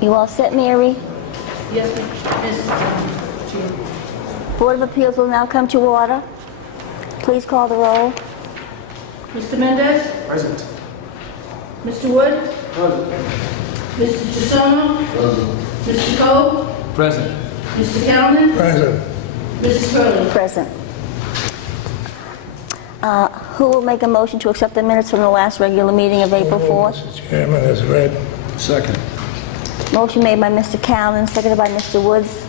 You all set, Mary? Yes, Chair. Board of Appeals will now come to order. Please call the roll. Mr. Mendez? Present. Mr. Wood? Present. Mr. Gisono? Present. Mr. Cole? Present. Mr. Callen? Present. Mrs. Curley? Present. Who will make a motion to accept the minutes from the last regular meeting of April 4th? Mr. Chairman, as read. Second. Motion made by Mr. Callen, seconded by Mr. Woods.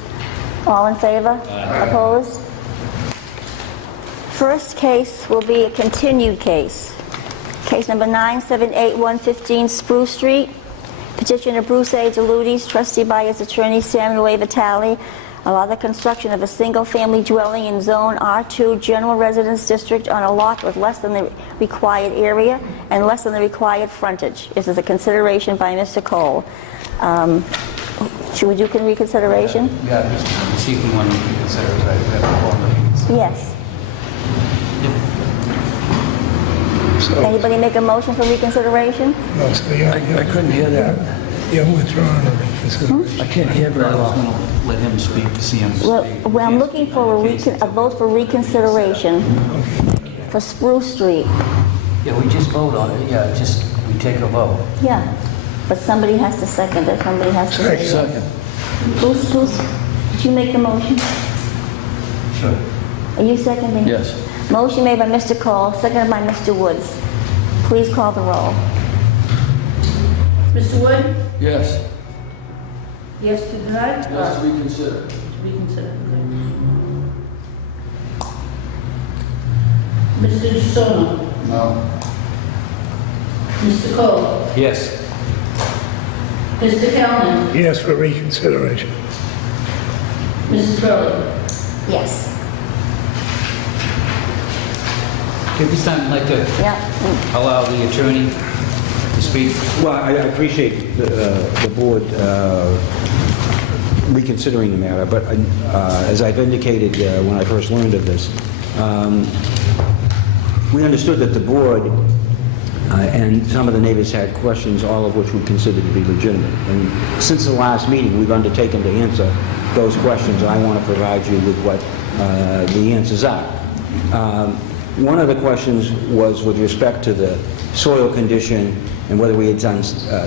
All in favor? Aye. Opposed? First case will be a continued case. Case number 978115 Spruce Street. Petitioner Bruce A. DeLutis, trustee by his attorney Samuel A. Vitale, allow the construction of a single-family dwelling in Zone R2 General Residence District on a lot with less than the required area and less than the required frontage. This is a consideration by Mr. Cole. Should we do reconsideration? Yeah, just see if we want to reconsider it. Yes. So, Anybody make a motion for reconsideration? no, so I couldn't hear that. You're withdrawing the reconsideration. I can't hear I very was well. going to let him speak to see him Well, speak. I'm looking for a vote for reconsideration for Spruce Street. Yeah, we just vote on it. Yeah, just we take a vote. Yeah, but somebody has to second it, somebody has to say yes. Second. Bruce, did you make the motion? Sure. Are you seconding? Yes. Motion made by Mr. Cole, seconded by Mr. Woods. Please call the roll. Mr. Wood? Yes. Yes to deny? Yes, to reconsider. To reconsider, okay. Mr. Gisono? No. Mr. Cole? Yes. Mr. Callen? Yes, for reconsideration. Mrs. Curley? Yes. Okay, this time I'd like to Yeah. allow the attorney to speak. Well, I appreciate the board reconsidering the matter, but as I've indicated when I first learned of this, we understood that the board and some of the neighbors had questions, all of which we considered to be legitimate. And since the last meeting, we've undertaken to answer those questions. I want to provide you with what the answers are. One of the questions was with respect to the soil condition and whether we had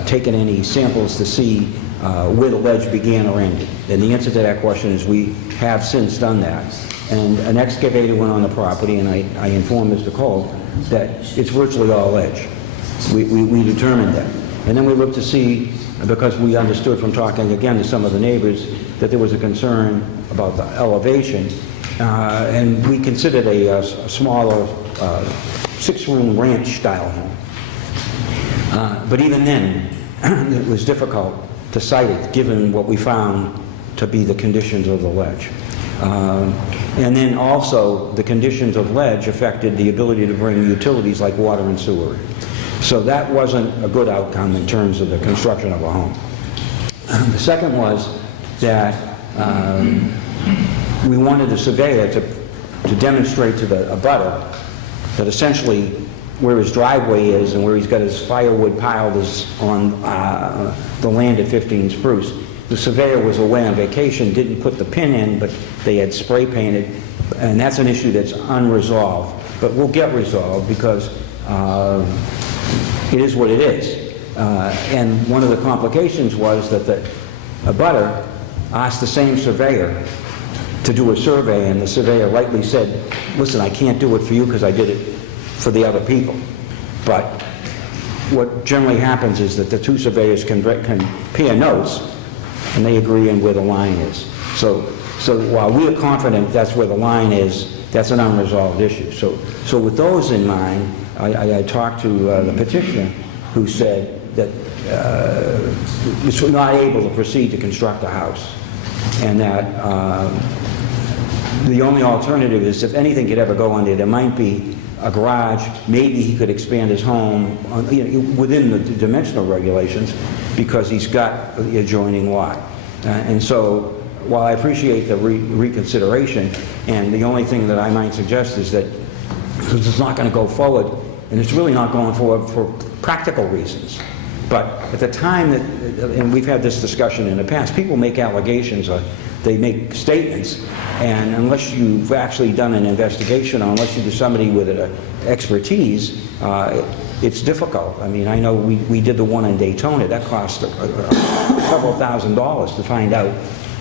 taken any samples to see where the ledge began or ended. And the answer to that question is we have since done that. And an excavator went on the property, and I informed Mr. Cole that it's virtually all ledge. We determined that. And then we looked to see, because we understood from talking again to some of the neighbors, that there was a concern about the elevation. And we considered a smaller 6-room ranch-style home. But even then, it was difficult to site it, given what we found to be the conditions of the ledge. And then also, the conditions of ledge affected the ability to bring utilities like water and sewer. So that wasn't a good outcome in terms of the construction of a home. The second was that we wanted the surveyor to demonstrate to the abutter that essentially where his driveway is and where he's got his firewood piled is on the land at 15 Spruce. The surveyor was away on vacation, didn't put the pin in, but they had spray painted, and that's an issue that's unresolved. But will get resolved because it is what it is. And one of the complications was that the abutter asked the same surveyor to do a survey, and the surveyor rightly said, listen, I can't do it for you because I did it for the other people. But what generally happens is that the two surveyors can compare notes, and they agree on where the line is. So while we're confident that's where the line is, that's an unresolved issue. So with those in mind, I talked to the petitioner, who said that was not able to proceed to construct a house, and that the only alternative is if anything could ever go on there might be a garage. Maybe he could expand his home within the dimensional regulations because he's got the adjoining lot. And so while I appreciate the reconsideration, and the only thing that I might suggest is that because it's not going to go forward, and it's really not going forward for practical reasons. But at the time that and we've had this discussion in the past, people make allegations, they make statements, and unless you've actually done an investigation, or unless you're somebody with expertise, it's difficult. I mean, I know we did the one in Daytona. That cost several $1,000s to find out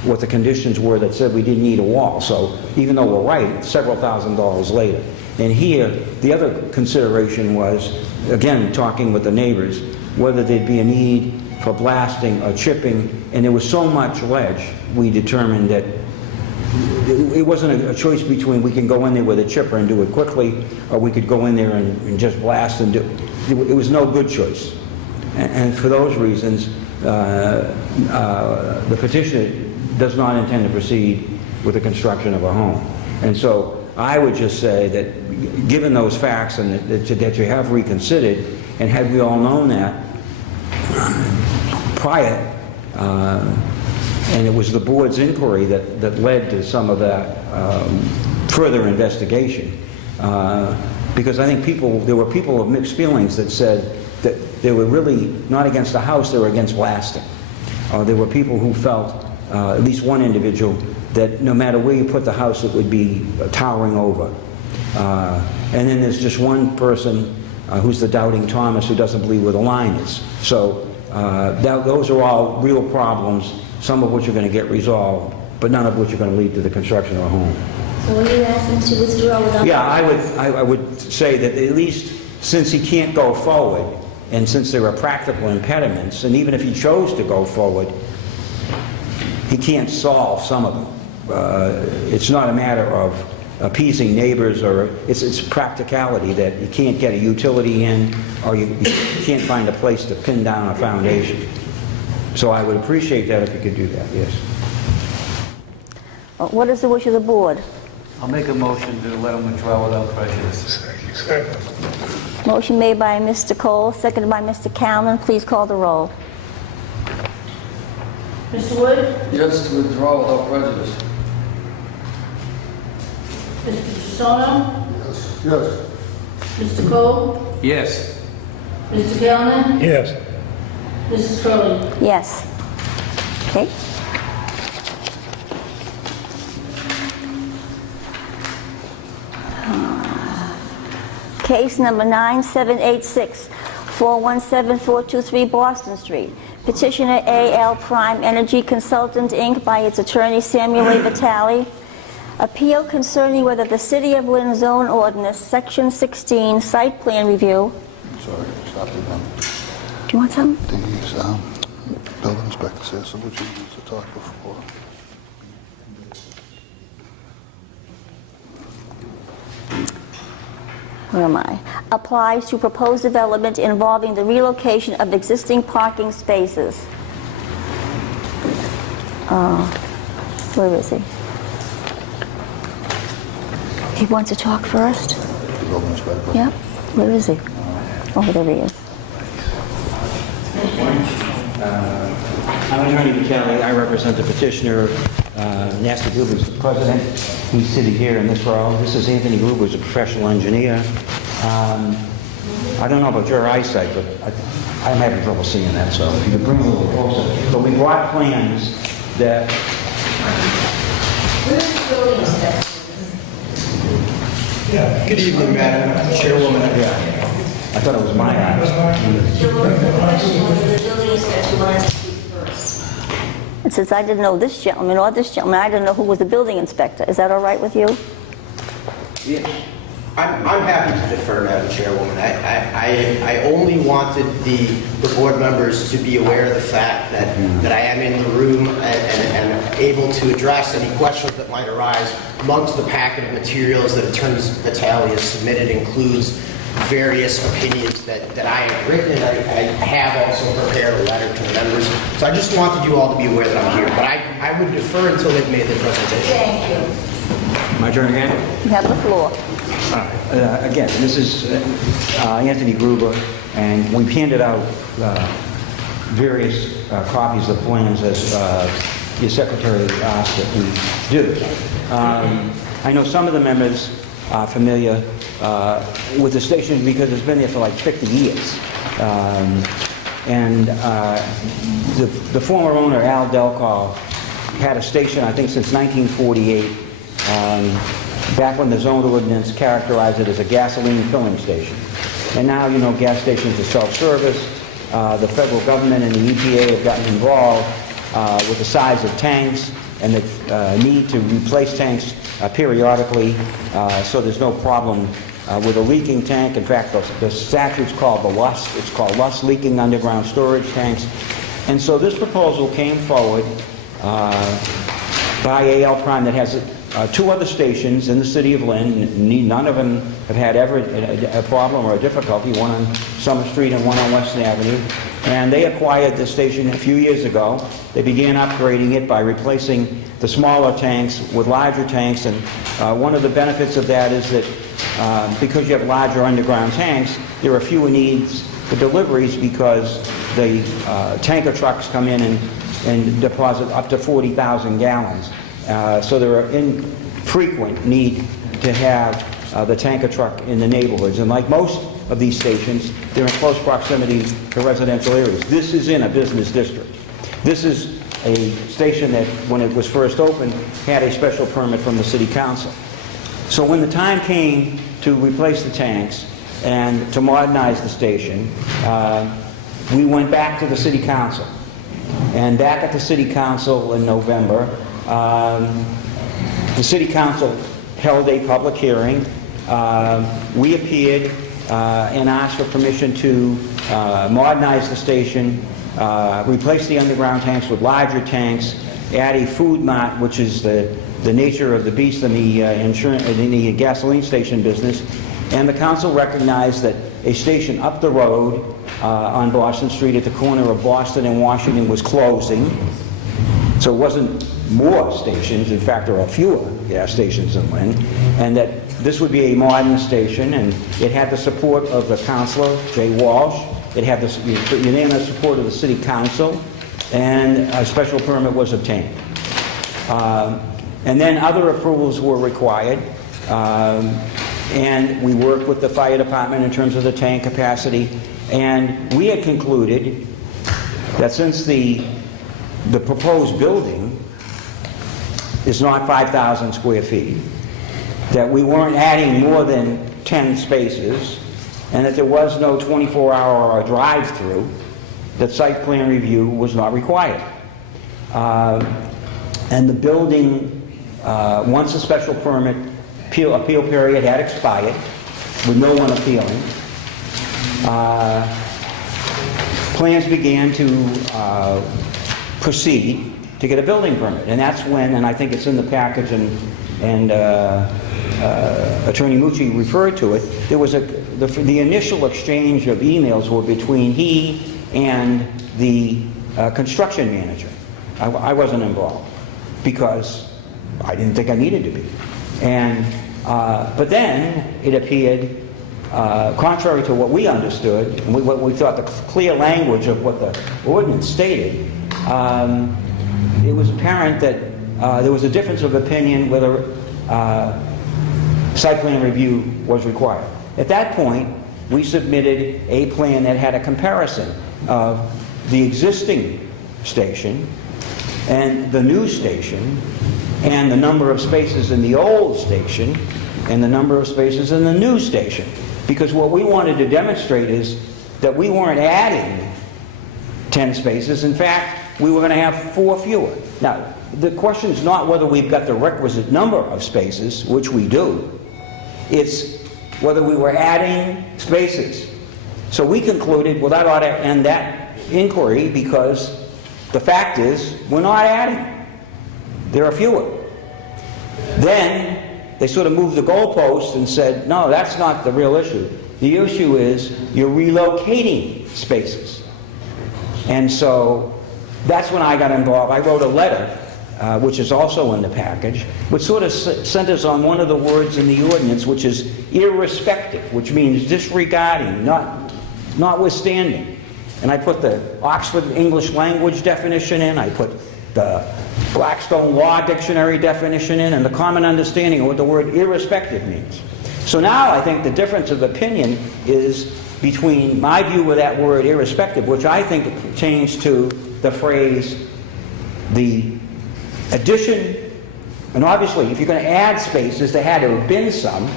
what the conditions were that said we didn't need a wall. So even though we're right, several $1,000s later. And here, the other consideration was, again, talking with the neighbors, whether there'd be a need for blasting or chipping, and there was so much ledge, we determined that it wasn't a choice between we can go in there with a chipper and do it quickly, or we could go in there and just blast and do it. It was no good choice. And for those reasons, the petitioner does not intend to proceed with the construction of a home. And so I would just say that given those facts and that you have reconsidered, and had we all known that prior, and it was the board's inquiry that led to some of that further investigation. Because I think there were people of mixed feelings that said that they were really not against the house, they were against blasting. There were people who felt, at least one individual, that no matter where you put the house, it would be towering over. And then there's just one person who's the doubting Thomas, who doesn't believe where the line is. So those are all real problems, some of which are going to get resolved, but none of which are going to lead to the construction of a home. So are you asking to withdraw without... Yeah, I would say that at least since he can't go forward, and since there are practical impediments, and even if he chose to go forward, he can't solve some of them. It's not a matter of appeasing neighbors, or it's practicality that you can't get a utility in, or you can't find a place to pin down a foundation. So I would appreciate that if you could do that, yes. What is the wish of the board? I'll make a motion to let him withdraw without prejudice. Second. Motion made by Mr. Cole, seconded by Mr. Callen. Please call the roll. Mr. Wood? Yes, to withdraw without prejudice. Mr. Jussono? Yes. Mr. Cole? Yes. Mr. Galvin? Yes. Mrs. Curley? Yes. Okay. Case number 9786, 417-423 Boston Street. Petitioner A.L. Prime Energy Consultant, Inc., by its attorney Samuel A. Vitale. Appeal concerning whether the City of Lynn Zone Ordinance, Section 16, Site Plan Review. Sorry, stop it. Do you want some? These building inspector says so, what you used to talk before. Where am I? Applies to proposed development involving the relocation of existing parking spaces. Where is he? He wants to talk first? The building inspector. Yep. Where is he? Oh, there he is. I'm Attorney Vitale. I represent the petitioner. Nasty Gruber is the president. He's sitting here in this row. This is Anthony Gruber, who's a professional engineer. I don't know about your eyesight, but I'm having trouble seeing that, so if you could bring a little closer. But we brought plans that... Where's the building inspector? Good evening, Madam Chairwoman. Yeah. I thought it was my eyes. The building inspector wants to speak first. And since I didn't know this gentleman or this gentleman, I didn't know who was the building inspector. Is that all right with you? Yeah. I'm happy to defer, Madam Chairwoman. I only wanted the board members to be aware of the fact that I am in the room and able to address any questions that might arise. Amongst the packet of materials that Attorney Vitale has submitted includes various opinions that I have written, and I have also prepared a letter to the members. So I just wanted you all to be aware that I'm here, but I would defer until they've made their presentation. Thank you. My turn again? You have the floor. Again, this is Anthony Gruber, and we've handed out various copies of plans as your secretary asked that we do. I know some of the members are familiar with the station because it's been there for like 50 years. And the former owner, Al Delcar, had a station, I think, since 1948, back when the zone ordinance characterized it as a gasoline filling station. And now, you know, gas stations are self-service. The federal government and the EPA have gotten involved with the size of tanks and the need to replace tanks periodically, so there's no problem with a leaking tank. In fact, the statute's called the LUST. It's called LUST, Leaking Underground Storage Tanks. And so this proposal came forward by AL Prime that has two other stations in the city of Lynn. None of them have had ever a problem or a difficulty, one on Summer Street and one on Weston Avenue. And they acquired this station a few years ago. They began upgrading it by replacing the smaller tanks with larger tanks. And one of the benefits of that is that because you have larger underground tanks, there are fewer needs for deliveries because the tanker trucks come in and deposit up to 40,000 gallons. So there are infrequent need to have the tanker truck in the neighborhoods. And like most of these stations, they're in close proximity to residential areas. This is in a business district. This is a station that, when it was first opened, had a special permit from the city council. So when the time came to replace the tanks and to modernize the station, we went back to the city council. And back at the city council in November, the city council held a public hearing. We appeared and asked for permission to modernize the station, replace the underground tanks with larger tanks, add a food mart, which is the nature of the beast in the gasoline station business. And the council recognized that a station up the road on Boston Street at the corner of Boston and Washington was closing. So it wasn't more stations, in fact there are fewer gas stations in Lynn, and that this would be a modern station, and it had the support of the councilor, Jay Walsh. It had the unanimous support of the city council, and a special permit was obtained. And then other approvals were required, and we worked with the fire department in terms of the tank capacity, and we had concluded that since the proposed building is not 5,000 square feet, that we weren't adding more than 10 spaces, and that there was no 24-hour drive-through, that site plan review was not required. And the building, once a special permit appeal period had expired, with no one appealing, plans began to proceed to get a building permit. And that's when, and I think it's in the package, and Attorney Mucci referred to it, there was the initial exchange of emails were between he and the construction manager. I wasn't involved because I didn't think I needed to be. And but then it appeared, contrary to what we understood, and what we thought the clear language of what the ordinance stated, it was apparent that there was a difference of opinion whether site plan review was required. At that point, we submitted a plan that had a comparison of the existing station and the new station, and the number of spaces in the old station and the number of spaces in the new station. Because what we wanted to demonstrate is that we weren't adding 10 spaces. In fact, we were going to have 4 fewer. Now, the question is not whether we've got the requisite number of spaces, which we do. It's whether we were adding spaces. So we concluded, well, that ought to end that inquiry, because the fact is, we're not adding. There are fewer. Then they sort of moved the goalpost and said, no, that's not the real issue. The issue is you're relocating spaces. And so that's when I got involved. I wrote a letter, which is also in the package, which sort of centers on one of the words in the ordinance, which is irrespective, which means disregarding, notwithstanding. And I put the Oxford English Language definition in, I put the Blackstone Law Dictionary definition in, and the common understanding of what the word irrespective means. So now I think the difference of opinion is between my view of that word irrespective, which I think changed to the phrase, the addition, and obviously if you're going to add spaces, there had to have been some,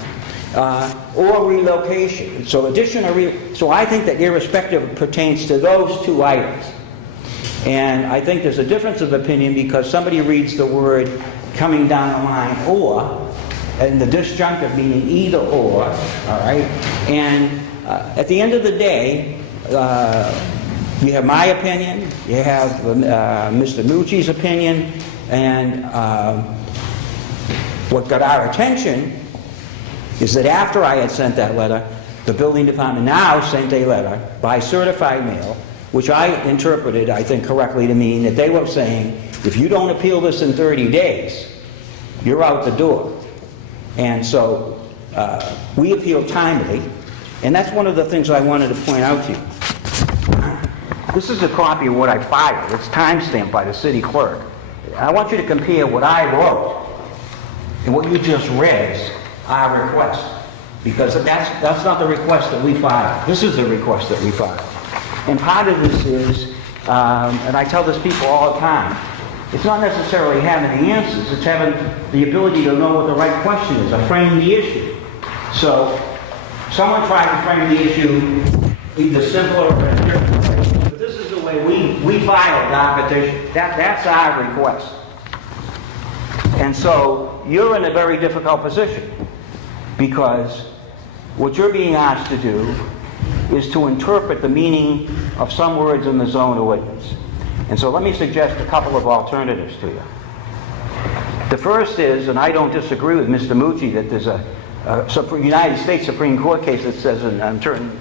or relocation. So addition or so I think that irrespective pertains to those two items. And I think there's a difference of opinion because somebody reads the word coming down the line or, and the disjunctive meaning either or, all right? And at the end of the day, you have my opinion, you have Mr. Mucci's opinion, and what got our attention is that after I had sent that letter, the building department now sent a letter by certified mail, which I interpreted, I think correctly, to mean that they were saying, if you don't appeal this in 30 days, you're out the door. And so we appealed timely, and that's one of the things I wanted to point out to you. This is a copy of what I filed. It's time-stamped by the city clerk. I want you to compare what I wrote and what you just read as our request, because that's not the request that we filed. This is the request that we filed. And part of this is, and I tell this people all the time, it's not necessarily having the answers, it's having the ability to know what the right question is, to frame the issue. So, someone tried to frame the issue either simpler or in a different way, but this is the way we filed our petition. That's our request. And so, you're in a very difficult position, because what you're being asked to do is to interpret the meaning of some words in the zone ordinance. And so let me suggest a couple of alternatives to you. The first is, and I don't disagree with Mr. Mucci, that there's a United States Supreme Court case that says, and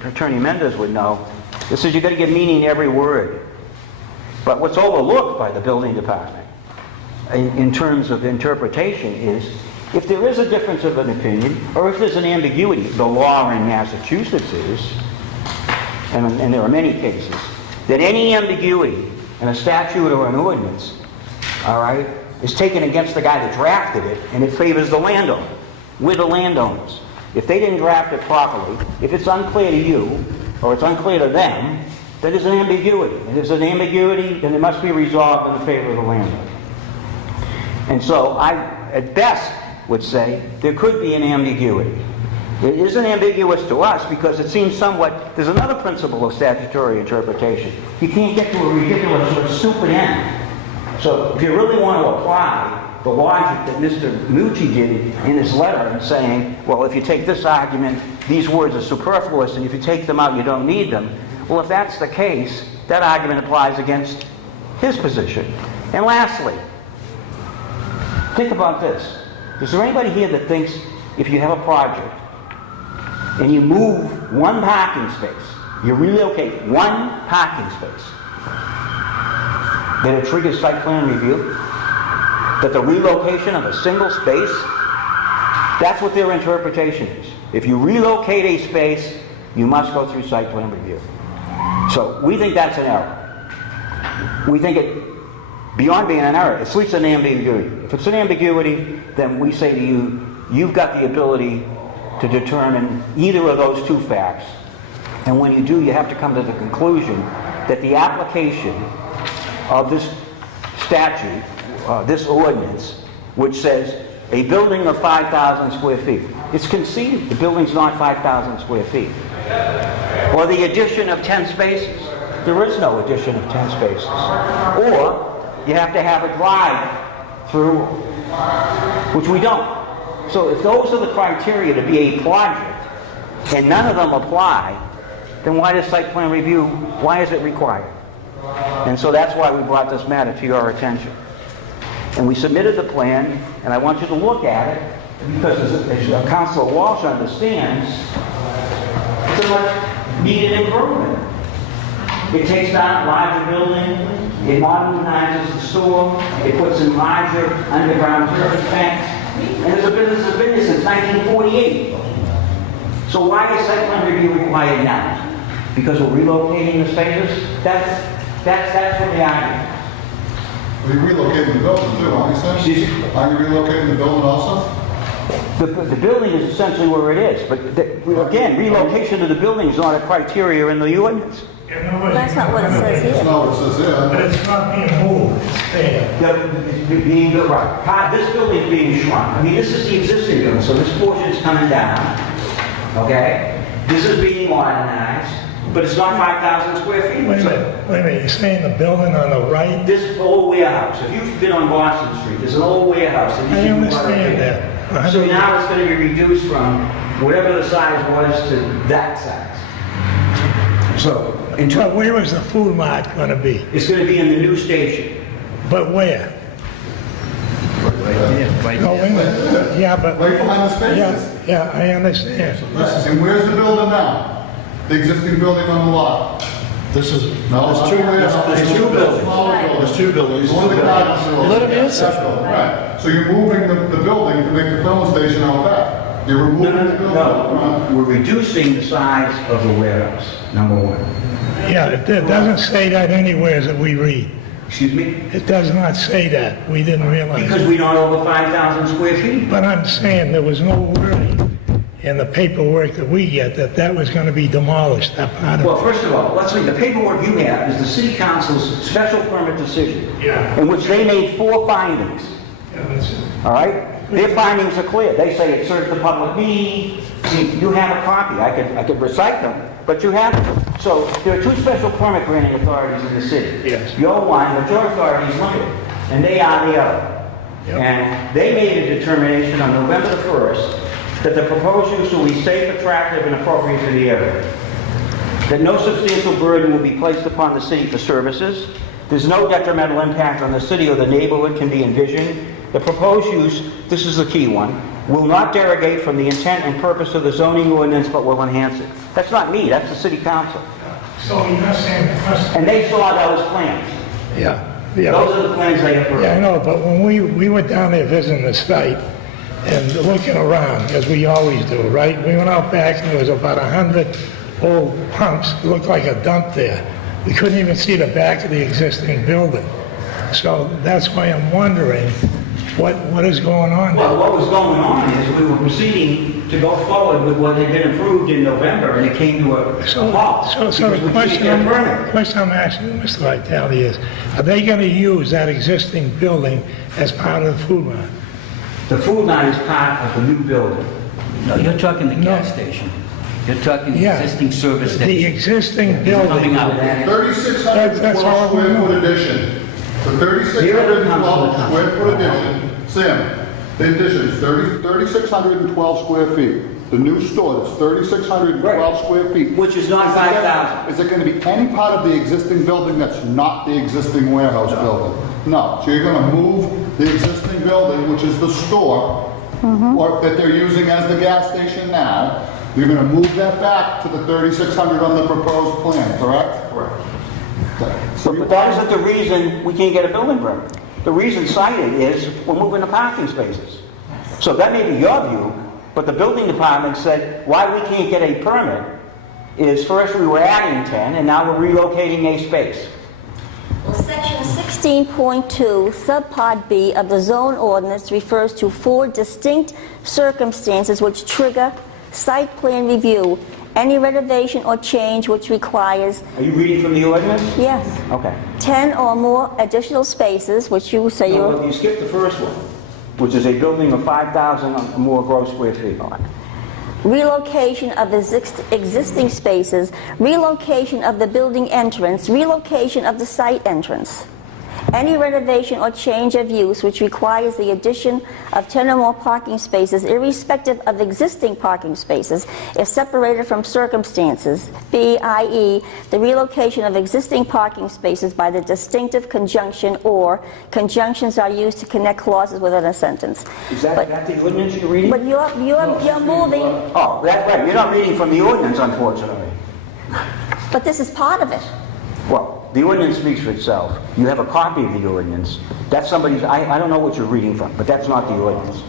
Attorney Mendez would know, that says you've got to give meaning to every word. But what's overlooked by the building department in terms of interpretation is, if there is a difference of an opinion, or if there's an ambiguity, the law in Massachusetts is, and there are many cases, that any ambiguity in a statute or an ordinance, all right, is taken against the guy that drafted it, and it favors the landowner. We're the landowners. If they didn't draft it properly, if it's unclear to you, or it's unclear to them, then there's an ambiguity. And if there's an ambiguity, then it must be resolved in favor of the landowner. And so I, at best, would say there could be an ambiguity. It isn't ambiguous to us because it seems somewhat, there's another principle of statutory interpretation. You can't get to a ridiculous or stupid end. So if you really want to apply the logic that Mr. Mucci did in his letter and saying, well, if you take this argument, these words are superfluous, and if you take them out, you don't need them. Well, if that's the case, that argument applies against his position. And lastly, think about this. Is there anybody here that thinks if you have a project and you move one parking space, you relocate one parking space, that it triggers site plan review? That the relocation of a single space, that's what their interpretation is. If you relocate a space, you must go through site plan review. So we think that's an error. We think it, beyond being an error, it's at least an ambiguity. If it's an ambiguity, then we say to you, you've got the ability to determine either of those two facts. And when you do, you have to come to the conclusion that the application of this statute, this ordinance, which says a building of 5,000 square feet, it's conceded the building's not 5,000 square feet. Or the addition of 10 spaces. There is no addition of 10 spaces. Or you have to have a drive-through, which we don't. So if those are the criteria to be a project, and none of them apply, then why does site plan review, why is it required? And so that's why we brought this matter to your attention. And we submitted the plan, and I want you to look at it, because as Councilor Walsh understands, it's a much needed improvement. It takes down a larger building, it modernizes the store, it puts in larger underground service tanks, and it's a business that's been here since 1948. So why is site plan review required now? Because we're relocating the spaces? That's what the argument is. We're relocating the building too, aren't you, sir? Excuse me? Are you relocating the building also? The building is essentially where it is, but again, relocation of the building is not a criteria in the ordinance. That's not what it says That's here. not what it says But there. it's not being moved, it's there. It's being built, right. This building's being shrunk. I mean, this is the existing building, so this portion's coming down, okay? This is being modernized, but it's not 5,000 square feet. Wait a So minute, you're saying the building on the right? this old warehouse, if you've been on Boston Street, there's an old warehouse. that I you can understand walk that. in. So now it's going to be reduced from whatever the size was to that size. So, in But terms, where is the food mart gonna be? it's going to be in the new station. But where? No, wait a minute. Yeah, but. Right behind the spaces. Yeah, I understand. And where's the building now? The existing building on the lot? This is, No, there's not two, the warehouse. there's two buildings. Smaller building. There's two buildings. One of the gardens are over Let him there. answer. That building, right. So you're moving the building to make the filling station out back. You're No, removing no, the building out no, front. we're reducing the size of the warehouse, number one. Yeah, it doesn't say that anywhere that we read. Excuse me? It does not say that. We didn't realize. Because we're not over 5,000 square feet. But I'm saying there was no wording in the paperwork that we get that was gonna be demolished, that part of Well, it. first of all, let's see, the paperwork you have is the city council's special permit decision. Yeah. In which they made 4 findings, all right? Their findings are clear. They say it serves the public need. See, you have a copy. I could recite them, but you have them. So there are 2 special permit granting authorities in the city. Yes. You're one, but your authority is limited, and they are the other. Yep. And they made a determination on November the 1st that the proposed use will be safe, attractive, and appropriate for the area. That no substantial burden will be placed upon the city for services. There's no detrimental impact on the city or the neighborhood can be envisioned. The proposed use, this is the key one, will not derogate from the intent and purpose of the zoning ordinance, but will enhance it. That's not me, that's the city council. So you're not saying the question? And they saw those plans. Yeah, yeah. Those are the plans they approved. Yeah, I know, but when we went down there visiting the site and looking around, as we always do, right? We went out back and there was about 100 old pumps. It looked like a dump there. We couldn't even see the back of the existing building. So that's why I'm wondering what is going on Well, there. what was going on is we were proceeding to go forward with what had been approved in November, and it came to a halt. So because the we couldn't question get a permit. I'm asking you, Mr. Vitale, is, are they going to use that existing building as part of the food mart? The food line is part of the new building. No, you're talking the gas No. station. You're talking the Yeah. existing service The station. existing Coming building. out. That's 3,612 all we square know. foot addition. The 3,612 square foot addition, Sam, the addition is 3,612 square feet. The new store, that's 3,612 square feet. Which is not 5,000. Is it going to be any part of the existing building that's not the existing warehouse building? No. So you're going to move the existing building, which is the store, or that they're using as the gas station now, you're going to move that back to the 3,600 on the proposed plan, correct? Correct. So But that isn't the reason we can't get a building permit. The reason cited is we're moving the parking spaces. So that may be your view, but the building department said why we can't get a permit is first we were adding 10 and now we're relocating a space. Well, section 16.2, subpart B of the zone ordinance refers to 4 distinct circumstances which trigger site plan review, any renovation or change which requires, Are you reading from the ordinance? yes, Okay. 10 or more additional spaces, which you say No, you're... but you skipped the first one, which is a building of 5,000 or more gross square feet. Relocation of existing spaces, relocation of the building entrance, relocation of the site entrance. Any renovation or change of use which requires the addition of 10 or more parking spaces, irrespective of existing parking spaces, is separated from circumstances, B, i.e., the relocation of existing parking spaces by the distinctive conjunction or conjunctions are used to connect clauses within a sentence. Is that But- the ordinance you're reading? But you're moving, Oh, that's right. You're not reading from the ordinance, unfortunately. but this is part of it. Well, the ordinance speaks for itself. You have a copy of the ordinance. That's somebody's, I don't know what you're reading from, but that's not the ordinance.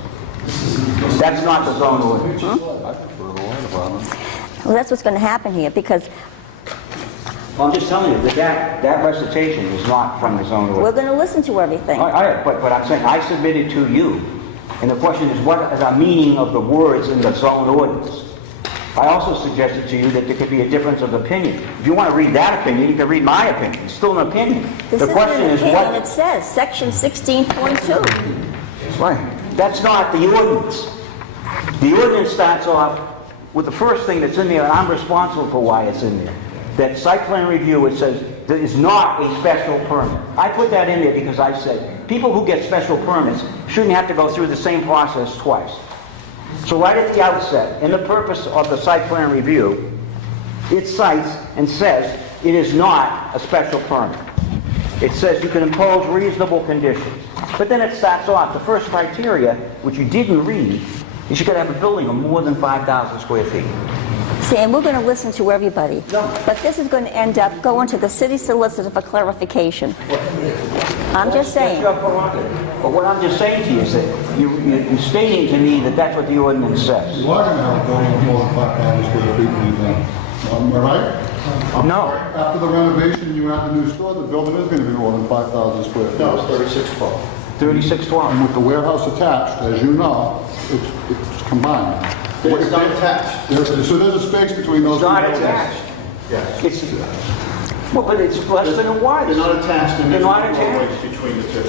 That's not the zone ordinance. I prefer the water department. Well, that's what's going to happen here, because Well, I'm just telling you that that recitation is not from the zone we're ordinance. going to listen to everything. But I'm saying, I submitted to you And the question is, what is the meaning of the words in the zone ordinance? I also suggested to you that there could be a difference of opinion. If you want to read that opinion, you can read my opinion. It's still an opinion. This The isn't question an is opinion, what... it says, section 16.2. Right. That's not the ordinance. The ordinance starts off with the first thing that's in there, and I'm responsible for why it's in there. That site plan review, it says, that is not a special permit. I put that in there because I said, people who get special permits shouldn't have to go through the same process twice. So right at the outset, in the purpose of the site plan review, it cites and says it is not a special permit. It says you can impose reasonable conditions. But then it starts off, the first criteria, which you didn't read, is you got to have a building of more than 5,000 square feet. See, and we're going to listen to everybody. But this is going to end up going to the city solicitor for clarification. I'm just saying. That's your prerogative. But what I'm just saying to you is that you're stating to me that that's what the ordinance says. You are going to have a building of more than 5,000 square feet when you're done. Am I right? No. After the renovation, you add the new store, the building is going to be more than 5,000 square feet. No, it's 3612. 3612. And with the warehouse attached, as you know, it's combined. It's not attached. So there's a space between those It's two not buildings. attached. Yes. It's, well, but it's less than a wide. They're not attached, and They're there's not no attached. ways between the two.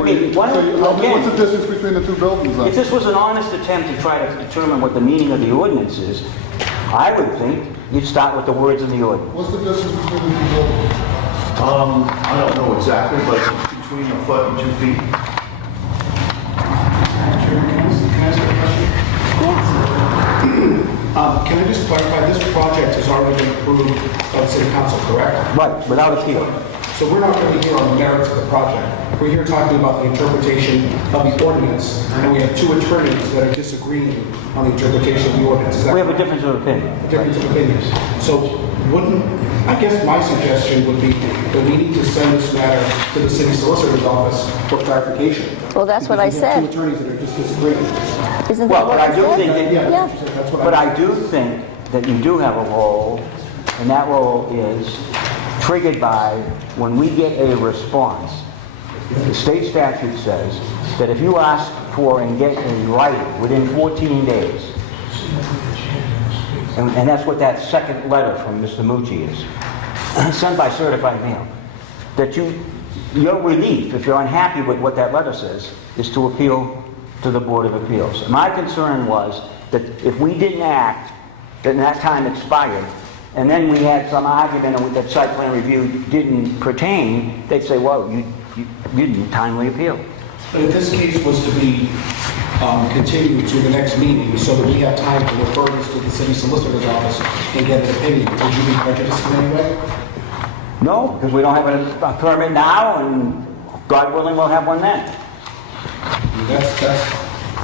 I mean, why So don't- what's the again, distance between the two buildings then? if this was an honest attempt to try to determine what the meaning of the ordinance is, I would think you'd start with the words in the ordinance. What's the distance between the two buildings? I don't know exactly, but it's between a foot and 2 feet. Can I just clarify, this project has already been approved by the city council, correct? Right, without appeal. So we're not really here on the merits of the project. We're here talking about the interpretation of the ordinance, and we have two attorneys that are disagreeing on the interpretation of the ordinance. Is that We have a correct? difference of opinion. Difference of opinions. So wouldn't, I guess my suggestion would be that we need to send this matter to the city solicitor's office for clarification. Well, that's what I Because we have said. two attorneys that are just disagreeing. Isn't Well, that what but I you do said? think that, Yeah. That's what but I do think that you do have a role, and that role is triggered by when we get a response. The state statute says that if you ask for and get in writing within 14 days, and that's what that second letter from Mr. Mucci is, sent by certified mail, that your relief, if you're unhappy with what that letter says, is to appeal to the Board of Appeals. My concern was that if we didn't act, then that time expired, and then we had some argument and that site plan review didn't pertain, they'd say, well, you didn't timely appeal. But if this case was to be continued to the next meeting so that we have time to refer this to the city solicitor's office and get an opinion, would you be prejudiced in any way? No, because we don't have a permit now, and God willing, we'll have one then. That's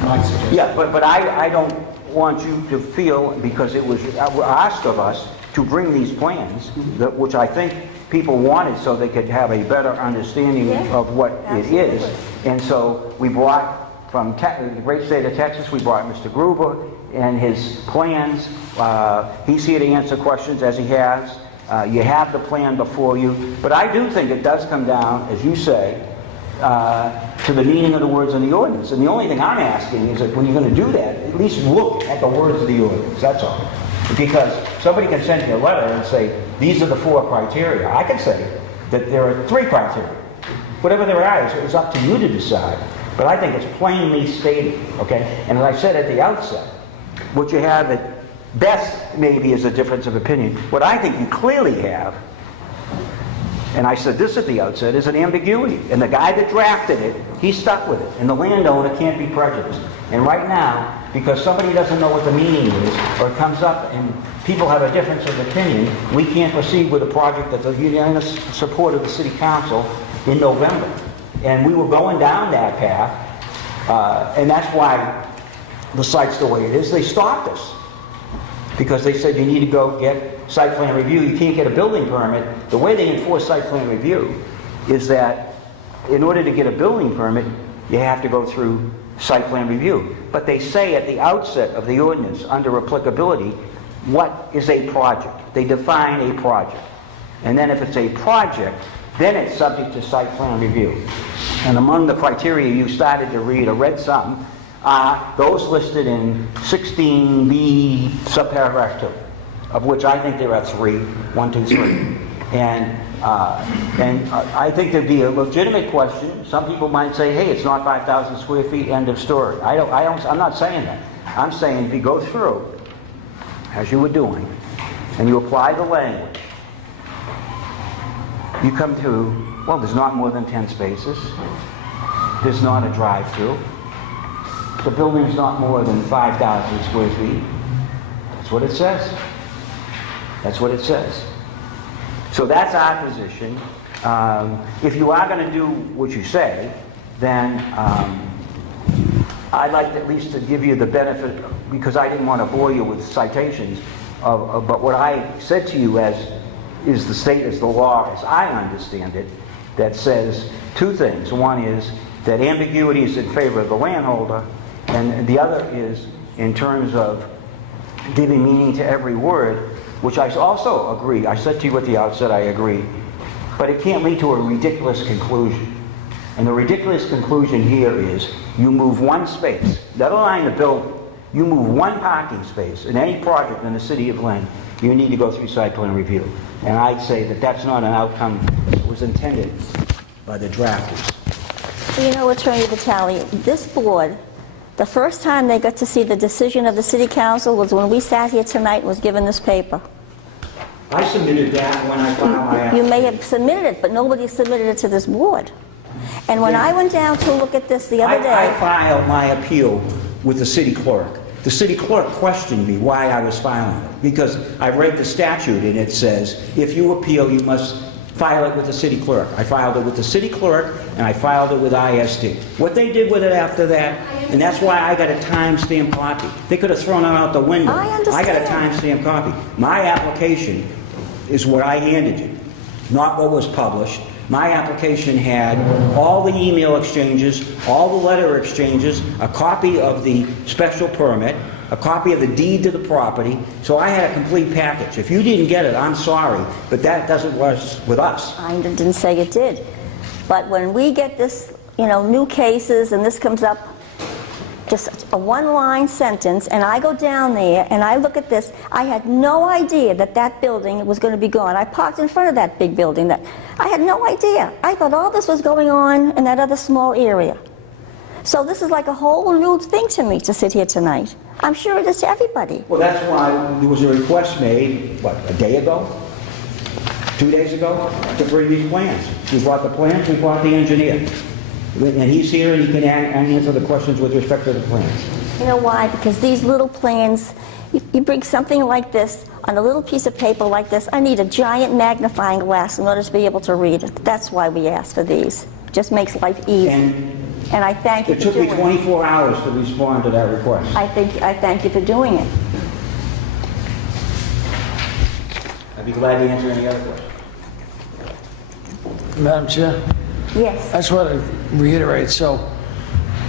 my suggestion. Yeah, but I don't want you to feel, because it was asked of us to bring these plans, which I think people wanted so they could have a better understanding Yeah, of what it is. absolutely. And so we brought from the great state of Texas, we brought Mr. Gruber and his plans. He's here to answer questions as he has. You have the plan before you. But I do think it does come down, as you say, to the meaning of the words in the ordinance. And the only thing I'm asking is that when you're going to do that, at least look at the words of the ordinance, that's all. Because somebody can send you a letter and say, these are the 4 criteria. I can say that there are 3 criteria. Whatever there are, it's up to you to decide. But I think it's plainly stated, okay? And as I said at the outset, what you have at best maybe is a difference of opinion. What I think you clearly have, and I said this at the outset, is an ambiguity. And the guy that drafted it, he's stuck with it. And the landowner can't be prejudiced. And right now, because somebody doesn't know what the meaning is, or it comes up and people have a difference of opinion, we can't proceed with a project that's a unanimous support of the city council in November. And we were going down that path, and that's why the site's the way it is. They stopped us because they said you need to go get site plan review. You can't get a building permit. The way they enforce site plan review is that in order to get a building permit, you have to go through site plan review. But they say at the outset of the ordinance, under applicability, what is a project? They define a project. And then if it's a project, then it's subject to site plan review. And among the criteria you started to read, or read some, are those listed in 16B subparagraph 2, of which I think there are 3, 1, 2, 3. And I think there'd be a legitimate question. Some people might say, hey, it's not 5,000 square feet, end of story. I'm not saying that. I'm saying if you go through, as you were doing, and you apply the language, you come to, well, there's not more than 10 spaces. There's not a drive-through. The building's not more than 5,000 square feet. That's what it says. That's what it says. So that's our position. If you are going to do what you say, then I'd like at least to give you the benefit, because I didn't want to bore you with citations, but what I said to you is the state, as the law, as I understand it, that says 2 things. One is that ambiguity is in favor of the landholder, and the other is in terms of giving meaning to every word, which I also agree. I said to you at the outset I agree. But it can't lead to a ridiculous conclusion. And the ridiculous conclusion here is you move 1 space, never mind the building, you move 1 parking space in any project in the city of Lynn, you need to go through site plan review. And I'd say that that's not an outcome that was intended by the drafters. You know, Attorney Vitale, this board, the first time they got to see the decision of the city council was when we sat here tonight and was given this paper. I submitted that when I filed my You application. may have submitted it, but nobody submitted it to this board. And when I went down to look at this the other I day, filed my appeal with the city clerk. The city clerk questioned me why I was filing it, because I read the statute and it says, if you appeal, you must file it with the city clerk. I filed it with the city clerk, and I filed it with ISD. What they did with it after that, and that's why I got a time-stamped copy. They could have thrown it out the window. I understand. I got a time-stamped copy. My application is what I handed you, not what was published. My application had all the email exchanges, all the letter exchanges, a copy of the special permit, a copy of the deed to the property, so I had a complete package. If you didn't get it, I'm sorry, but that doesn't work with us. I didn't say it did. But when we get this, new cases, and this comes up, just a 1-line sentence, and I go down there and I look at this, I had no idea that that building was going to be gone. I parked in front of that big building. I had no idea. I thought all this was going on in that other small area. So this is like a whole new thing to me to sit here tonight. I'm sure it is to everybody. Well, that's why there was a request made, a day ago? 2 days ago? To bring these plans. We brought the plans, we brought the engineer. And he's here and he can answer the questions with respect to the plans. You know why? Because these little plans, you bring something like this on a little piece of paper like this, I need a giant magnifying glass in order to be able to read it. That's why we ask for these. It just makes life easy. And I thank you It for took me doing it. 24 hours to respond to that request. I thank you for doing it. I'd be glad to answer any other questions. Madam Chair, Yes. I just want to reiterate, so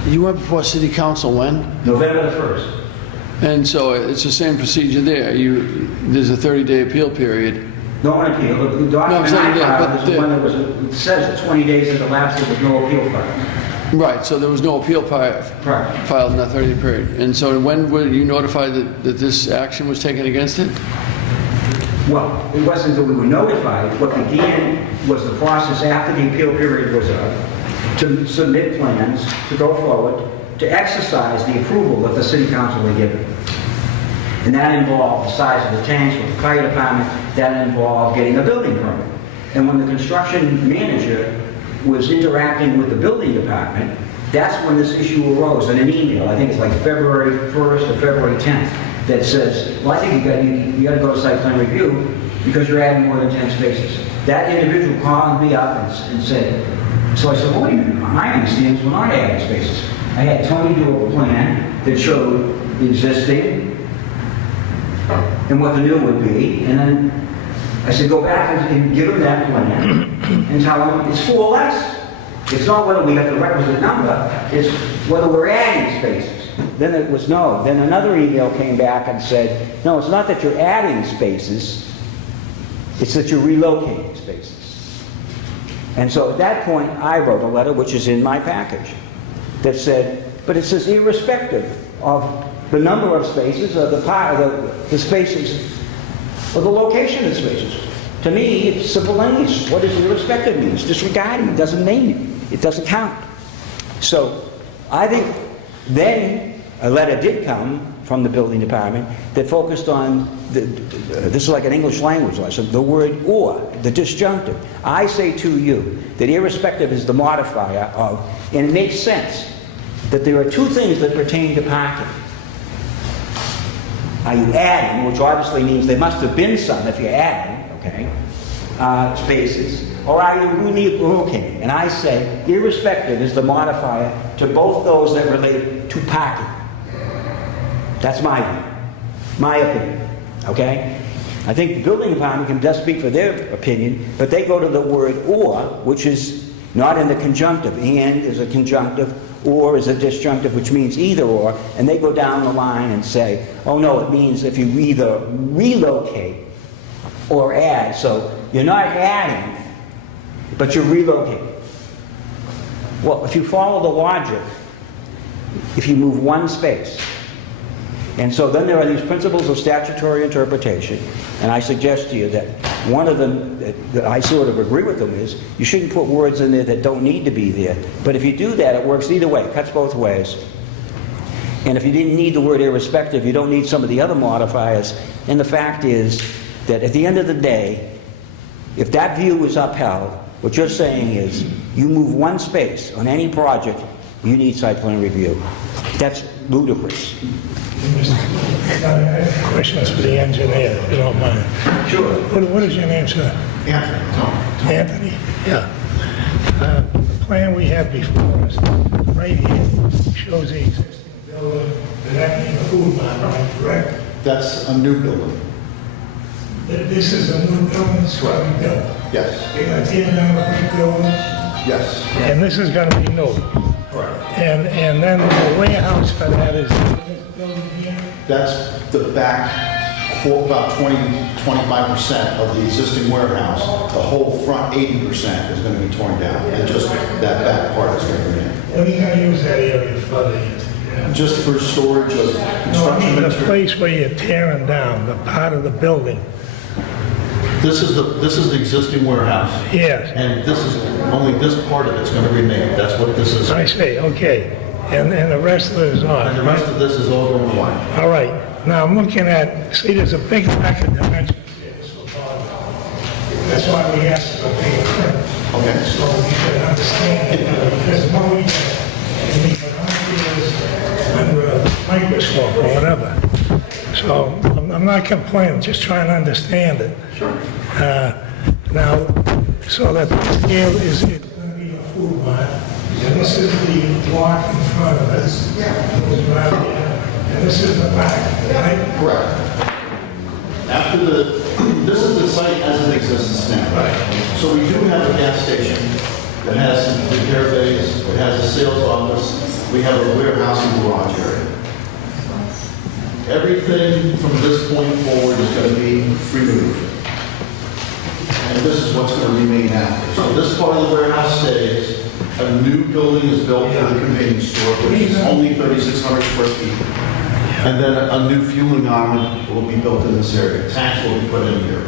you went before City Council when? November the 1st. And so it's the same procedure there. There's a 30-day appeal period. No appeal. The I'm document saying, I yeah, filed but is the one that was, it says that 20 days has elapsed, there was no appeal filed. Right, so there was no appeal Correct. filed in that 30-day period. And so when were you notified that this action was taken against it? Well, it wasn't that we were notified. What began was the process after the appeal period was up to submit plans, to go forward, to exercise the approval that the city council had given. And that involved the size of the tanks with the fire department, that involved getting a building permit. And when the construction manager was interacting with the building department, that's when this issue arose in an email. I think it's like February 1st or February 10th. That says, well, I think you got to go to site plan review because you're adding more than 10 spaces. That individual called me up and said, so I said, well, wait a minute, my understanding is we're not adding spaces. I had Tony do a plan that showed the existing and what the new would be, and then I said, go back and give him that plan and tell him it's 4 less. It's not whether we got the requisite number, it's whether we're adding spaces. Then it was no. Then another email came back and said, no, it's not that you're adding spaces, it's that you're relocating spaces. And so at that point, I wrote a letter, which is in my package, that said, but it says irrespective of the number of spaces or the spaces or the location of the spaces. To me, it's simple language. What does irrespective mean? It's disregarding. It doesn't mean it. It doesn't count. So I think then a letter did come from the building department that focused on, this is like an English language lesson, the word or, the disjunctive. I say to you that irrespective is the modifier of, and it makes sense that there are two things that pertain to parking. Are you adding, which obviously means there must have been some if you're adding, okay, spaces, or are you relocating? And I say irrespective is the modifier to both those that relate to parking. That's my view, my opinion, okay? I think the building department can just speak for their opinion, but they go to the word or, which is not in the conjunctive. And is a conjunctive, or is a disjunctive, which means either or, and they go down the line and say, oh no, it means if you either relocate or add. So you're not adding, but you're relocating. Well, if you follow the logic, if you move one space, and so then there are these principles of statutory interpretation, and I suggest to you that one of them that I sort of agree with them is you shouldn't put words in there that don't need to be there. But if you do that, it works either way. It cuts both ways. And if you didn't need the word irrespective, you don't need some of the other modifiers. And the fact is that at the end of the day, if that view is upheld, what you're saying is you move one space on any project, you need site plan review. That's ludicrous. I have questions for the engineer, if you don't mind. Sure. What is your name, sir? Anthony, Tom. Anthony? Yeah. The plan we have before us, right here, shows the existing building, and that being a food line, right, correct? That's a new building. This is a new building that's going to be built. Yes. You're going to tear down the brick building, Yes. and this is going to be new. Correct. And then the warehouse for that is this building here? That's the back, about 25% of the existing warehouse. The whole front 80% is going to be torn down, and just that back part is going to remain. What are you going to use that area for? Just for storage of No, I construction mean the material. place where you're tearing down, the part of the building. This is the existing warehouse, Yes, and this is, only this part of it's going to remain. That's what this is. I see, okay. And the rest of it is on. And the rest of this is all going away. All right, now I'm looking at, see, there's a big lack of dimensions here. So that's why we asked for a bigger print. Okay. So we can understand it better, because no one can this under a microscope or whatever. So I'm not complaining, just trying to understand it. Sure. Now, so that here is going to be a food line, and this is the block in front of us. Yeah. Goes around here, and this is the back, right? Correct. After this is the site as it exists now. Right. So we do have a gas station that has some repair bays, it has a sales office, we have a warehouse and garage area. Everything from this point forward is going to be removed. And this is what's going to remain after. So this part of the warehouse stays. A new building is built for the convenience store, which is only 3,600 square feet. And then a new fueling arm will be built in this area. Tanks will be put in here.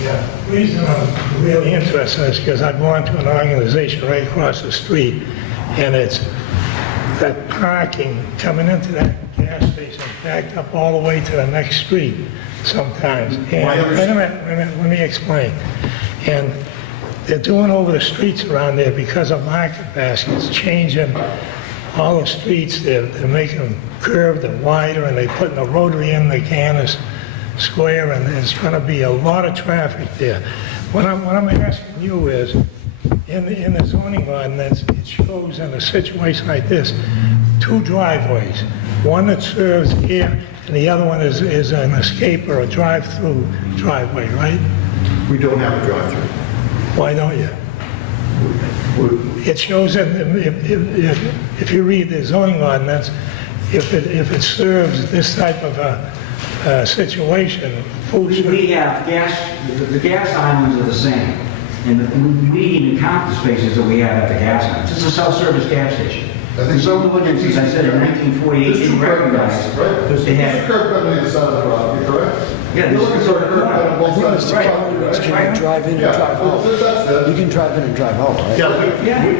Yeah, the reason I'm really interested is because I belong to an organization right across the street, and it's that parking coming into that gas station backed up all the way to the next street sometimes. And, wait a minute, let me explain. And they're doing over the streets around there because of market baskets, changing all the streets. They're making them curved and wider, and they're putting a rotary in the Canis Square, and there's going to be a lot of traffic there. What I'm asking you is, in the zoning ordinance, it shows in a situation like this, two driveways. One that serves here, and the other one is an escape or a drive-through driveway, right? We don't have a drive-through. Why don't you? It shows that if you read the zoning ordinance, if it serves this type of a situation, We have the gas islands are the same. And we even count the spaces that we have at the gas islands. It's a self-service gas station. I think The zoning ordinances, I said in 1948, There's two didn't curb recognize cuts, it. right? There's They two had- curb cuts on either side of the property, correct? Yeah, You're looking for a curb cut on both sides of the Right. property, right? Can you drive in and Yeah, drive well, out? that's it. You can drive in and drive out, right?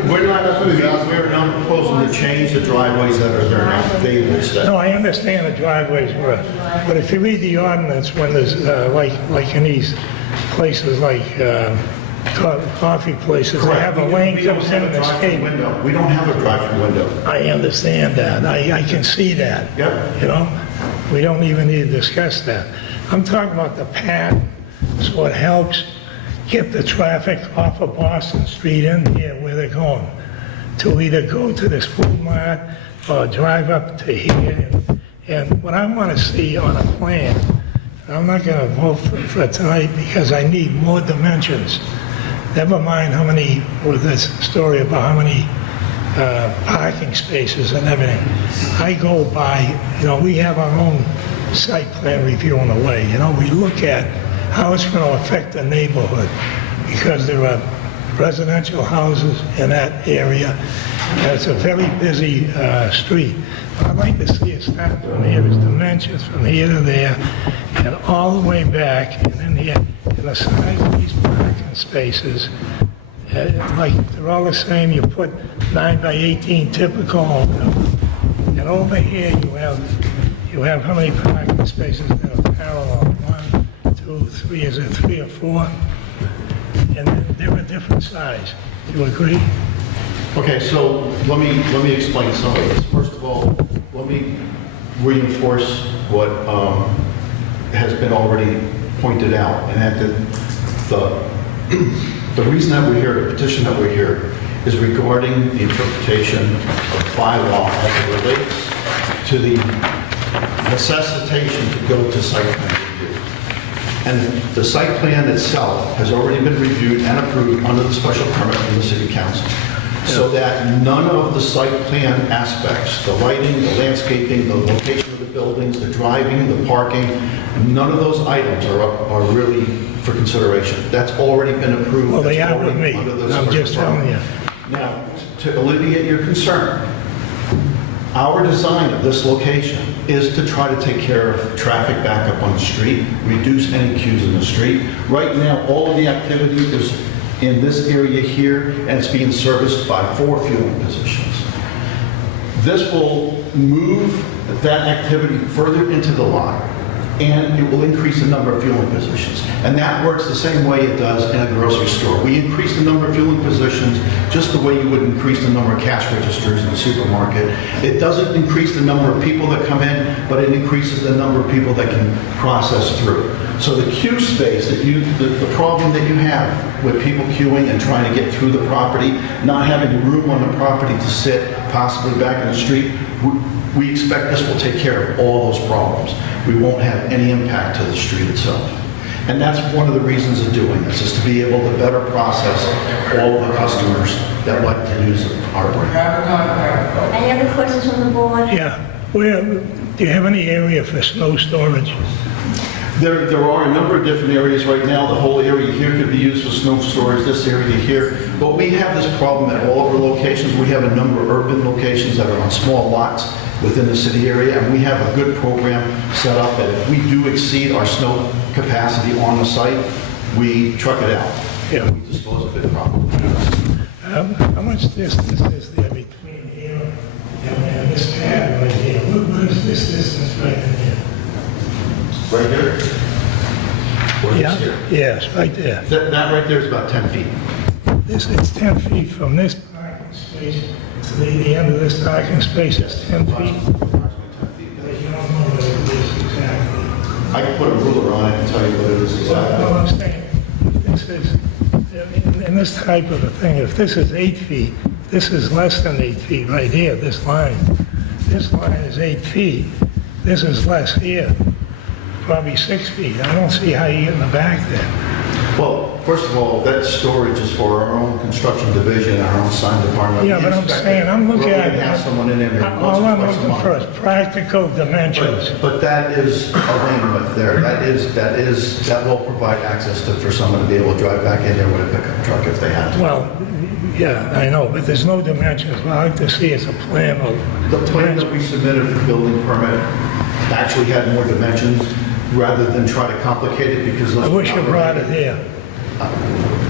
We're not proposing to change the driveways that are there now. They will stay. No, I understand the driveways were, but if you read the ordinance, when there's, like in these places like coffee places, they have a lane We don't comes in have a and drive-through escape. window. We don't have a drive-through window. I understand that, I can see that. Yep. You know, we don't even need to discuss that. I'm talking about the path, so it helps get the traffic off of Boston Street in here where they're going, to either go to this food mart or drive up to here. And what I want to see on a plan, I'm not going to vote for it tonight because I need more dimensions. Never mind how many, with this story about how many parking spaces and everything. I go by, you know, we have our own site plan review on the way. You know, we look at how it's going to affect the neighborhood because there are residential houses in that area. And it's a very busy street. What I'd like to see it start from here is dimensions from here to there and all the way back and in here. And the size of these parking spaces, like they're all the same. You put 9 by 18 typical. And over here you have how many parking spaces that are parallel? 1, 2, 3. Is it 3 or 4? And they're a different size. Do you agree? Okay, so let me explain some of this. First of all, let me reinforce what has been already pointed out, and that the reason that we're here, the petition that we're here, is regarding the interpretation of bylaw as it relates to the necessitation to go to site plan review. And the site plan itself has already been reviewed and approved under the special permit from the city council. So that none of the site plan aspects, the lighting, the landscaping, the location of the buildings, the driving, the parking, none of those items are really for consideration. That's already been approved. Well, they That's are with already me. under the I'm special just telling permit. you. Now, to alleviate your concern, our design of this location is to try to take care of traffic backup on the street, reduce any queues in the street. Right now, all of the activity is in this area here, and it's being serviced by 4 fueling positions. This will move that activity further into the lot, and it will increase the number of fueling positions. And that works the same way it does in a grocery store. We increase the number of fueling positions just the way you would increase the number of cash registers in the supermarket. It doesn't increase the number of people that come in, but it increases the number of people that can process through. So the queue space, the problem that you have with people queuing and trying to get through the property, not having room on the property to sit, possibly back in the street, we expect this will take care of all those problems. We won't have any impact to the street itself. And that's one of the reasons of doing this, is to be able to better process all of the customers that like to use our brand. Any other questions from the board? Yeah. Do you have any area for snow storage? There are a number of different areas right now. The whole area here could be used for snow storage, this area here. But we have this problem at all of our locations. We have a number of urban locations that are on small lots within the city area, and we have a good program set up that if we do exceed our snow capacity on the site, we truck it out. Yeah. We dispose of it properly. How much distance is there between here and this pad right here? What is this distance right in here? Right there? Or Yeah, this here? yes, right there. That right there is about 10 feet. This is 10 feet from this parking space to the end of this parking space is 10 feet. Approximately 10 feet. But you don't know what it is exactly. I can put a ruler on it and tell you what it is exactly. Well, I'm saying, this is, in this type of a thing, if this is 8 feet, this is less than 8 feet right here, this line. This line is 8 feet. This is less here, probably 6 feet. I don't see how you get in the back there. Well, first of all, that storage is for our own construction division, our own sign department. Yeah, We but I'm expect saying, I'm looking we're at... going to have someone in there All I'm once or looking twice a for month. is practical dimensions. But that is a lane width there. That will provide access for someone to be able to drive back in there with a pickup truck if they have to. Well, yeah, I know, but there's no dimensions. What I'd like to see is a plan of The plan that dimensions. we submitted for building permit actually had more dimensions rather than try to complicate it because... I wish you brought it here.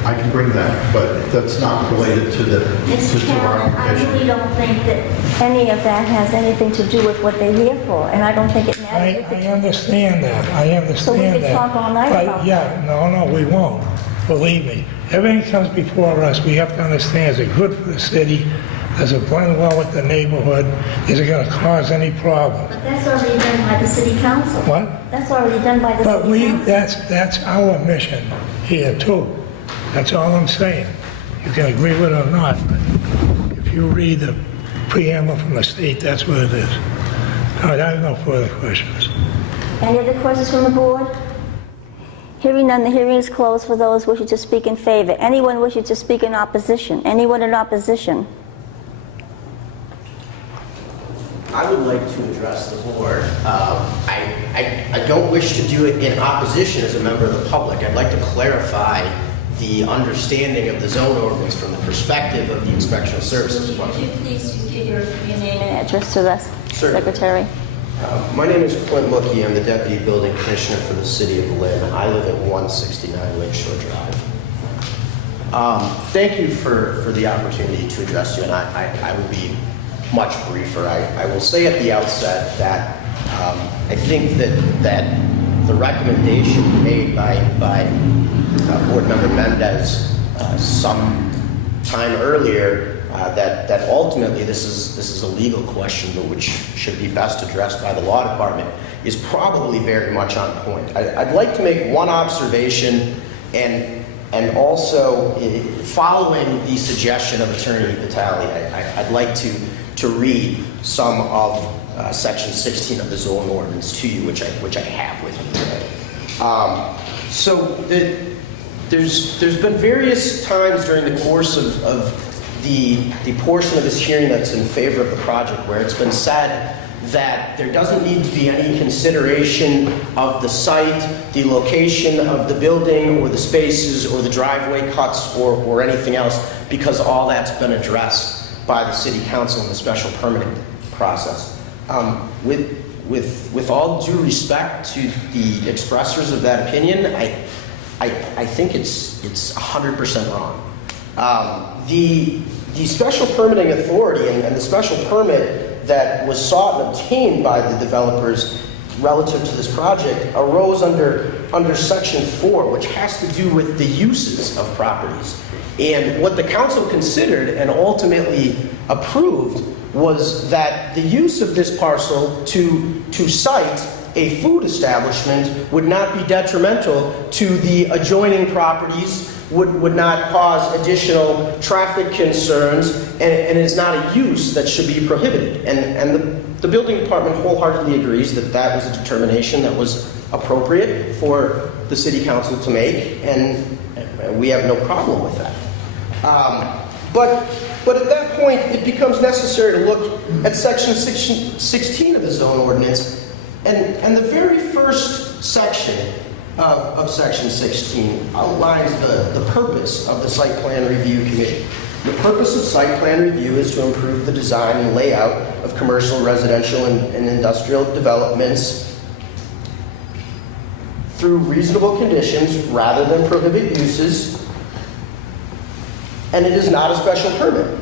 I can bring that, but that's not related to Mr. to our Chairman, I application. really don't think that any of that has anything to do with what they're here for, and I don't think it matters. I understand that, I understand could that. talk all night But, about yeah, no, we won't. Believe me. Everything comes before us, we have to understand, is it good for the city? Does it blend well with the neighborhood? Is it gonna cause any problems? But that's already done by the city council. What? That's already done by the But city council. that's our mission here too. That's all I'm saying. You can agree with it or not, but if you read the preamble from the state, that's what it is. All right, I have no further questions. Any other questions from the board? Hearing none, the hearing is closed for those wishing to speak in favor. Anyone wishing to speak in opposition? Anyone in opposition? I would like to address the board. I don't wish to do it in opposition as a member of the public. I'd like to clarify the understanding of the zone ordinance from the perspective of the Inspection Services Would Department. you please give your name and address to the Sure. secretary? My name is Clint Mookie. I'm the Deputy Building Commissioner for the City of Lynn. I live at 169 Lakeshore Drive. Thank you for the opportunity to address you, and I will be much briefer. I will say at the outset that I think that the recommendation made by Board Member Mendez some time earlier that ultimately this is a legal question, but which should be best addressed by the law department, is probably very much on point. I'd like to make one observation, and also following the suggestion of Attorney Vitale, I'd like to read some of Section 16 of the zone ordinance to you, which I have with me today. There's been various times during the course of the portion of this hearing that's in favor of the project where it's been said that there doesn't need to be any consideration of the site, the location of the building, or the spaces, or the driveway cuts, or anything else, because all that's been addressed by the City Council in the special permitting process. With all due respect to the expressors of that opinion, I think it's 100% wrong. The special permitting authority and the special permit that was sought and obtained by the developers relative to this project arose under Section 4, which has to do with the uses of properties. And what the council considered and ultimately approved was that the use of this parcel to site a food establishment would not be detrimental to the adjoining properties, would not cause additional traffic concerns, and is not a use that should be prohibited. And the building department wholeheartedly agrees that that was a determination that was appropriate for the city council to make, and we have no problem with that. But at that point, it becomes necessary to look at Section 16 of the zone ordinance, and the very first section of Section 16 outlines the purpose of the Site Plan Review Committee. The purpose of site plan review is to improve the design and layout of commercial, residential, and industrial developments through reasonable conditions rather than prohibit uses, and it is not a special permit.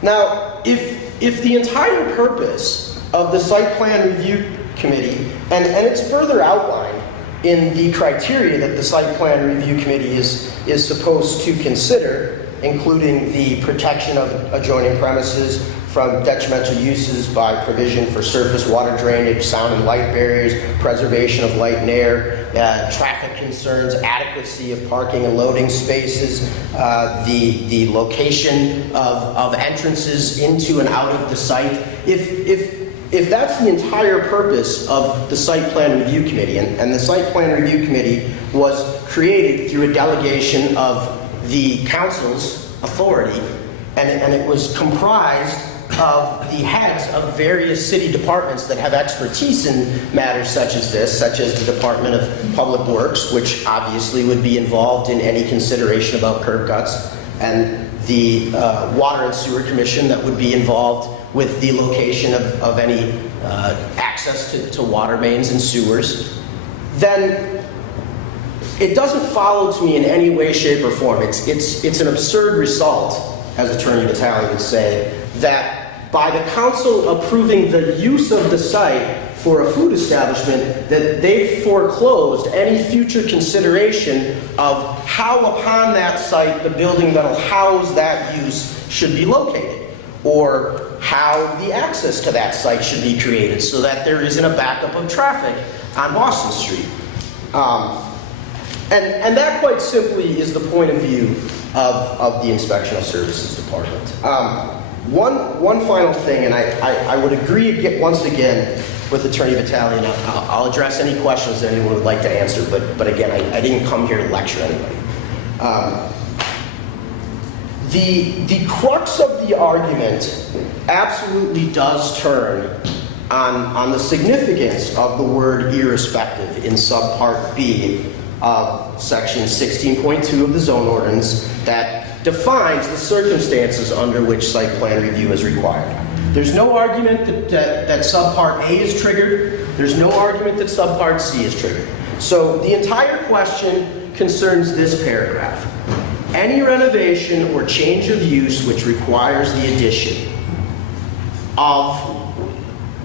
Now, if the entire purpose of the Site Plan Review Committee, and it's further outlined in the criteria that the Site Plan Review Committee is supposed to consider, including the protection of adjoining premises from detrimental uses by provision for surface water drainage, sound and light barriers, preservation of light and air, traffic concerns, adequacy of parking and loading spaces, the location of entrances into and out of the site. If if that's the entire purpose of the Site Plan Review Committee, and the Site Plan Review Committee was created through a delegation of the council's authority, and it was comprised of the heads of various city departments that have expertise in matters such as this, such as the Department of Public Works, which obviously would be involved in any consideration about curb cuts, and the Water and Sewer Commission that would be involved with the location of any access to water mains and sewers, then it doesn't follow to me in any way, shape, or form. It's an absurd result, as Attorney Vitale would say, that by the council approving the use of the site for a food establishment, that they've foreclosed any future consideration of how upon that site the building that'll house that use should be located, or how the access to that site should be created so that there isn't a backup of traffic on Boston Street. And that quite simply is the point of view of the Inspectional Services Department. One final thing, and I would agree once again with Attorney Vitale, and I'll address any questions that anyone would like to answer, but again, I didn't come here to lecture anybody. The crux of the argument absolutely does turn on the significance of the word irrespective in subpart B of section 16.2 of the zone ordinance that defines the circumstances under which site plan review is required. There's no argument that subpart A is triggered. There's no argument that subpart C is triggered. So the entire question concerns this paragraph. Any renovation or change of use which requires the addition of,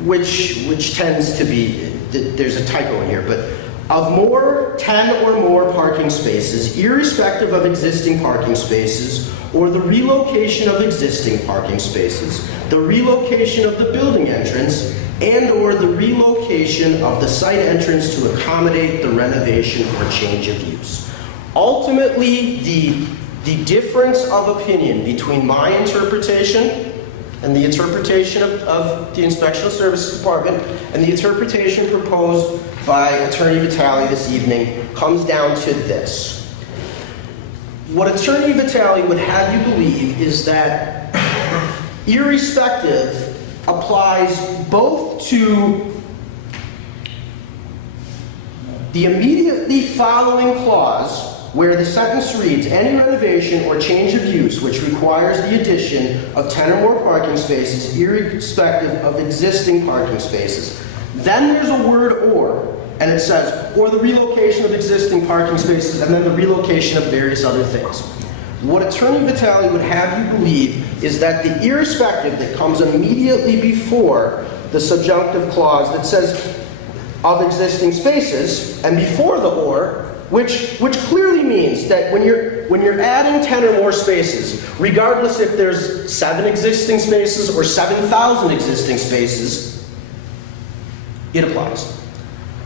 which tends to be, there's a typo in here, but of 10 or more parking spaces, irrespective of existing parking spaces, or the relocation of existing parking spaces, the relocation of the building entrance, and or the relocation of the site entrance to accommodate the renovation or change of use. Ultimately, the difference of opinion between my interpretation and the interpretation of the Inspectional Services Department and the interpretation proposed by Attorney Vitale this evening comes down to this. What Attorney Vitale would have you believe is that irrespective applies both to the immediately following clause where the sentence reads, any renovation or change of use which requires the addition of 10 or more parking spaces, irrespective of existing parking spaces. Then there's a word or, and it says, or the relocation of existing parking spaces, and then the relocation of various other things. What Attorney Vitale would have you believe is that the irrespective that comes immediately before the subjunctive clause that says of existing spaces, and before the or, which clearly means that when you're adding 10 or more spaces, regardless if there's 7 existing spaces or 7,000 existing spaces, it applies.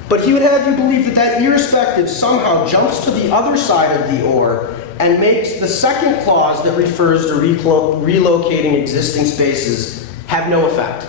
But he would have you believe that that irrespective somehow jumps to the other side of the or and makes the second clause that refers to relocating existing spaces have no effect.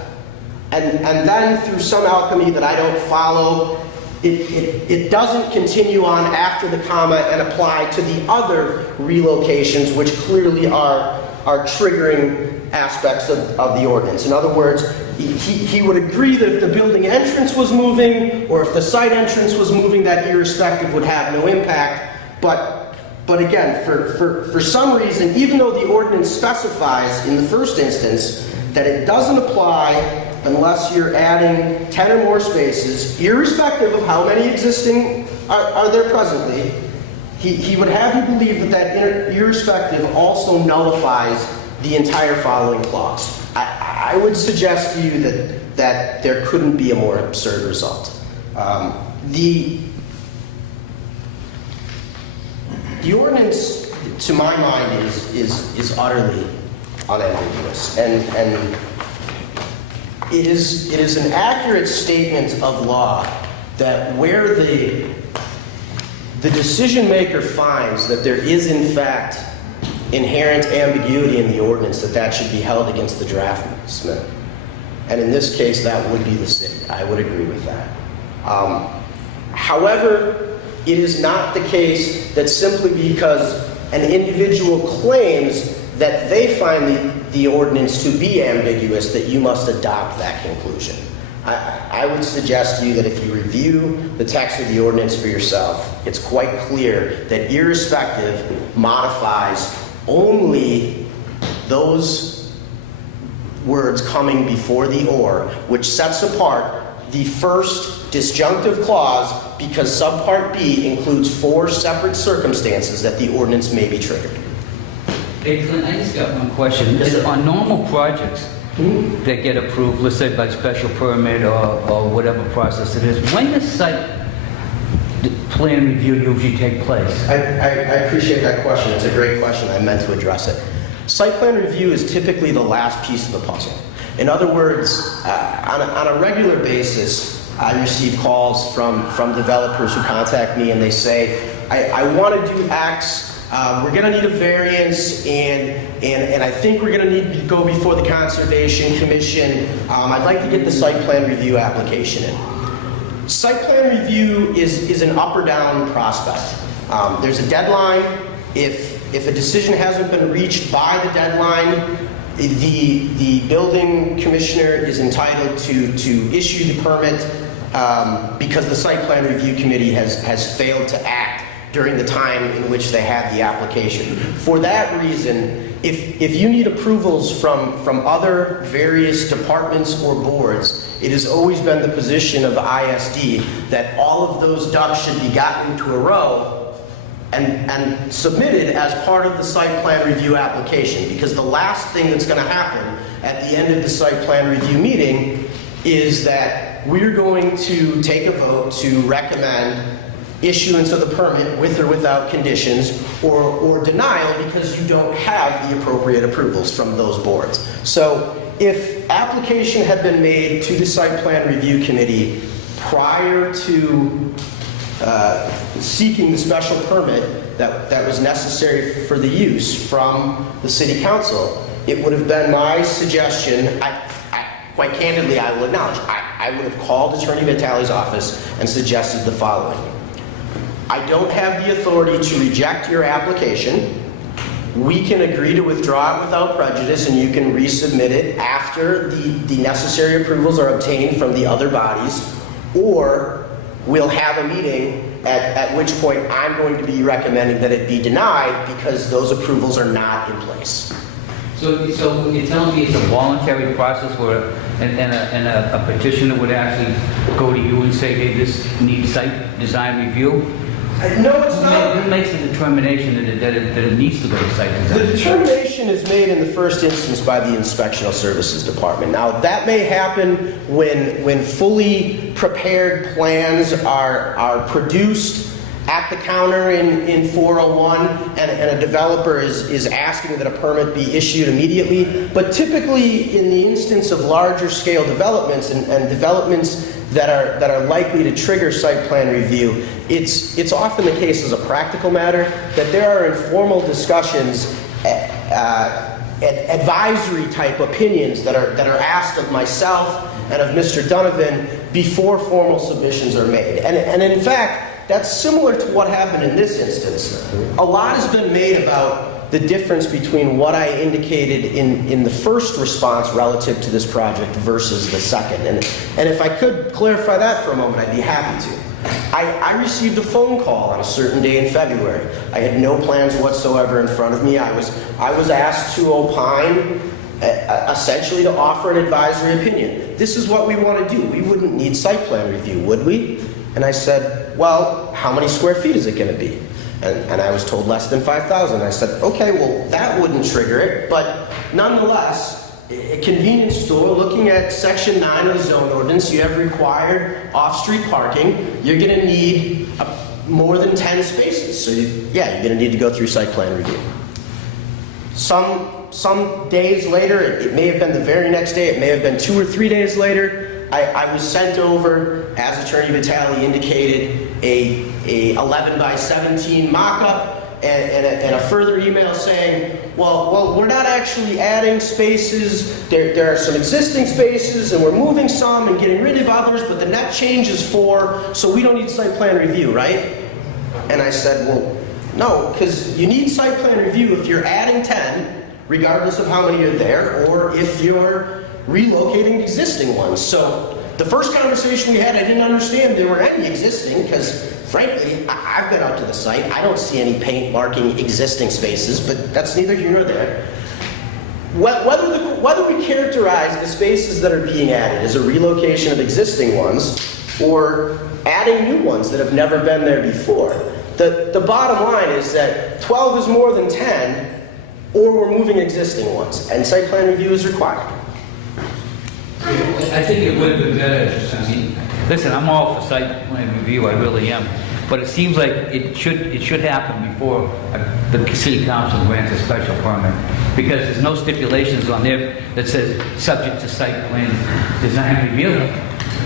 And then through some alchemy that I don't follow, it doesn't continue on after the comma and apply to the other relocations, which clearly are triggering aspects of the ordinance. In other words, he would agree that if the building entrance was moving or if the site entrance was moving, that irrespective would have no impact. But again, for some reason, even though the ordinance specifies in the first instance that it doesn't apply unless you're adding 10 or more spaces, irrespective of how many existing are there presently, he would have you believe that irrespective also nullifies the entire following clause. I would suggest to you that there couldn't be a more absurd result. The ordinance, to my mind, is utterly unambiguous, and it is an accurate statement of law that where the decision maker finds that there is in fact inherent ambiguity in the ordinance, that should be held against the draftsman. And in this case, that would be the city. I would agree with that. However, it is not the case that simply because an individual claims that they find the ordinance to be ambiguous, that you must adopt that conclusion. I would suggest to you that if you review the text of the ordinance for yourself, it's quite clear that irrespective modifies only those words coming before the or, which sets apart the first disjunctive clause because subpart B includes 4 separate circumstances that the ordinance may be triggered. Hey, Clint, I just got one question. Yes, sir. On normal projects that get approved, let's say by special permit or whatever process it is, when does site plan review usually take place? I appreciate that question. It's a great question. I meant to address it. Site plan review is typically the last piece of the puzzle. In other words, on a regular basis, I receive calls from developers who contact me and they say, I want to do X, we're going to need a variance, and I think we're going to need to go before the Conservation Commission. I'd like to get the site plan review application in. Site plan review is an up or down prospect. There's a deadline. If a decision hasn't been reached by the deadline, the building commissioner is entitled to issue the permit because the site plan review committee has failed to act during the time in which they had the application. For that reason, if you need approvals from other various departments or boards, it has always been the position of the ISD that all of those ducks should be gotten into a row and submitted as part of the site plan review application, because the last thing that's going to happen at the end of the site plan review meeting is that we're going to take a vote to recommend issuance of the permit with or without conditions, or denial because you don't have the appropriate approvals from those boards. So if application had been made to the site plan review committee prior to seeking the special permit that was necessary for the use from the city council, it would have been my suggestion, quite candidly I will acknowledge, I would have called Attorney Vitale's office and suggested the following. I don't have the authority to reject your application. We can agree to withdraw it without prejudice, and you can resubmit it after the necessary approvals are obtained from the other bodies, or we'll have a meeting at which point I'm going to be recommending that it be denied because those approvals are not in place. So you're telling me it's a voluntary process where and a petitioner would actually go to you and say, hey, this needs site design review? No, it's not. Who makes the determination that it needs to go to site design? The determination is made in the first instance by the Inspectional Services Department. Now, that may happen when fully prepared plans are produced at the counter in 401 and a developer is asking that a permit be issued immediately. But typically, in the instance of larger scale developments and developments that are likely to trigger site plan review, it's often the case as a practical matter that there are informal discussions, advisory type opinions that are asked of myself and of Mr. Donovan before formal submissions are made. And in fact, that's similar to what happened in this instance. A lot has been made about the difference between what I indicated in the first response relative to this project versus the second. And if I could clarify that for a moment, I'd be happy to. I received a phone call on a certain day in February. I had no plans whatsoever in front of me. I was asked to opine, essentially to offer an advisory opinion. This is what we want to do. We wouldn't need site plan review, would we? And I said, well, how many square feet is it going to be? And I was told less than 5,000. I said, okay, well, that wouldn't trigger it. But nonetheless, a convenience store, looking at Section 9 of the zone ordinance, you have required off-street parking. You're going to need more than 10 spaces. So, you're going to need to go through site plan review. Some days later, it may have been the very next day, it may have been 2 or 3 days later, I was sent over, as Attorney Vitale indicated, a 11 by 17 mock-up, and a further email saying, well, we're not actually adding spaces. There are some existing spaces, and we're moving some and getting rid of others, but the net change is 4, so we don't need site plan review, right? And I said, well, no, because you need site plan review if you're adding 10, regardless of how many are there, or if you're relocating existing ones. So the first conversation we had, I didn't understand there were any existing, because frankly, I've been out to the site. I don't see any paint marking existing spaces, but that's neither here nor there. Whether we characterize the spaces that are being added as a relocation of existing ones or adding new ones that have never been there before, the bottom line is that 12 is more than 10, or we're moving existing ones, and site plan review is required. I think it would have been better, I mean, listen, I'm all for site plan review, I really am. But it seems like it should happen before the city council grants a special permit. Because there's no stipulations on there that says subject to site plan design review.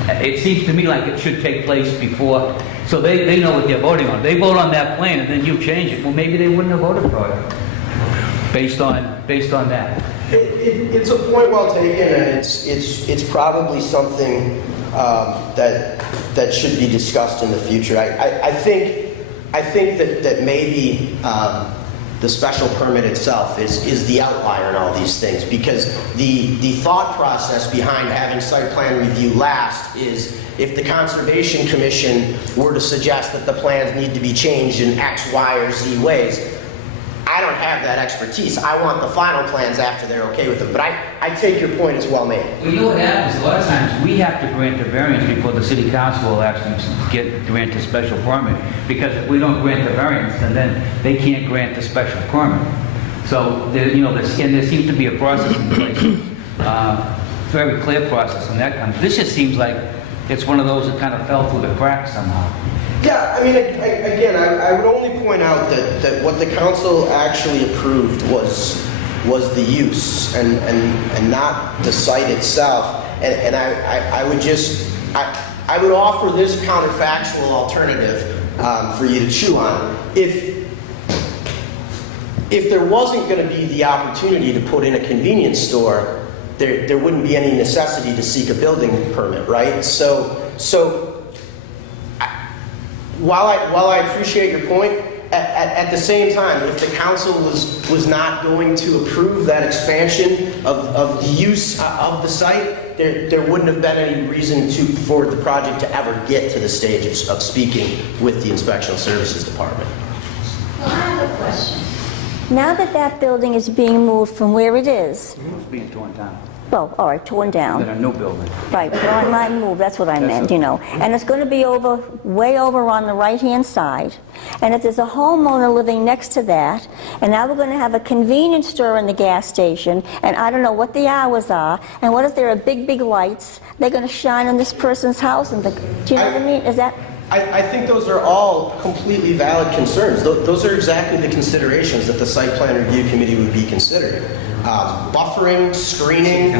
It seems to me like it should take place before, so they know what they're voting on. They vote on that plan and then you change it. Well, maybe they wouldn't have voted for it based on that. It's a point well taken, and it's probably something that should be discussed in the future. I think that maybe the special permit itself is the outlier in all these things, because the thought process behind having site plan review last is if the Conservation Commission were to suggest that the plans need to be changed in X, Y, or Z ways, I don't have that expertise. I want the final plans after they're okay with them. But I take your point as well made. Well, you know what happens? A lot of times we have to grant a variance before the city council will actually grant a special permit. Because if we don't grant the variance, then they can't grant the special permit. So, there seems to be a process in place, very clear process, and that comes. This just seems like it's one of those that kind of fell through the cracks somehow. Yeah, I mean, again, I would only point out that what the council actually approved was the use and not the site itself. And I would offer this counterfactual alternative for you to chew on. If there wasn't going to be the opportunity to put in a convenience store, there wouldn't be any necessity to seek a building permit, right? So while I appreciate your point, at the same time, if the council was not going to approve that expansion of the use of the site, there wouldn't have been any reason for the project to ever get to the stage of speaking with the Inspection Services Department. Well, I have a question. Now that building is being moved from where it is, It's being torn down. well, all right, torn down. Then a new building. Right, well, not move, that's what I meant, And it's going to be way over on the right-hand side. And if there's a homeowner living next to that, and now we're going to have a convenience store in the gas station, and I don't know what the hours are, and what if there are big lights, they're going to shine on this person's house, and do you know what I mean? Is that... I think those are all completely valid concerns. Those are exactly the considerations that the Site Plan Review Committee would be considering. Buffering, screening,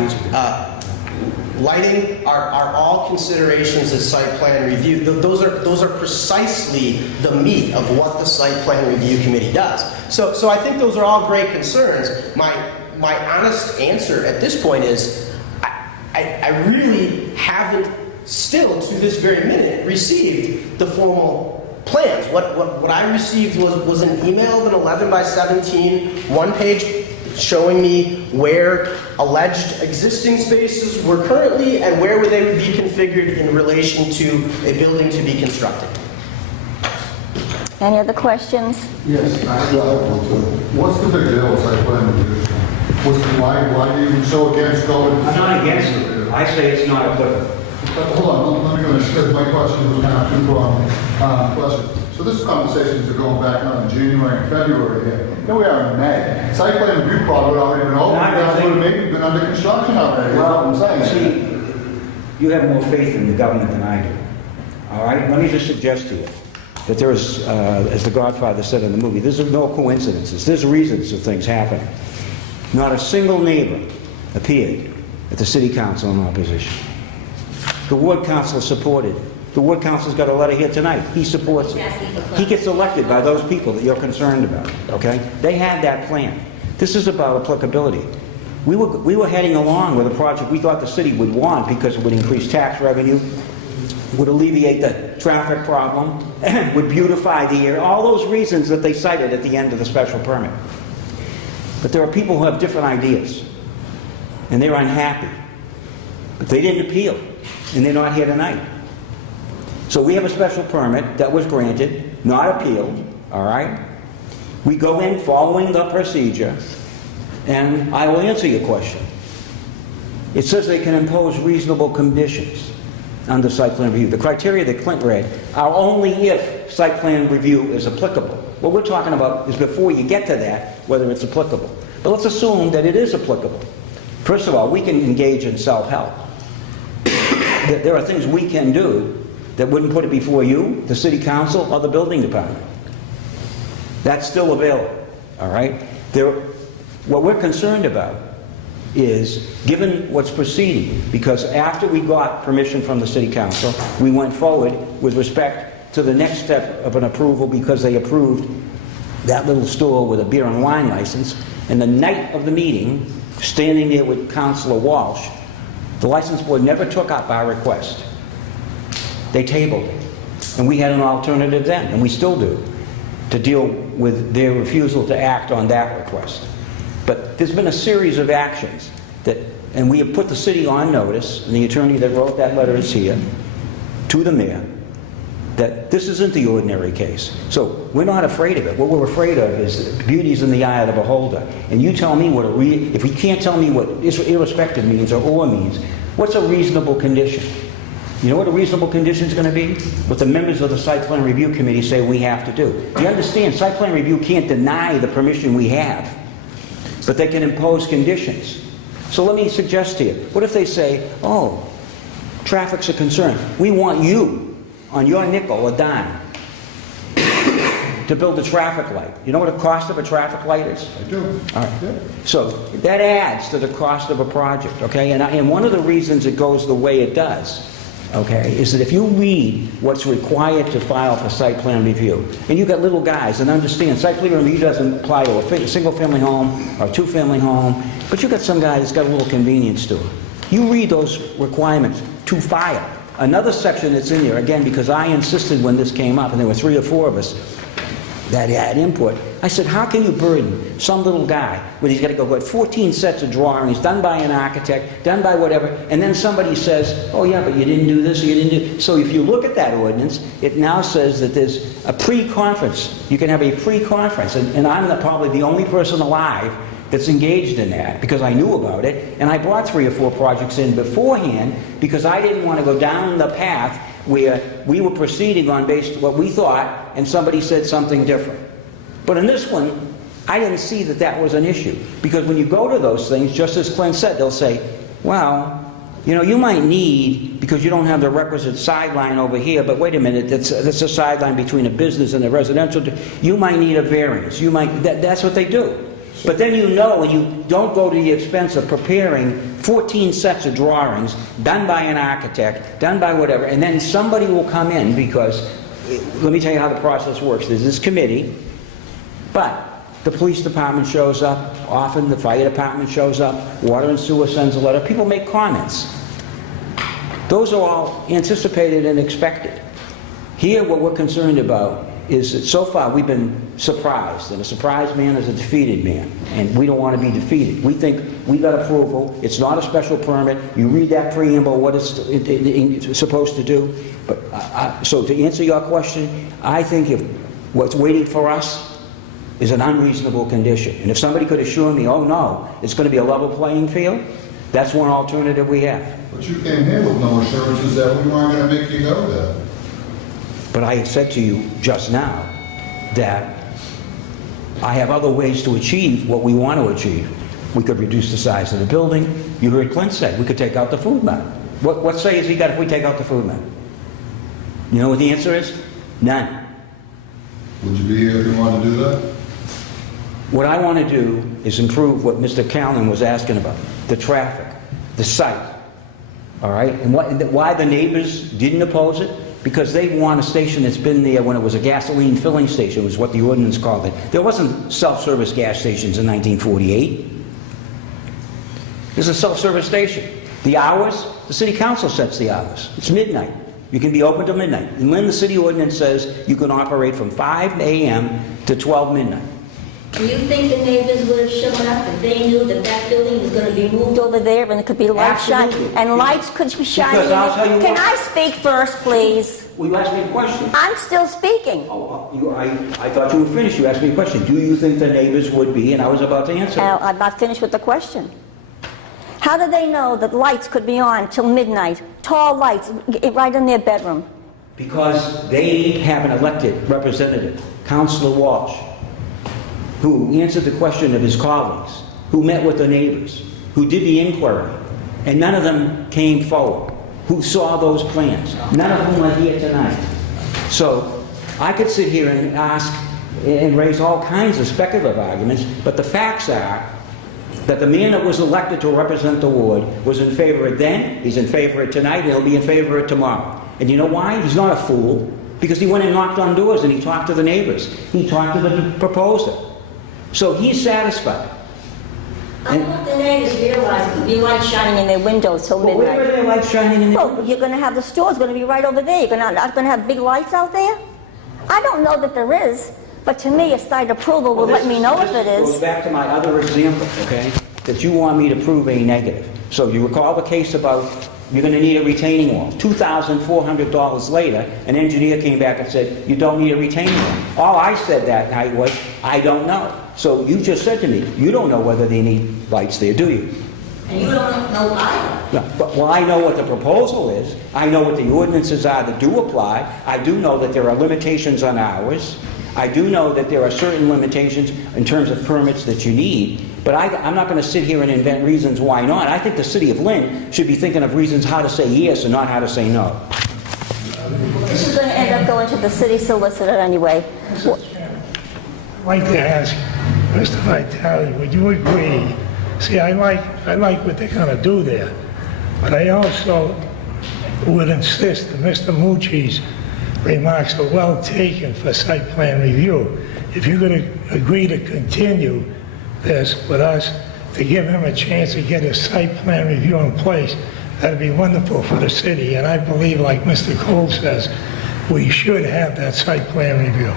lighting are all considerations of site plan review. Those are precisely the meat of what the Site Plan Review Committee does. So I think those are all great concerns. My honest answer at this point is I really haven't still to this very minute received the formal plans. What I received was an email of an 11 by 17 one-page showing me where alleged existing spaces were currently and where they would be configured in relation to a building to be constructed. Any other questions? Yes, I have one too. What's the big deal with site plan review? Why do you so against going? I'm not against it. I say it's not applicable. Hold on, let me finish, because my question was kind of two-pronged question. So this conversations are going back on in January and February here. Here we are in May. Site plan review probably would already been open. That would have maybe been under construction already. Well, I'm saying. see, you have more faith in the government than I do. All right? Let me just suggest to you that there is, as the Godfather said in the movie, there's no coincidences. There's reasons of things happening. Not a single neighbor appeared at the city council in opposition. The ward council supported The ward council's got a letter here tonight. He supports it. He gets elected by those people that you're concerned about, okay? They had that plan. This is about applicability. We were heading along with a project we thought the city would want because it would increase tax revenue, would alleviate the traffic problem, would beautify the area, all those reasons that they cited at the end of the special permit. But there are people who have different ideas, and they're unhappy. But they didn't appeal, and they're not here tonight. So we have a special permit that was granted, not appealed, all right? We go in following the procedure, and I will answer your question. It says they can impose reasonable conditions under site plan review. The criteria that Clint read are only if site plan review is applicable. What we're talking about is before you get to that, whether it's applicable. But let's assume that it is applicable. First of all, we can engage in self-help. There are things we can do that wouldn't put it before you, the city council, or the building department. That's still available, all right? What we're concerned about is, given what's proceeding, because after we got permission from the city council, we went forward with respect to the next step of an approval because they approved that little store with a beer and wine license, and the night of the meeting, standing there with Councilor Walsh, the license board never took up our request. They tabled it. And we had an alternative then, and we still do, to deal with their refusal to act on that request. But there's been a series of actions that, and we have put the city on notice, and the attorney that wrote that letter is here, to the mayor, that this isn't the ordinary case. So we're not afraid of it. What we're afraid of is beauty's in the eye of the beholder. And you tell me what if we can't tell me what irrespective means or means, what's a reasonable condition? You know what a reasonable condition is going to be? What the members of the Site Plan Review Committee say we have to do. Do you understand? Site Plan Review can't deny the permission we have, but they can impose conditions. So let me suggest to you, what if they say, oh, traffic's a concern. We want you, on your nickel or dime, to build a traffic light. You know what the cost of a traffic light is? I do. All right. Yeah. So that adds to the cost of a project, okay? And one of the reasons it goes the way it does, okay, is that if you read what's required to file for site plan review, and you've got little guys, and understand, site plan review doesn't apply to a single-family home or a two-family home, but you've got some guy that's got a little convenience store. You read those requirements to file. Another section that's in there, again, because I insisted when this came up, and there were 3 or 4 of us that had input, I said, how can you burden some little guy when he's got to go get 14 sets of drawings done by an architect, done by whatever, and then somebody says, oh yeah, but you didn't do this, or you didn't do... So if you look at that ordinance, it now says that there's a pre-conference. You can have a pre-conference, and I'm probably the only person alive that's engaged in that, because I knew about it, and I brought 3 or 4 projects in beforehand because I didn't want to go down the path where we were proceeding on based what we thought, and somebody said something different. But in this one, I didn't see that that was an issue, because when you go to those things, just as Clint said, they'll say, well, you know, you might need, because you don't have the requisite sideline over here, but wait a minute, that's a sideline between a business and a residential, you might need a variance. You might, that's what they do. But then you know, and you don't go to the expense of preparing 14 sets of drawings done by an architect, done by whatever, and then somebody will come in because, let me tell you how the process works. There's this committee, but the police department shows up, often the fire department shows up, water and sewer sends a letter, people make comments. Those are all anticipated and expected. Here, what we're concerned about is that so far we've been surprised, and a surprised man is a defeated man, and we don't want to be defeated. We think we got approval, it's not a special permit, you read that preamble, what it's supposed to do. But so to answer your question, I think if what's waiting for us is an unreasonable condition, and if somebody could assure me, oh no, it's going to be a level playing field, that's one alternative we have. But you came here with no assurances that we weren't going to make you go there. But I said to you just now that I have other ways to achieve what we want to achieve. We could reduce the size of the building. You heard Clint say we could take out the food mart. What say has he got if we take out the food mart? You know what the answer is? None. Would you be here if you wanted to do that? What I want to do is improve what Mr. Callan was asking about, the traffic, the site. All right? And why the neighbors didn't oppose it? because they want a station that's been there when it was a gasoline filling station, was what the ordinance called it. There wasn't self-service gas stations in 1948. This is a self-service station. The hours, the city council sets the hours. It's midnight. You can be open till midnight. In Lynn, the city ordinance says you can operate from 5 a.m. to 12 midnight. Do you think the neighbors would have shown up if they knew that that building was going to be moved over there and it could be lights shining? Absolutely. And lights could be shining? Because I'll tell you Can what- I speak first, please? Well, you asked me a question. I'm still speaking. I thought you were finished. You asked me a question. Do you think the neighbors would be? And I was about to answer. Al, I'm not finished with the question. How do they know that lights could be on till midnight? Tall lights, right in their bedroom. Because they have an elected representative, Councilor Walsh, who answered the question of his colleagues, who met with the neighbors, who did the inquiry, and none of them came forward, who saw those plans. None of them are here tonight. So I could sit here and ask and raise all kinds of speculative arguments, but the facts are that the man that was elected to represent the ward was in favor of it then, he's in favor of it tonight, and he'll be in favor of it tomorrow. And you know why? He's not a fool, because he went and knocked on doors and he talked to the neighbors. He talked to the proposer. So he's satisfied. I want the neighbors realize it could be lights shining in their windows till Well, where midnight. are their lights shining in the Well, you're going to have the store's going to be right over there. You're not going to have big lights out there? I don't know that there is, but to me, a site approval will let me know if it This goes is. back to my other example, okay? That you want me to prove a negative. So you recall the case about you're going to need a retaining wall. $2,400 later, an engineer came back and said, you don't need a retaining wall. All I said that night was, I don't know. So you just said to me, you don't know whether they need lights there, do you? And you don't know either. No, but, well, I know what the proposal is. I know what the ordinances are that do apply. I do know that there are limitations on hours. I do know that there are certain limitations in terms of permits that you need. But I'm not going to sit here and invent reasons why not. I think the city of Lynn should be thinking of reasons how to say yes and not how to say no. This is going to end up going to the city solicitor anyway. I'd like to ask Mr. Vitale, would you agree? See, I like what they're going to do there, but I also would insist that Mr. Mucci's remarks are well taken for site plan review. If you're going to agree to continue this with us, to give him a chance to get his site plan review in place, that'd be wonderful for the city. And I believe, like Mr. Cole says, we should have that site plan review.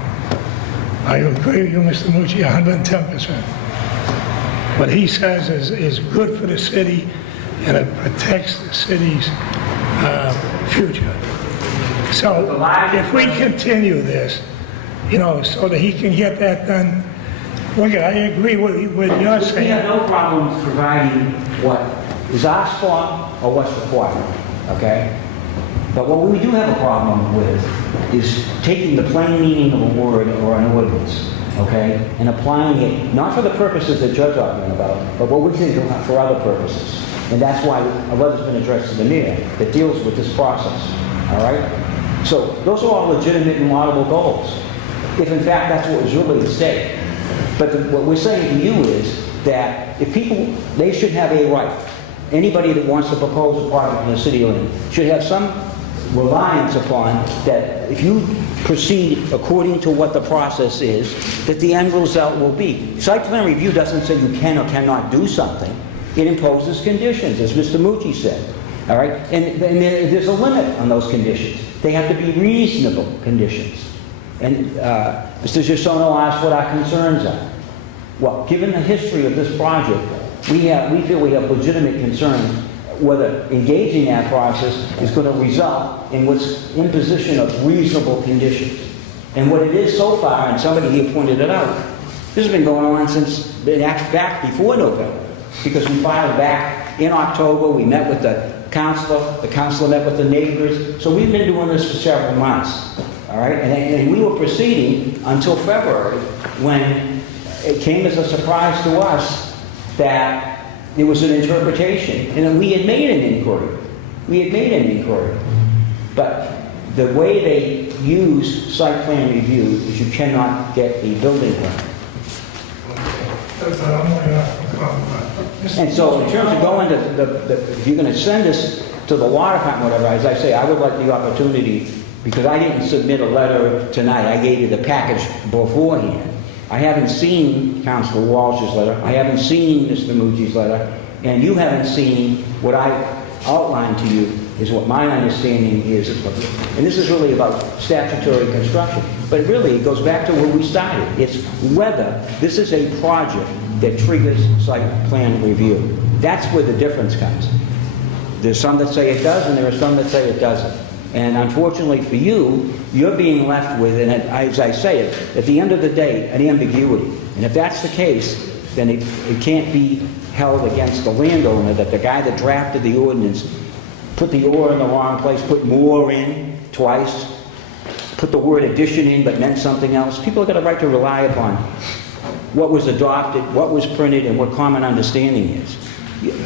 I agree with you, Mr. Mucci, 110%. What he says is good for the city, and it protects the city's future. So if we continue this, you know, so that he can get that done, look, I agree with what you're We have saying. no problem providing what is asked for or what's required, okay? But what we do have a problem with is taking the plain meaning of a word or an ordinance, okay, and applying it, not for the purposes that Judge's arguing about, but what we think for other purposes. And that's why a letter's been addressed to the mayor that deals with this process, all right? So those are all legitimate and laudable goals, if in fact that's what was really at stake. But what we're saying to you is that if people, they should have a right. Anybody that wants to propose a project in the city of Lynn should have some reliance upon that if you proceed according to what the process is, that the end result will be. Site plan review doesn't say you can or cannot do something. It imposes conditions, as Mr. Mucci said. All right? And there's a limit on those conditions. They have to be reasonable conditions. And Mr. Gisono asked what our concerns are. Well, given the history of this project, we feel we have legitimate concerns whether engaging that process is going to result in what's imposition of reasonable conditions. And what it is so far, and somebody here pointed it out, this has been going on since, back before November, because we filed back in October, we met with the councilor met with the neighbors, so we've been doing this for several months, all right? And we were proceeding until February, when it came as a surprise to us that there was an interpretation, and we had made an inquiry. But the way they use site plan review is you cannot get a building permit. And so in terms of going to if you're going to send this to the law department, whatever, as I say, I would like the opportunity because I didn't submit a letter tonight. I gave you the package beforehand. I haven't seen Councilor Walsh's letter. I haven't seen Mr. Mucci's letter. And you haven't seen what I outlined to you is what my understanding is. And this is really about statutory construction. But really, it goes back to where we started. It's whether this is a project that triggers site plan review. That's where the difference comes. There's some that say it does, and there are some that say it doesn't. And unfortunately for you, you're being left with, and as I say it, at the end of the day, an ambiguity. And if that's the case, then it can't be held against the landowner that the guy that drafted the ordinance put the or in the wrong place, put more in twice, put the word addition in but meant something else. People have got a right to rely upon what was adopted, what was printed, and what common understanding is.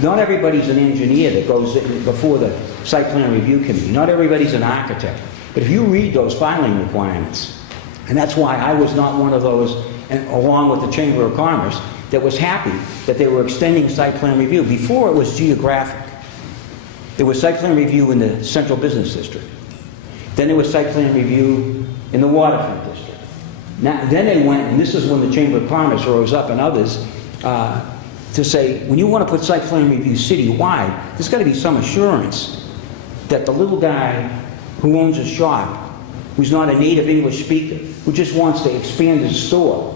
Not everybody's an engineer that goes before the site plan review committee. Not everybody's an architect. But if you read those filing requirements, and that's why I was not one of those, and along with the Chamber of Commerce, that was happy that they were extending site plan review. Before it was geographic. There was site plan review in the Central Business District. Then there was site plan review in the Waterfront District. Now, then they went, and this is when the Chamber of Commerce rose up and others, to say, when you want to put site plan review citywide, there's got to be some assurance that the little guy who owns a shop, who's not a native English speaker, who just wants to expand his store,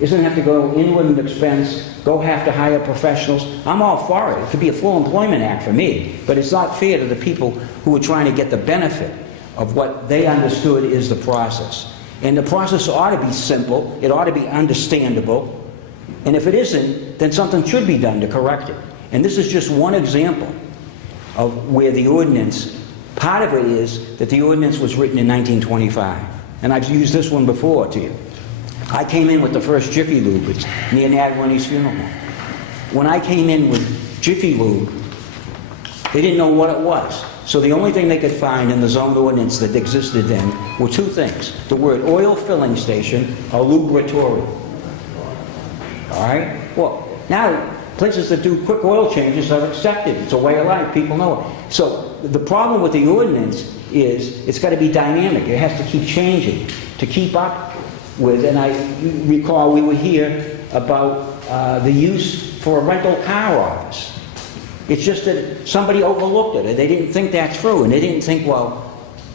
doesn't have to go inward in expense, have to hire professionals. I'm all for it. It could be a full employment act for me, but it's not fair to the people who are trying to get the benefit of what they understood is the process. And the process ought to be simple, it ought to be understandable, and if it isn't, then something should be done to correct it. And this is just one example of where the ordinance, part of it is that the ordinance was written in 1925. And I've used this one before to you. I came in with the first Jiffy Lube. It's near Nat Winnie's funeral home. When I came in with Jiffy Lube, they didn't know what it was. So the only thing they could find in the zone ordinance that existed then were two things. The word oil filling station or lubratory. All right? Well, now places that do quick oil changes are accepted. It's a way of life. People know it. So the problem with the ordinance is it's got to be dynamic. It has to keep changing to keep up with, and I recall we were here about the use for a rental car office. It's just that somebody overlooked it, and they didn't think that through, and they didn't think, well,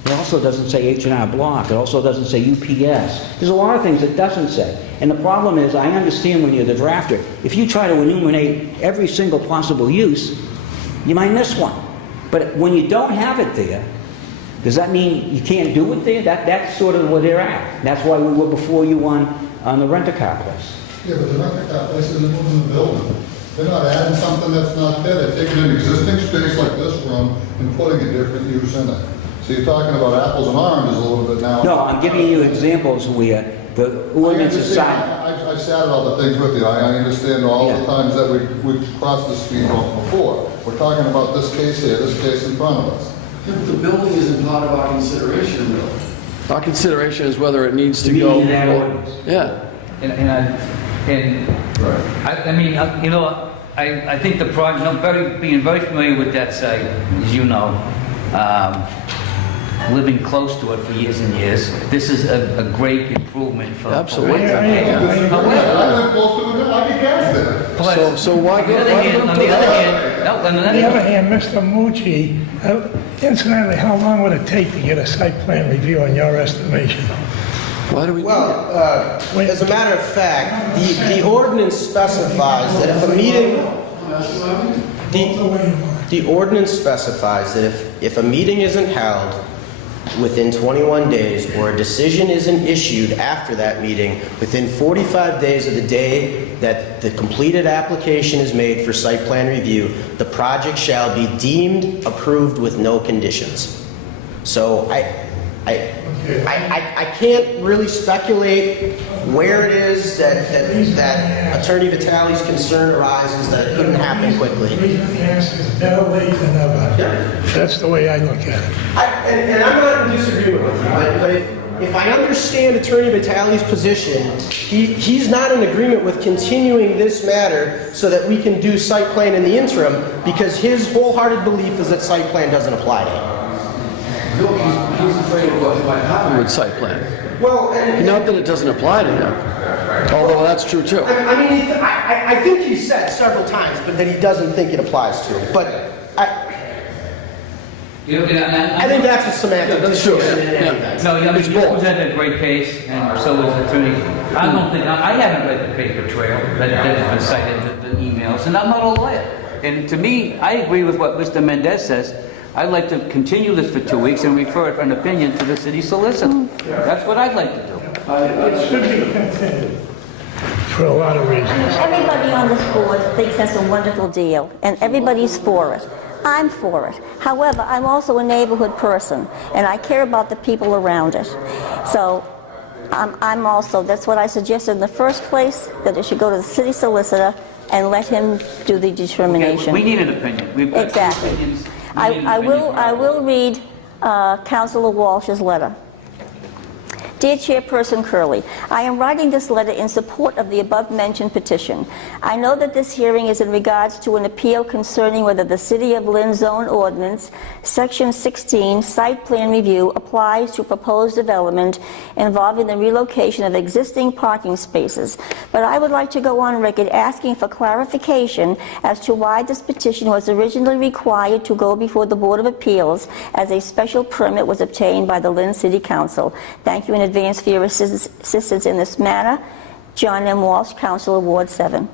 it also doesn't say H&R Block, it also doesn't say UPS. There's a lot of things it doesn't say. And the problem is, I understand when you're the drafter, if you try to enumerate every single possible use, you might miss one. But when you don't have it there, does that mean you can't do it there? That's sort of where they're at. That's why we were before you on the rent-a-car place. Yeah, but the rent-a-car place isn't moving the building. They're not adding something that's not there. They're taking an existing space like this room and putting a different use in it. So you're talking about apples and oranges a little bit now. No, I'm giving you examples where the ordinance is signed. I've sat at all the things with you. I understand all the times that we've crossed the speed bump before. We're talking about this case here, this case in front of us. Yeah, but the building isn't part of our consideration, really. Our consideration is whether it needs to go. Meeting that ordinance. Yeah. I mean, you know, I think the project, being very familiar with that site, as you know, living close to it for years and years, this is a great improvement for. Absolutely. I live close to the, I get gas there. So why go? On the other hand, Mr. Mucci, incidentally, how long would it take to get a site plan review in your estimation? Why do we? Well, as a matter of fact, the ordinance specifies that if a meeting, the ordinance specifies that if a meeting isn't held within 21 days or a decision isn't issued after that meeting within 45 days of the day that the completed application is made for site plan review, the project shall be deemed approved with no conditions. So I can't really speculate where it is that Attorney Vitale's concern arises that it couldn't happen quickly. The answer is better late than never. Yeah. That's the way I look at it. And I'm not in disagreement with you, but if I understand Attorney Vitale's position, he's not in agreement with continuing this matter so that we can do site plan in the interim because his wholehearted belief is that site plan doesn't apply to him. Bill, he's afraid of what might happen with site plan. Well, and Not that it doesn't apply to him, although that's true too. I mean, I think he said several times, but that he doesn't think it applies to him. But I think that's a semantic That's true. decision in any Yeah. event. No, I mean, It's you both. presented a great case, and so was the attorney. I don't think, I haven't read the paper trail that has been cited, the emails, and I'm not a lawyer. And to me, I agree with what Mr. Mendez says. I'd like to continue this for 2 weeks and refer it for an opinion to the city solicitor. That's what I'd like to do. It should be continued for a lot of reasons. Everybody on this board thinks that's a wonderful deal, and everybody's for it. I'm for it. However, I'm also a neighborhood person, and I care about the people around it. So I'm also, that's what I suggested in the first place, that it should go to the city solicitor and let him do the determination. We need an opinion. We've got two Exactly. opinions. We need an I opinion. will read Councilor Walsh's letter. Dear Chairperson Curley, I am writing this letter in support of the above-mentioned petition. I know that this hearing is in regards to an appeal concerning whether the City of Lynn Zone Ordinance, Section 16, Site Plan Review, applies to proposed development involving the relocation of existing parking spaces. But I would like to go on record asking for clarification as to why this petition was originally required to go before the Board of Appeals, as a special permit was obtained by the Lynn City Council. Thank you in advance for your assistance in this matter. John M. Walsh, Councilor, Ward 7.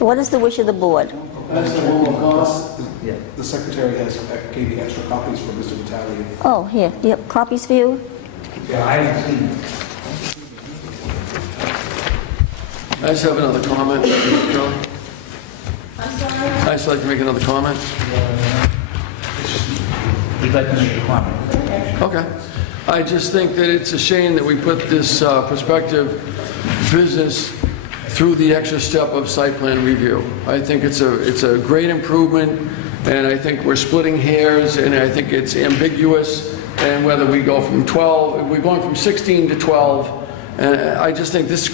What is the wish of the board? The secretary gave me extra copies for Mr. Vitale. Oh, here, yep, copies for you? Yeah, I haven't seen it. I just have another comment, Mr. Curley. I'm sorry? I'd just like to make another comment. We'd like to make a comment. Okay. I just think that it's a shame that we put this prospective business through the extra step of site plan review. I think it's a great improvement, and I think we're splitting hairs, and I think it's ambiguous, and whether we go from 12, we're going from 16 to 12, and I just think this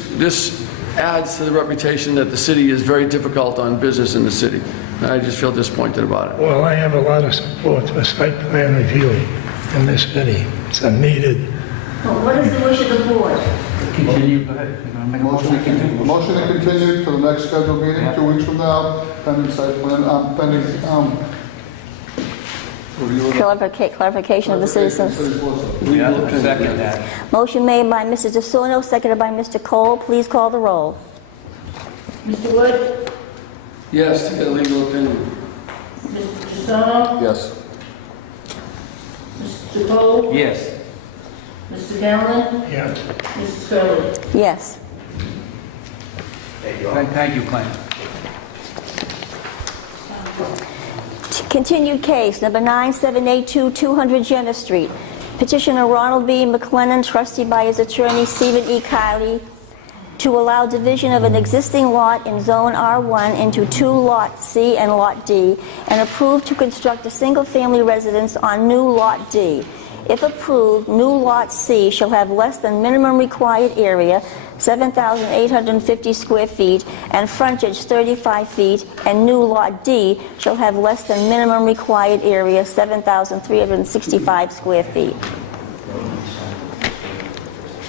adds to the reputation that the city is very difficult on business in the city. I just feel disappointed about it. Well, I have a lot of support for site plan review in this city. It's a needed. Well, what is the wish of the board? Continue, go ahead. You wanna make a Motion to continue to the next scheduled meeting, 2 weeks from now, pending site plan, pending, review of the... Clarification of the citizens. Yeah, second that. Motion made by Mr. DeSorno, seconded by Mr. Cole. Please call the roll. Mr. Wood? Yes, to get a legal opinion. Mr. Jussono? Yes. Mr. Cole? Yes. Mr. Galvin? Yeah. Mrs. Curley? Yes. Thank you, Clint. Continued case, number 9782, 200 Jenner Street. Petitioner Ronald B. McLennan, trustee by his attorney Stephen E. Kiley, to allow division of an existing lot in Zone R1 into two Lot C and Lot D, and approved to construct a single-family residence on new Lot D. If approved, new Lot C shall have less than minimum required area, 7,850 square feet, and frontage 35 feet, and new Lot D shall have less than minimum required area, 7,365 square feet.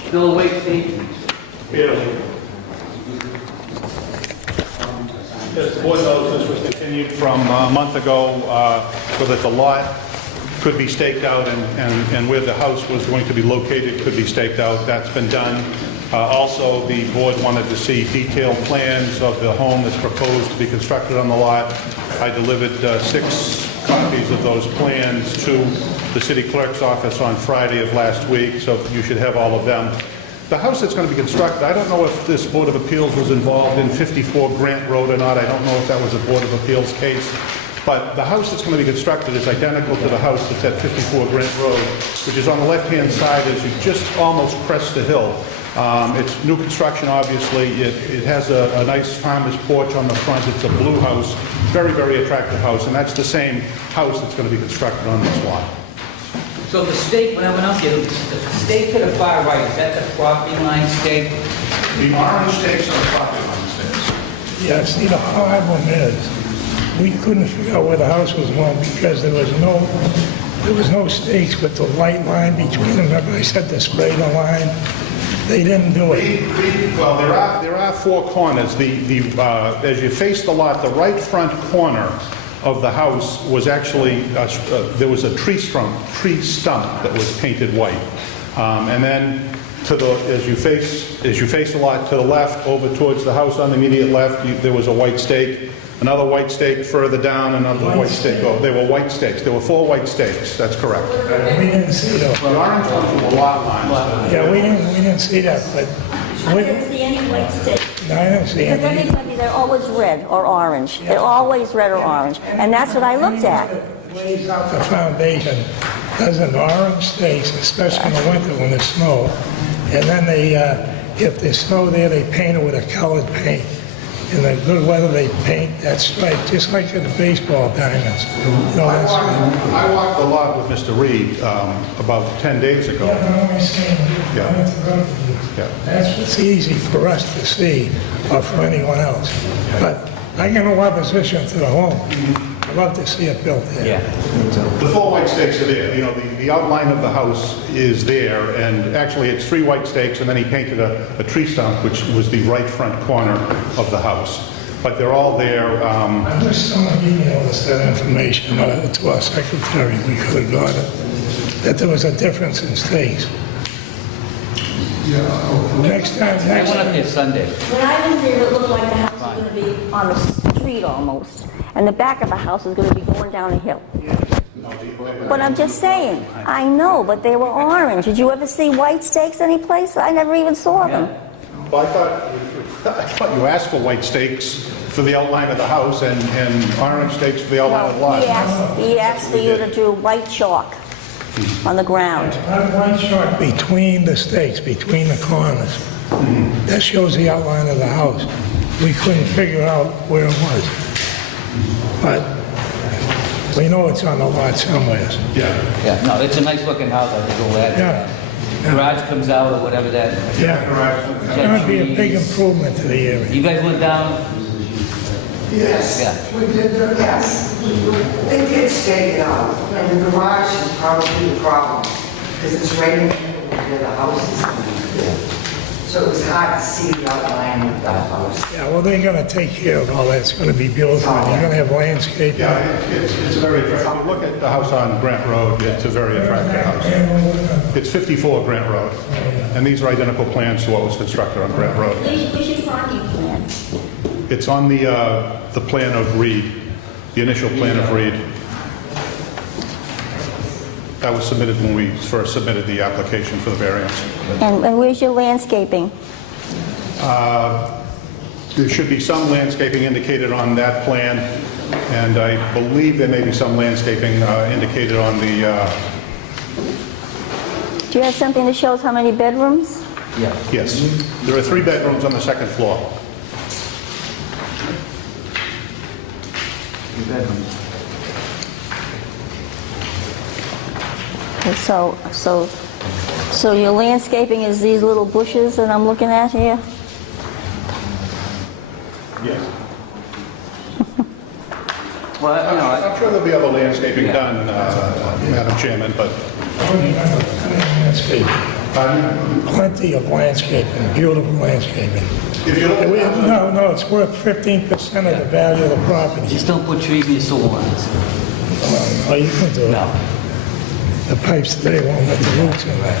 Still awake, Steve? Yes, the board knows this was continued from a month ago so that the lot could be staked out and where the house was going to be located could be staked out. That's been done. Also, the board wanted to see detailed plans of the home that's proposed to be constructed on the lot. I delivered 6 copies of those plans to the city clerk's office on Friday of last week, so you should have all of them. The house that's going to be constructed, I don't know if this Board of Appeals was involved in 54 Grant Road or not. I don't know if that was a Board of Appeals case. But the house that's going to be constructed is identical to the house that's at 54 Grant Road, which is on the left-hand side as you just almost crest the hill. It's new construction, obviously. It has a nice farmer's porch on the front. It's a blue house, very, very attractive house, and that's the same house that's going to be constructed on this lot. So the stake, when I went out there, the stake to the far right, is that the property line stake? The orange stakes are the property line stakes. Yeah, see, the problem is, we couldn't figure out where the house was going because there was no There was no stakes with the white line between them. Remember I said to spray the line? They didn't do it. Well, there are four corners. As you face the lot, the right front corner of the house was actually, there was a tree stump that was painted white. And then as you face the lot to the left, over towards the house on the immediate left, there was a white stake. Another white stake further down, another white stake. Oh, they were white stakes. There were 4 white stakes. That's correct. We didn't see those. The orange ones were lot lines. Yeah, we didn't see that, but I didn't see any white stakes. no, I didn't see Because any. everybody, they're always red or orange. They're always red or orange. And that's what I looked at. Lays out the foundation, does an orange stakes, especially in the winter when it's snow. And then if there's snow there, they paint it with a colored paint. In the good weather, they paint that stripe, just like in the baseball diamonds. You know, that's, I walked the lot with Mr. Reed about 10 days ago. I'm only saying, Yeah. I'm interrupting you. Yeah. That's what's easy for us to see, or for anyone else. But I got no opposition to the home. I'd love to see it built there. Yeah. The 4 white stakes are there. You know, the outline of the house is there, and actually it's 3 white stakes, and then he painted a tree stump, which was the right front corner of the house. But they're all there. I wish someone emailed us that information to our secretary. We could have got it. That there was a difference in stakes. Next I went up time. there Sunday. When I was there, it looked like the house was going to be on the street almost. And the back of the house was going to be going down a hill. But I'm just saying, I know, but they were orange. Did you ever see white stakes anyplace? I never even saw them. Well, I thought you asked for white stakes for the outline of the house and orange stakes for the outline of the lot. He asked for you to do white chalk on the ground. One shot between the stakes, between the corners. That shows the outline of the house. We couldn't figure out where it was. But we know it's on the lot somewhere. Yeah. Yeah, no, it's a nice looking house, I think, over that. Yeah. Garage comes out or whatever that. Yeah. It's going to be a big improvement to the area. You guys went down? Yes. Yeah. We did, yes. They did stake it out, and the garage is probably the problem, because it's right in the middle of where the house is going to be. So it was hard to see the outline of the house. Yeah, well, they're going to take care of all that. It's going to be beautiful. You're going to have landscape. Yeah, it's very attractive. Look at the house on Grant Road. It's a very attractive house. It's 54 Grant Road. And these are identical plans to what was constructed on Grant Road. Where's your parking plan? It's on the plan of Reed, the initial plan of Reed. That was submitted when we first submitted the application for the variance. And where's your landscaping? There should be some landscaping indicated on that plan, and I believe there may be some landscaping indicated on the, Do you have something that shows how many bedrooms? Yeah. yes. There are 3 bedrooms on the second floor. 3 bedrooms. Okay, so your landscaping is these little bushes that I'm looking at here? Yes. Well, you know, I'm sure there'll be other landscaping done, Madam Chairman, but Landscaping. Plenty of landscaping, beautiful landscaping. if you look at the house on- No, it's worth 15% of the value of the property. just don't put trees in your sewer lines. Oh, you can do it. No. The pipes today won't let the roots in there.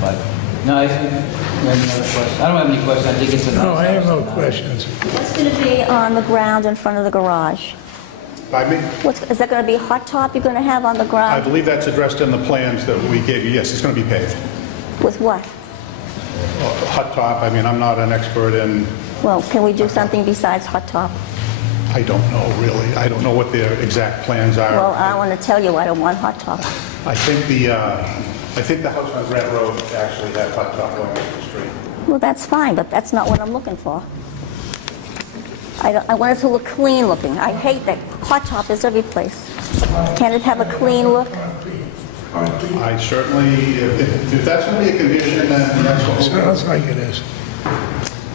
But, no, I think, you have another question? I don't have any questions, I think it's a nice No, I have no house. questions. What's going to be on the ground in front of the garage? Pardon me? Is that going to be a hot top you're going to have on the I ground? believe that's addressed in the plans that we gave you. Yes, it's going to be paved. With what? Hot top, I mean, I'm not an expert in, Well, can we do something besides hot top? I don't know really. I don't know what their exact plans are. Well, I want to tell you I don't want hot top. I think the house on Grant Road actually had hot top going up the street. Well, that's fine, but that's not what I'm looking for. I want it to look clean looking. I hate that hot top is every place. Can it have a clean look? I certainly, if that's going to be a condition, then that's what we'll do. Sounds like it is.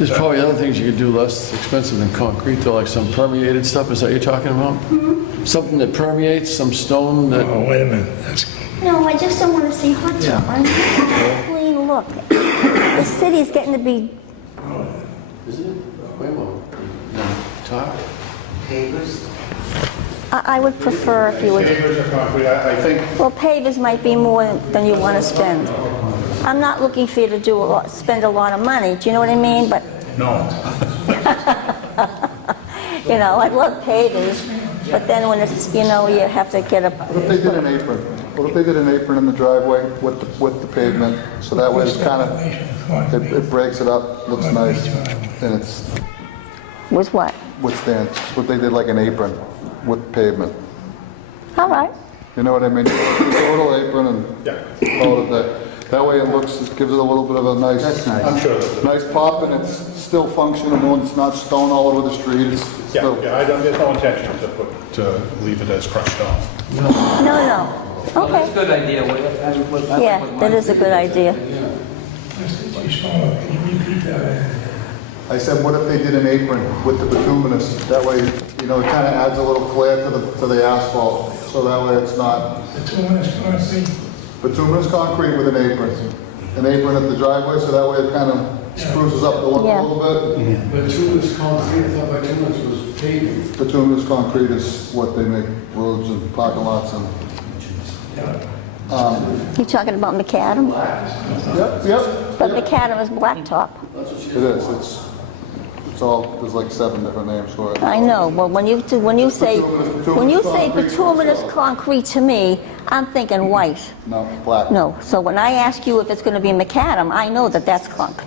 There's probably other things you could do less expensive than concrete, though, like some permeated stuff. Is that what you're talking about? Something that permeates, some stone that... Oh, wait a minute. No, I just don't want to see hot top. I want to have a clean look. The city's getting to be, Isn't it? Wait, well, no, tar? Pavers. I would prefer if you would, Pavers or concrete, I think, well, pavers might be more than you want to spend. I'm not looking for you to spend a lot of money, do you know what I mean? But, no. you know, I love pavers, but then when it's, you know, you have to get a, What if they did an apron? What if they did an apron in the driveway with the pavement? So that way it's kind of, it breaks it up, looks nice, and it's with what? withstands. What they did, like an apron with pavement. All right. You know what I mean? Just a little apron and call it that. That way it looks, it gives it a little bit of a nice, I'm sure that nice pop, and it's still functional, and it's not stone all over the street. It's still, I don't, there's no intention to leave it as crushed stone. No. Well, that's a Okay. good idea. Yeah, that is a good idea. I said, what if they did an apron with the bituminous? That way, you know, it kind of adds a little flair to the asphalt, so that way it's not bituminous concrete with an apron. An apron at the driveway, so that way it kind of spruces up the look Yeah. a little bit. Bituminous concrete, I thought bituminous was paving. Bituminous concrete is what they make roads and parking lots and. You talking about macadam? Yep. But macadam is blacktop. It is, it's all, there's like 7 different names for it. I know, but when you say bituminous concrete to me, I'm thinking white. No, black. No, so when I ask you if it's going to be macadam, I know that that's hot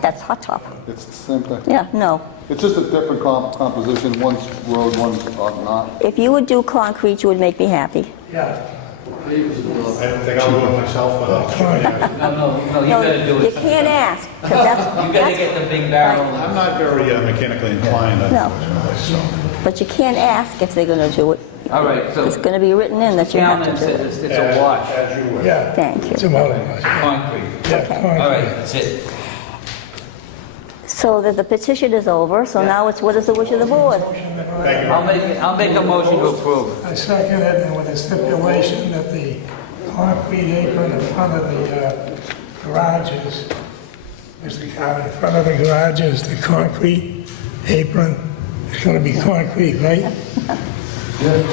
top. It's the same thing. Yeah, no. It's just a different composition, one's road, one's not. If you would do concrete, you would make me happy. Yeah. I don't think I'll do it myself, but I'll try. No, you No, gotta do you it. can't ask, because You gotta that's, get the big barrel. I'm not very mechanically inclined, No. unfortunately, so. but you can't ask if they're going to do it. All right, so It's going to be written in that you have Calvin to do said it. it's a wash, As you wish. Yeah. Thank you. It's about it. concrete. Yeah, All right, that's it. So that the petition is over, so now it's what is the wish of the board? Thank you. I'll make a motion to approve. I second it, and with the stipulation that the concrete apron in front of the garages, Mr. Carter, in front of the garages, the concrete apron is going to be concrete, right?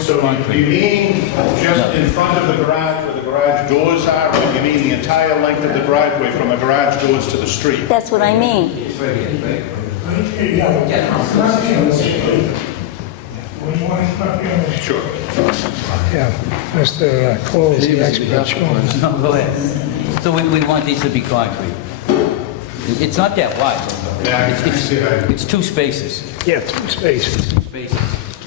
So you mean just in front of the garage where the garage doors are, or you mean the entire length of the driveway from the garage doors to the street? That's what I mean. Sure. Yeah, Mr. Cole is the expert. Sure. No, go ahead. So we want these to be concrete. It's not that wide. Yeah, I see that. It's 2 spaces. Yeah, 2 spaces. Spaces.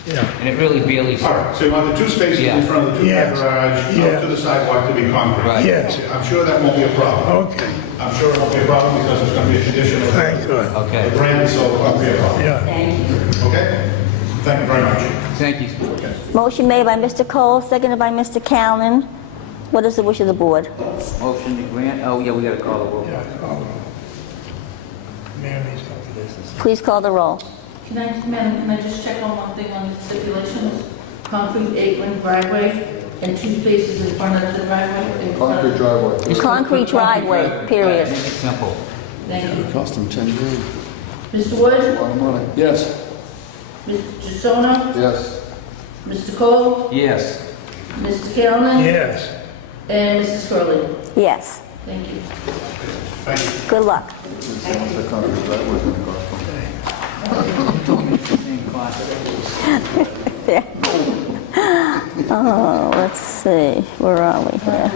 Yeah. And it really barely... All right, so you want the 2 spaces in front of the Yes. garage Yeah. up to the sidewalk to be concrete? Right. Yes. I'm sure that won't be a problem. Okay, I'm sure it won't be a problem because it's going to be a condition of thank God. Okay. the grant, so it won't be a problem. Yeah. Okay? Thank you very much. Thank you. Motion made by Mr. Cole, seconded by Mr. Callen. What is the wish of the board? Motion to grant, oh, yeah, we gotta call the roll. Yeah, Mary's got this. Please call the roll. Madam, can I just check on one thing on the stipulations? Concrete apron driveway and 2 spaces in front of the driveway? in front Concrete of- driveway. Concrete driveway, period. Make it simple. Thank you. It cost them 10 grand. Mr. Wood? A lot of money. Yes. Mr. Jusona? Yes. Mr. Cole? Yes. Mr. Callen? Yes. And Mrs. Curley? Yes. Thank you. Good luck. The concrete driveway's gonna cost them. Oh, let's see, where are we here?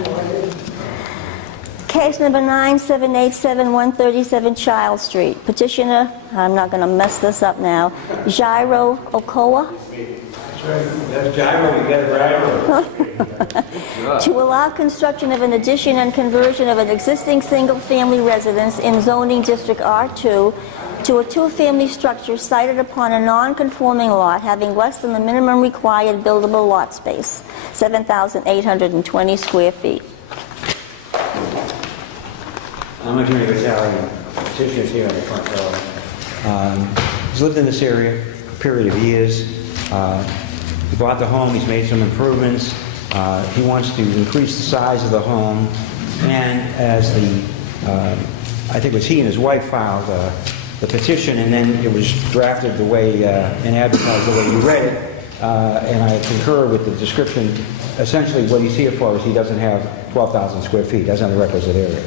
Case number 9787137 Child Street. Petitioner, I'm not going to mess this up now, Jairo Okoa? That's gyro, we got it right. To allow construction of an addition and conversion of an existing single-family residence in zoning district R2 to a 2-family structure sited upon a non-conforming lot having less than the minimum required buildable lot space, 7,820 square feet. I'm attorney Italian. Petitioner's here in the front row. He's lived in this area a period of years. He bought the home, he's made some improvements. He wants to increase the size of the home, and as I think it was he and his wife filed the petition, and then it was drafted the way and advertised the way you read it, and I concur with the description. Essentially, what he's here for is he doesn't have 12,000 square feet, doesn't have the requisite area.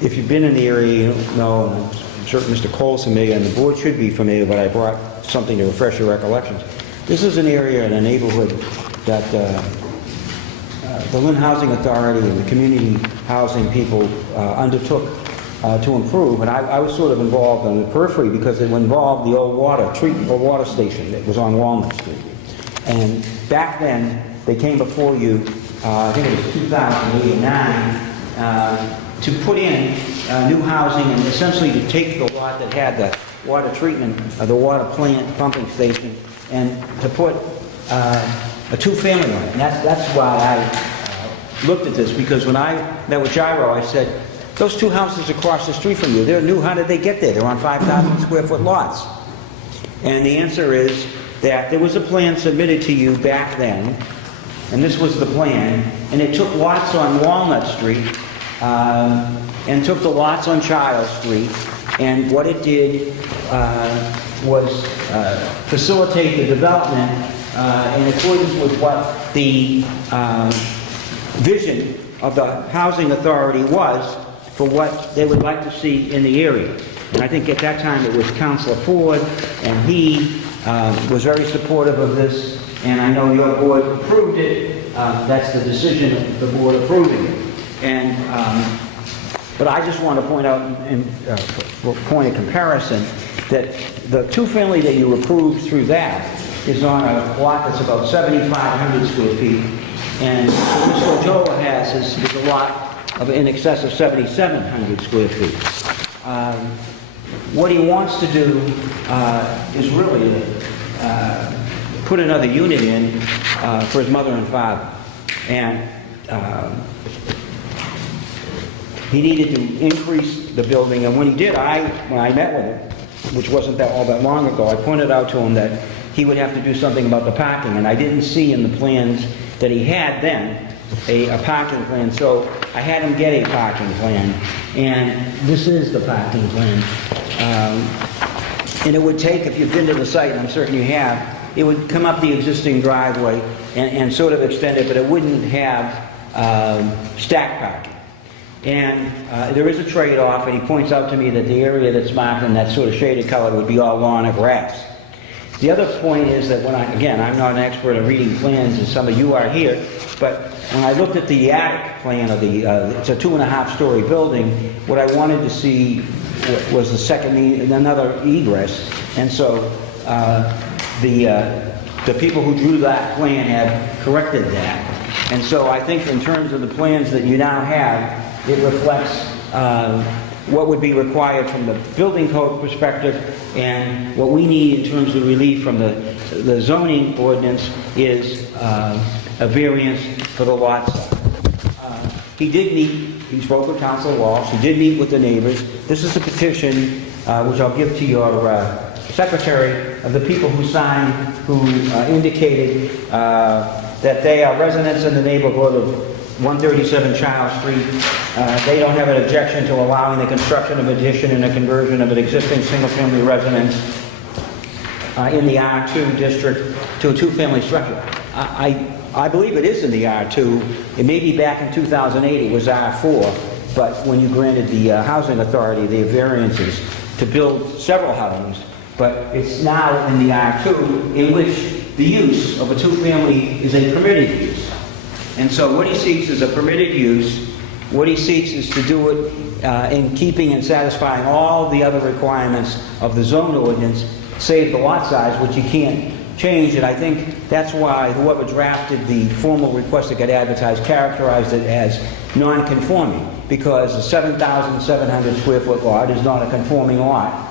If you've been in the area, you know, and I'm certain Mr. Cole's familiar, and the board should be familiar, but I brought something to refresh your recollections. This is an area in a neighborhood that the Lynn Housing Authority and the community housing people undertook to improve, and I was sort of involved on the periphery because it involved the old water station that was on Walnut Street. And back then, they came before you, I think it was 2008 or 9, to put in new housing and essentially to take the lot that had the water treatment, the water plant pumping station, and to put a two-family on it. And that's why I looked at this, because when I met with Gyro, I said, those two houses across the street from you, they're new, how did they get there? They're on 5,000 square foot lots. And the answer is that there was a plan submitted to you back then, and this was the plan, and it took lots on Walnut Street, and took the lots on Child Street, and what it did was facilitate the development in accordance with what the vision of the Housing Authority was for what they would like to see in the area. And I think at that time it was Councilor Ford, and he was very supportive of this, and I know your board approved it. That's the decision of the board approving it. And but I just want to point out, for point of comparison, that the two-family that you approved through that is on a lot that's about 7,500 square feet, and what Mr. Ojoa has is a lot of in excess of 7,700 square feet. What he wants to do is really put another unit in for his mother and father, and he needed to increase the building, and when he did, when I met with him, which wasn't all that long ago, I pointed out to him that he would have to do something about the parking, and I didn't see in the plans that he had then a parking plan, so I had him get a parking plan, and this is the parking plan. And it would take, if you've been to the site, and I'm certain you have, it would come up the existing driveway and sort of extend it, but it wouldn't have stack parking. And there is a trade-off, and he points out to me that the area that's marked in that sort of shaded color would be all lawn or grass. The other point is that when I'm not an expert at reading plans, as some of you are here, but when I looked at the attic plan of it's a 2.5-story building, what I wanted to see was another egress, and so the people who drew that plan have corrected that. And so I think in terms of the plans that you now have, it reflects what would be required from the building code perspective, and what we need in terms of relief from the zoning ordinance is a variance for the lot size. He spoke with Councilor Walsh, he did meet with the neighbors. This is a petition, which I'll give to your secretary, of the people who signed, who indicated that they are residents in the neighborhood of 137 Child Street. They don't have an objection to allowing the construction of addition and a conversion of an existing single-family residence in the R2 district to a two-family structure. I believe it is in the R2. It may be back in 2008 it was R4, but when you granted the Housing Authority the variances to build several homes, but it's now in the R2, in which the use of a two-family is a permitted use. And so what he seeks is a permitted use. What he seeks is to do it in keeping and satisfying all the other requirements of the zone ordinance, save the lot size, which you can't change. And I think that's why whoever drafted the formal request that got advertised characterized it as non-conforming, because a 7,700 square foot lot is not a conforming lot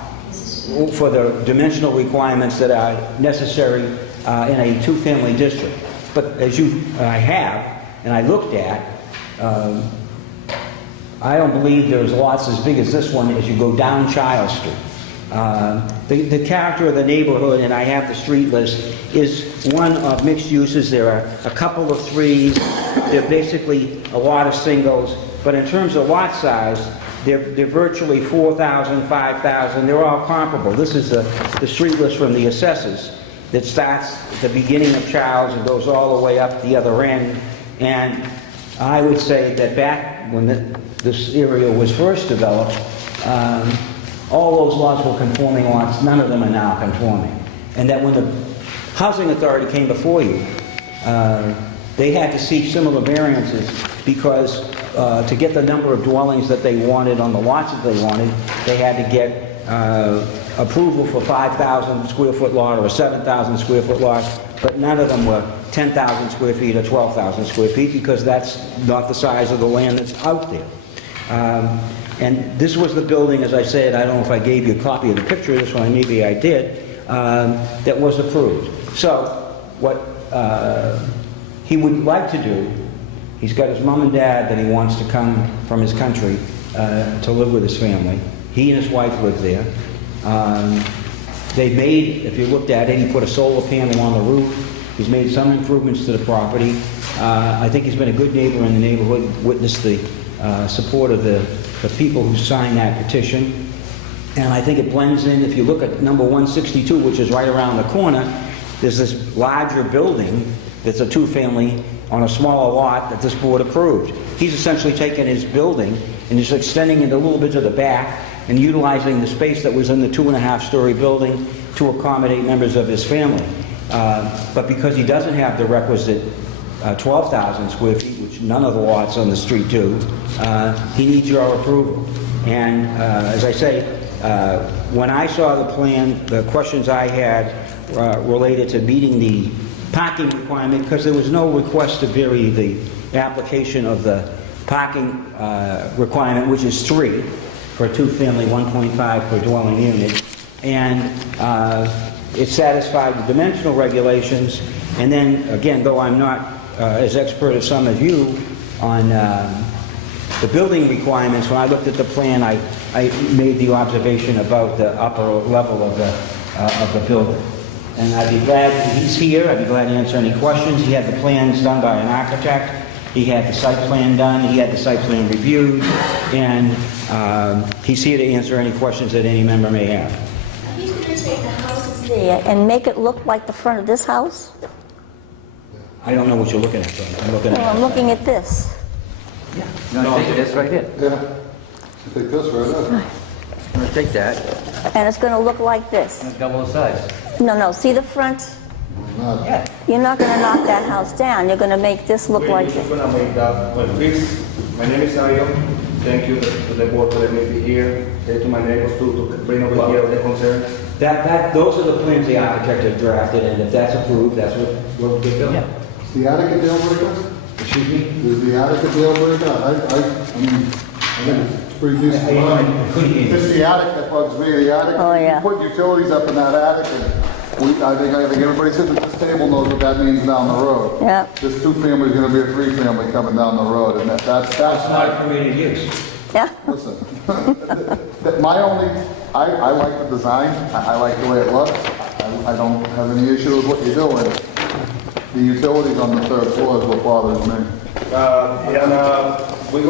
for the dimensional requirements that are necessary in a two-family district. But as I have, and I looked at, I don't believe there's lots as big as this one as you go down Child Street. The character of the neighborhood, and I have the street list, is one of mixed uses. There are a couple of threes, there are basically a lot of singles, but in terms of lot size, they're virtually 4,000, 5,000, they're all comparable. This is the street list from the assessors that starts at the beginning of Childs and goes all the way up the other end. And I would say that back when this area was first developed, all those lots were conforming lots, none of them are now conforming. And that when the Housing Authority came before you, they had to seek similar variances because to get the number of dwellings that they wanted on the lots that they wanted, they had to get approval for 5,000 square foot lot or a 7,000 square foot lot, but none of them were 10,000 square feet or 12,000 square feet because that's not the size of the land that's out there. And this was the building, as I said, I don't know if I gave you a copy of the picture of this one, maybe I did, that was approved. So what he would like to do, he's got his mom and dad that he wants to come from his country to live with his family. He and his wife live there. They made, if you looked at it, he put a solar panel on the roof. He's made some improvements to the property. I think he's been a good neighbor in the neighborhood, witnessed the support of the people who signed that petition. And I think it blends in. If you look at number 162, which is right around the corner, there's this larger building that's a two-family on a smaller lot that this board approved. He's essentially taken his building and just extending it a little bit to the back and utilizing the space that was in the 2.5-story building to accommodate members of his family. But because he doesn't have the requisite 12,000 square feet, which none of the lots on the street do, he needs your approval. And as I say, when I saw the plan, the questions I had related to meeting the parking requirement, because there was no request to vary the application of the parking requirement, which is 3 for a two-family, 1.5 per dwelling unit. And it satisfied the dimensional regulations. And then, again, though I'm not as expert as some of you on the building requirements, when I looked at the plan, I made the observation about the upper level of the building. And I'd be glad, he's here, I'd be glad to answer any questions. He had the plans done by an architect. He had the site plan done. He had the site plan reviewed. And he's here to answer any questions that any member may have. He's going to take the houses there and make it look like the front of this house? I don't know what you're looking at, but I'm looking at... Well, I'm looking at this. No, take this right here. Yeah. Take this right there. I'm gonna take that, And it's going to look like this. and double the size. No, see the front? You're not going to knock that house down. You're going to make this look like We're this. gonna make that, well, fix. My name is Ayo. Thank you to the board for letting me be here. To my neighbors to bring over here the concerns. Those are the plans the architect has drafted, and if that's approved, that's what we'll get going. Is the attic a deal breaker? Excuse me? Is the attic a deal breaker? I mean, I think it's pretty decent. It's the attic that bugs me, the attic. Oh, yeah. You put utilities up in that attic, and I think everybody sitting at this table knows what that means down the road. Yeah. This two-family is gonna be a three-family coming down the road, and that's Not a permitted use. Yeah. Listen, I like the design, I like the way it looks, I don't have any issue with what you're doing. The utilities on the third floor is what bothers me. We're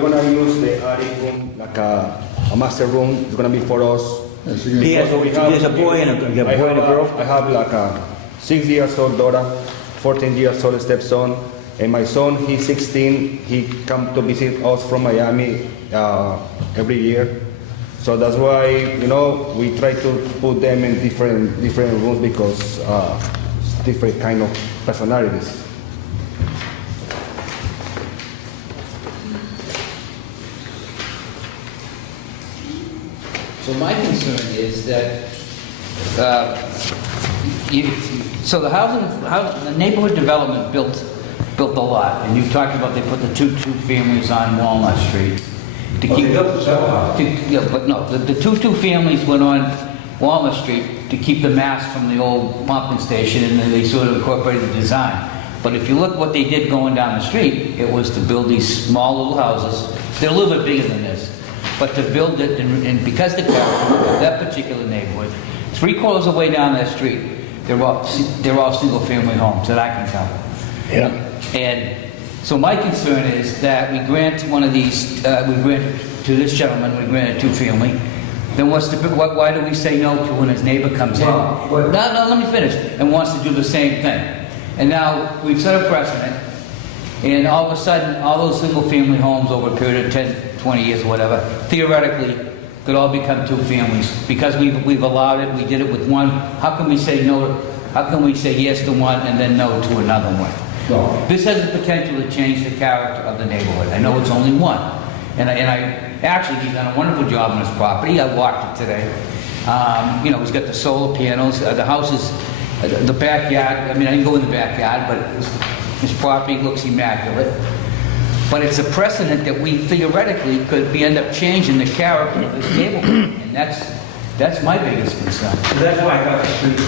gonna use the attic room like a master room. It's gonna be for us. He has a boy and a girl. I have like a 6 years old daughter, 14 years old stepson, and my son, he's 16. He come to visit us from Miami every year. So that's why, we try to put them in different rooms because it's different kind of personalities. So my concern is that, so the neighborhood development built the lot, and you talked about they put the two families on Walnut Street. To keep, they built the several houses. yeah, but no, the two families went on Walnut Street to keep the mass from the old pumping station, and then they sort of incorporated the design. But if you look what they did going down the street, it was to build these small little houses. They're a little bit bigger than this. But to build it, and because the character of that particular neighborhood, 3/4 of the way down that street, they're all single-family homes that I can tell. Yeah. And so my concern is that we grant one of these, we grant to this gentleman, we grant a 2-family. Then why do we say no to when his neighbor comes in? No, let me finish. And wants to do the same thing. And now we've set a precedent, and all of a sudden, all those single-family homes over a period of 10, 20 years, whatever, theoretically, could all become 2 families because we've allowed it. We did it with one. How can we say no? How can we say yes to one and then no to another one? This has the potential to change the character of the neighborhood. I know it's only one, and actually he's done a wonderful job on his property. I walked it today. You know, he's got the solar panels. The house is the backyard. I mean, I didn't go in the backyard, but his property looks immaculate. But it's a precedent that we theoretically could end up changing the character of this neighborhood, and that's my biggest concern. That's why I got the street.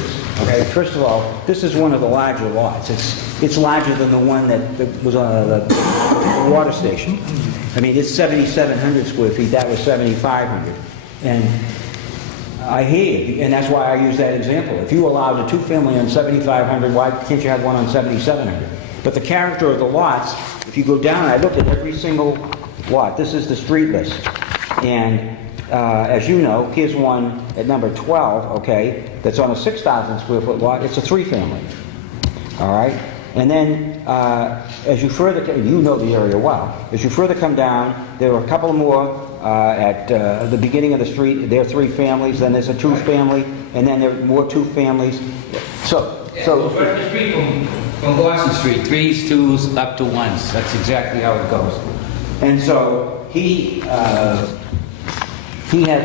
Okay, first of all, this is one of the larger lots. It's larger than the one that was on the water station. I mean, it's 7,700 square feet. That was 7,500. And I hear you, and that's why I use that example. If you allowed a 2-family on 7,500, why can't you have one on 7,700? But the character of the lots, if you go down, I looked at every single lot. This is the street list. And as you know, here's one at number 12, okay, that's on a 6,000 square foot lot. It's a 3-family. All right? And then as you further, you know the area well. As you further come down, there are a couple more at the beginning of the street. There are 3 families. Then there's a 2-family, and then there are more 2 families. So Right the street from Boston Street, 3s, 2s, up to 1s. That's exactly how it goes. And so he has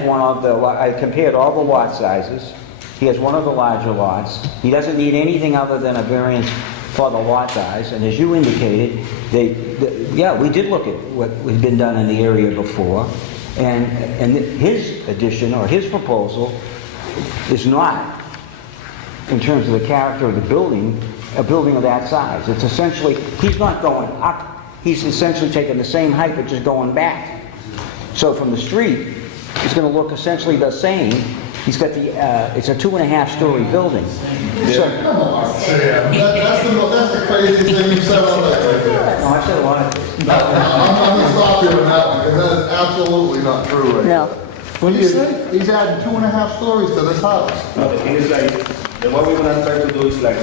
one of the, I compared all the lot sizes. He has one of the larger lots. He doesn't need anything other than a variance for the lot size. And as you indicated, yeah, we did look at what had been done in the area before. And his addition or his proposal is not, in terms of the character of the building, a building of that size. It's essentially, he's not going up. He's essentially taking the same height, but just going back. So from the street, it's going to look essentially the same. He's got the, it's a 2.5-story building. So, Come on, Sam. That's the crazy thing you said on that right there. no, I said a lot of things. I'm going to stop you on that one, because that is absolutely not true right No. there. He's adding 2.5 stories to this house. No, the thing is like, what we're gonna try to do is like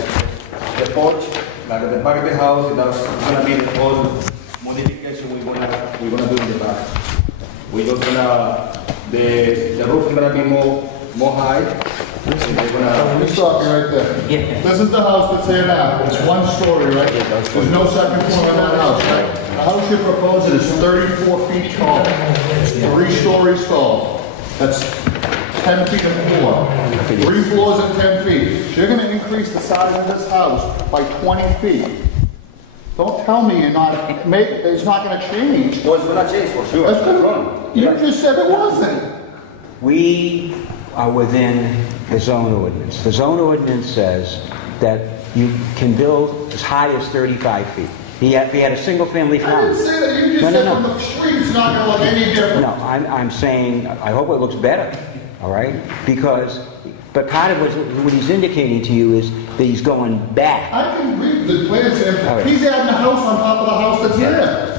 the porch, like at the back of the house, that's gonna be the whole modification we're gonna do in the back. We're just gonna, the roof is gonna be more high. Let me stop you right there. Yeah. This is the house that's here now. It's 1 story, right? There's no second floor in that house, right? The house you're proposing is 34 feet tall, 3 stories tall. That's 10 feet of floor. 3 floors and 10 feet. So you're gonna increase the size of this house by 20 feet. Don't tell me it's not gonna change. No, it's gonna change for sure. That's gonna, you just said it wasn't. We are within the zone ordinance. The zone ordinance says that you can build as high as 35 feet. He had a single-family I farm. didn't say that. You just No, no, said no. from the street it's not gonna look any different. No, I'm saying, I hope it looks better, all right? But part of what he's indicating to you is that he's going back. I can read the plans All here. right. He's adding a house on top of the house that's there.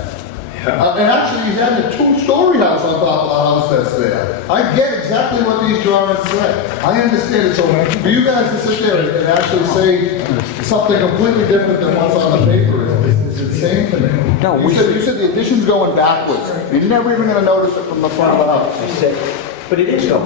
And actually, he's adding a 2-story house on top of the house that's there. I get exactly what these drawings say. I understand it. So for you guys to sit there and actually say something completely different than what's on the paper is insane to me. No, you said the addition's going backwards. You're never even going to notice it from the front of the house. But it is going.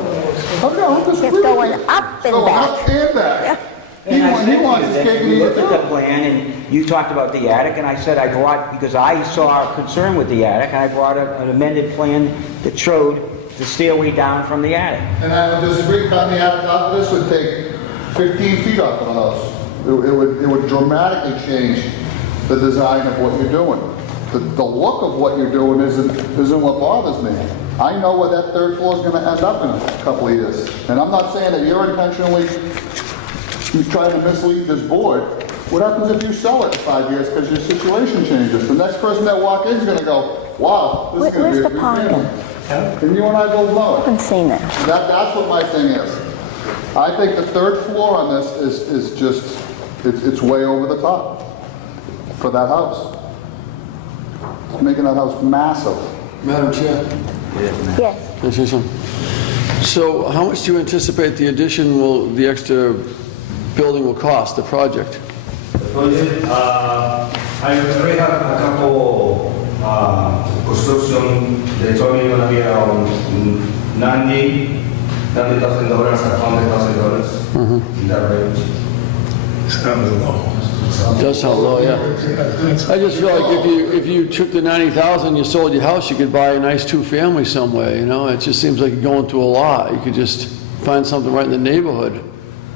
Oh, no, I'm just It's going up and going back. up and back. He And I wants said his to you cake that and we eat looked it at the too. plan, and you talked about the attic, and I said I brought, because I saw a concern with the attic, and I brought an amended plan that showed the stairway down from the attic. And I would disagree, cutting the attic off of this would take 15 feet off of the house. It would dramatically change the design of what you're doing. The look of what you're doing isn't what bothers me. I know where that 3rd floor is going to end up in a couple of years. And I'm not saying that you're intentionally trying to mislead this board, What happens if you sell it in 5 years because your situation changes? The next person that walks in is gonna go, wow, this is gonna Where's be a the good parking? family. And you and I both know I it. haven't seen that. That's what my thing is. I think the third floor on this is just, it's way over the top for that house. It's making that house massive. Madam Chair. Yes. Can I say something? So how much do you anticipate the addition will, the extra building will cost, the project? Project, I already have a couple construction. They told me gonna be around $90,000 or $100,000 in that range. Sounds low. Does sound low, yeah. I just feel like if you took the 90,000, you sold your house, you could buy a nice two-family somewhere, you know? It just seems like you're going through a lot. You could just find something right in the neighborhood.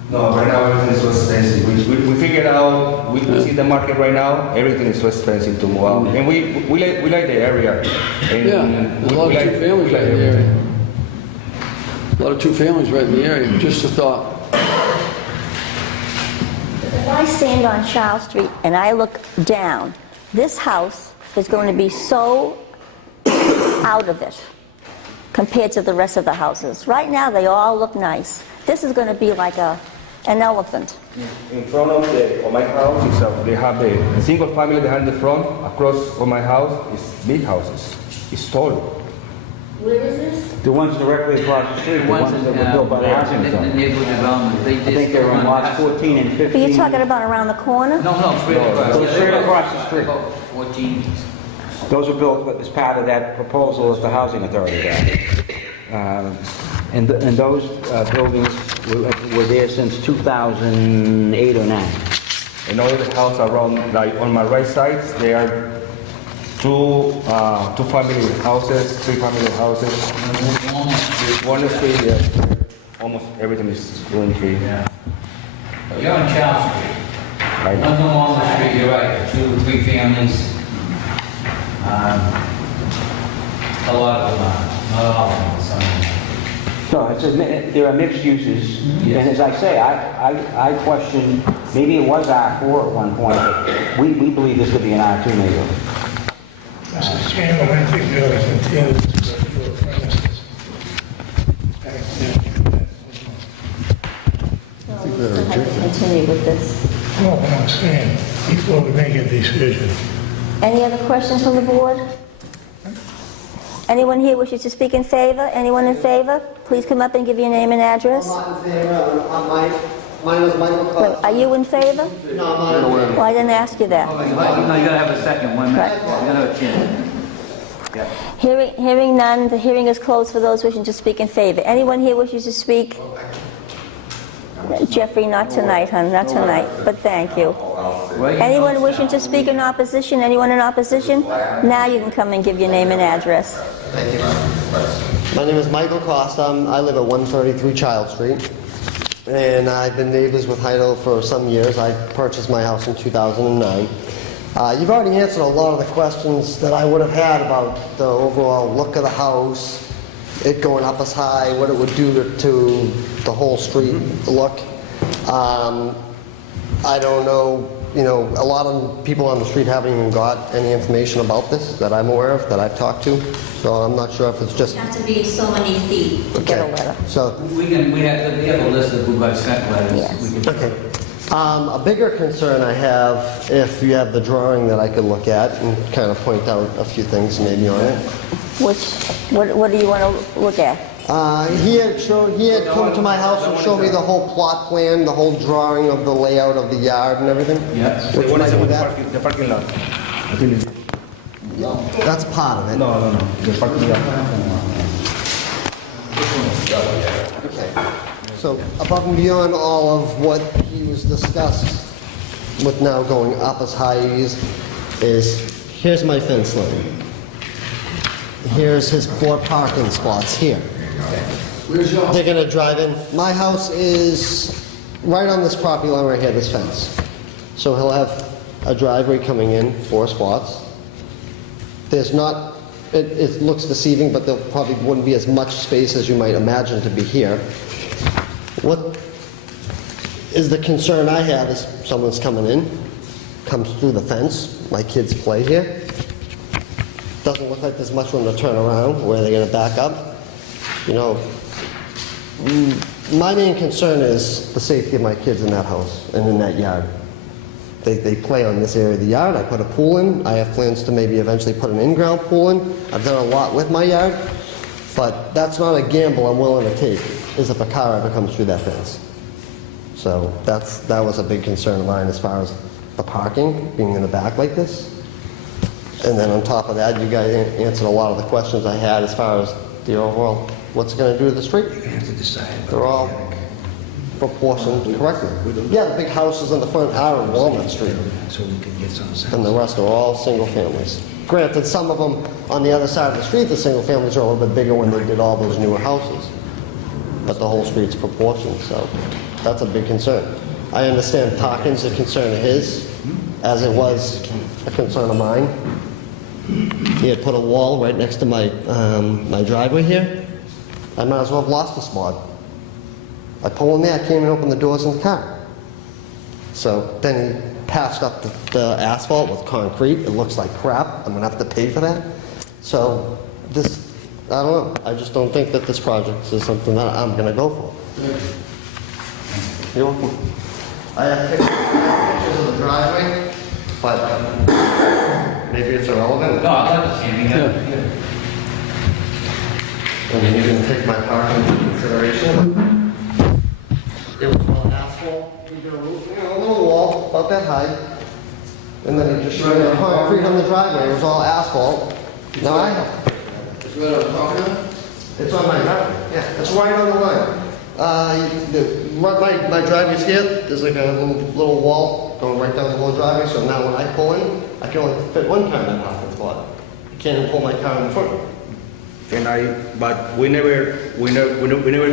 No, right now everything is so expensive. We figured out, we see the market right now, everything is so expensive to move out. And we like the area. And Yeah, there's a lot of two-families right in the area. A lot of two families right in the area, just a thought. If I stand on Charles Street and I look down, this house is going to be so out of it compared to the rest of the houses. Right now, they all look nice. This is going to be like an elephant. in front of my house, they have the single family behind the front. Across from my house is big houses. It's tall. Where is this? The ones directly across the street, the ones that were built by the housing the authority. neighborhood development, they I think they were on lots 14 and 15. Are you talking about around the corner? No, straight across. Those straight across the street. About 14. Those were built as part of that proposal that the housing authority got. And those buildings were there since 2008 or 9. And all the houses around, like on my right side, there are two family houses, three family houses. One street, yeah. Almost everything is one tree. Yeah. You're on Charles Street. Right. One's on Walnut Street, you're right, 2 or 3 families. A lot of them, not all of them, some of them. No, there are mixed uses, and as I say, I question, maybe it was R4 at one point, but we believe this could be an R2 neighborhood. Mr. Chairman, I think we ought to continue this to a few premises. Continue with this. No, what I'm saying, before we make a decision. Any other questions from the board? Anyone here wishes to speak in favor? Anyone in favor? Please come up and give your name and address. I'm not in favor. My name is Michael Wait, Costa. are you in favor? No, I'm not in favor. Well, I didn't ask you that. No, you gotta have a second, 1 minute. Right. You gotta have a chance. Hearing none, the hearing is closed for those wishing to speak in favor. Anyone here wishes to speak? Jeffrey, not tonight, hon, not tonight, but thank you. Anyone wishing to speak in opposition? Anyone in opposition? Now you can come and give your name and address. Thank you. My name is Michael Costa. I live at 133 Child Street. And I've been neighbors with Heidel for some years. I purchased my house in 2009. You've already answered a lot of the questions that I would have had about the overall look of the house, it going up as high, what it would do to the whole street look. I don't know, a lot of people on the street haven't even got any information about this that I'm aware of, that I've talked to. So I'm not sure if it's just... You have to be so many feet to get a letter. So, We have a list of who got sent letters. Yes. We can- okay. A bigger concern I have, if you have the drawing that I could look at and kind of point out a few things maybe on it. What do you want to look at? He had come to my house and showed me the whole plot plan, the whole drawing of the layout of the yard and everything. Yes. Which The one might is be with that. the parking lot. I think it's- That's part of it. No, the parking lot. Okay. So above and beyond all of what he was discussed with now going up as high as here's my fence line. Here's his 4 parking spots here. They're gonna drive in. My house is right on this property line right here, this fence. So he'll have a driveway coming in, 4 spots. There's not, it looks deceiving, but there probably wouldn't be as much space as you might imagine to be here. What is the concern I have is someone's coming in, comes through the fence. My kids play here. Doesn't look like there's much room to turn around where they're gonna back up. You know, my main concern is the safety of my kids in that house and in that yard. They play on this area of the yard. I put a pool in. I have plans to maybe eventually put an in-ground pool in. I've done a lot with my yard, but that's not a gamble I'm willing to take, is if a car ever comes through that fence. So that was a big concern of mine as far as the parking, being in the back like this. And then on top of that, you guys answered a lot of the questions I had as far as the overall, what's it gonna do to the street? You have to decide. They're all proportioned correctly. Yeah, the big houses in the front are on Walnut Street, So we can get some sense. and the rest are all single families. Granted, some of them on the other side of the street, the single families are a little bit bigger when they did all those newer houses. But the whole street's proportioned, so that's a big concern. I understand parking's a concern of his, as it was a concern of mine. He had put a wall right next to my driveway here. I might as well have lost the spot. I pull in there, I can't even open the doors in the car. So then he patched up the asphalt with concrete. It looks like crap. I'm gonna have to pay for that. So this, I don't know. I just don't think that this project is something that I'm gonna go for. You're welcome. I have pictures of the driveway, but maybe it's irrelevant. No, I'd like to see it. I mean, you can take my parking into consideration. It was all asphalt, we did a roof, you know, a little wall, about that high. And then he just showed me concrete on the driveway, it was all asphalt. Now I have. Is that what I'm talking about? It's on my driveway, yeah, it's right on the line. My driveway's here, there's like a little wall going right down the whole driveway, so now when I pull in, I can only fit one car in that parking spot. I can't even pull my car in the front. But we never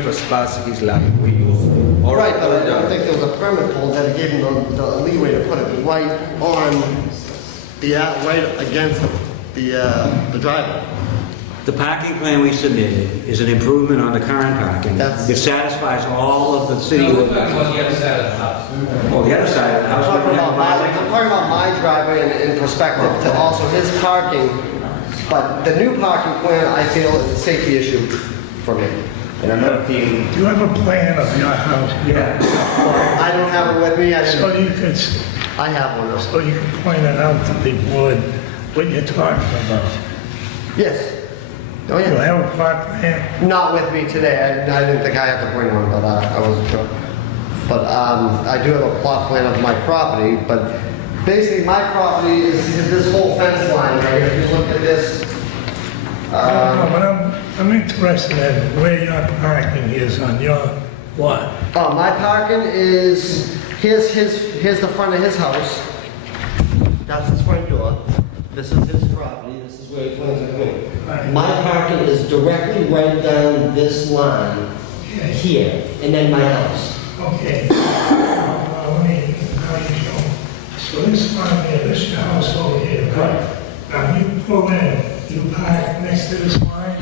trespass his land. We use all Right, but I don't think there was a permit pulled that gave him the leeway to put it right on the, right against the driveway. The parking plan we submitted is an improvement on the current parking. It satisfies all of the city. No, we're talking about the other side of the house. Oh, the other side of the house. I'm talking about my driveway in perspective to also his parking, but the new parking plan, I feel, is a safety issue for me. And another thing, Do you have a plan of your house? I don't have it with me, So you could, I have one though. so you could point it out to the board what you're talking about. Yes. Oh, You yeah. have a plot plan? Not with me today, I didn't think I had to bring one, but I wasn't sure. But I do have a plot plan of my property, but basically my property is this whole fence line right here. If you look at this, No, but I'm interested in where your parking is on your lot. my parking is, here's the front of his house. That's his front door. This is his property, this is where he plans on going. My parking is directly right down this line here, and then my house. Okay. Let me show. So this line here, this is your house over here, right? Now you pull in, you park next to this line?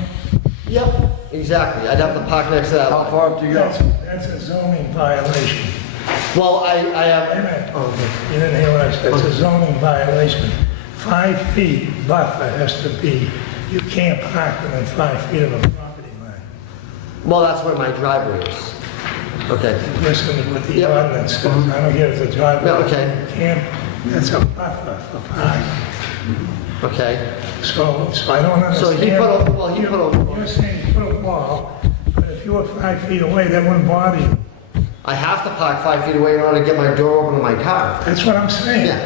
Yep, exactly. I'd have to park next to that. How far up do you go? That's a zoning violation. Well, I Wait a have, minute. oh, okay. You didn't hear what I said. It's a zoning violation. 5 feet buffer has to be, you can't park within 5 feet of a property line. Well, that's where my driveway is. Okay. Listen to what the Yep. ordinance says. I don't care if the driveway. Yeah, okay. You can't, that's a buffer for parking. Okay. So I don't understand. So he put a- well, he put a- You're saying you put a wall, but if you were 5 feet away, that wouldn't bother you. I have to park 5 feet away in order to get my door open to my car. That's what I'm saying. Yeah.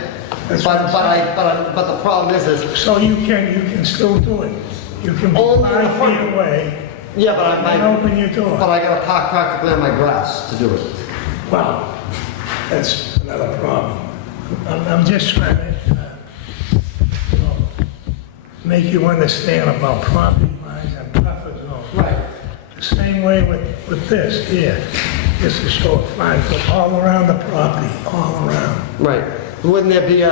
That's what I'm saying. But the problem is, So you can still do it. You can be Only in the 5 front. feet away yeah, but and open your door. but I gotta park practically on my grass to do it. Well, that's another problem. I'm just trying to, you know, make you understand about property lines and buffer zones. Right. The same way with this here. This is show a 5 foot all around the property, all around. Right. Wouldn't there be a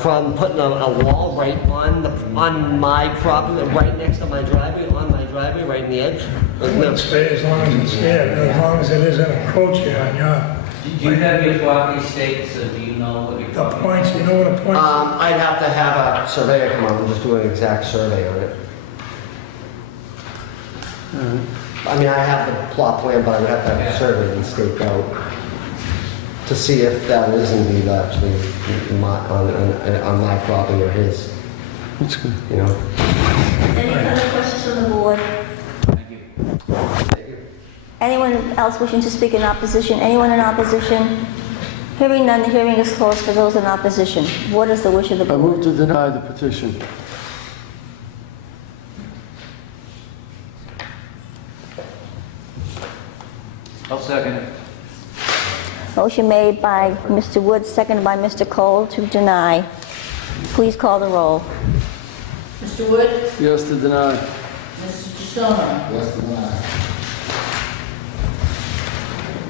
problem putting a wall right on my property, right next to my driveway, on my driveway, right in the edge? I wouldn't say as long as it's there, but as long as it isn't encroaching on your Do you have your property staked, so do you know what your The property? points, you know what the points? I'd have to have a surveyor come out and just do an exact survey on it. I mean, I have the plot plan, but I would have to have a survey and staked out to see if that is indeed actually on my property or his. That's good. You know? Any other questions from the board? Thank you. Anyone else wishing to speak in opposition? Anyone in opposition? Hearing none, the hearing is closed for those in opposition. What is the wish of the I board? move to deny the petition. I'll second it. Motion made by Mr. Woods, seconded by Mr. Cole to deny. Please call the roll. Mr. Wood? Yes to deny. Mr. Gisoma? Yes, deny.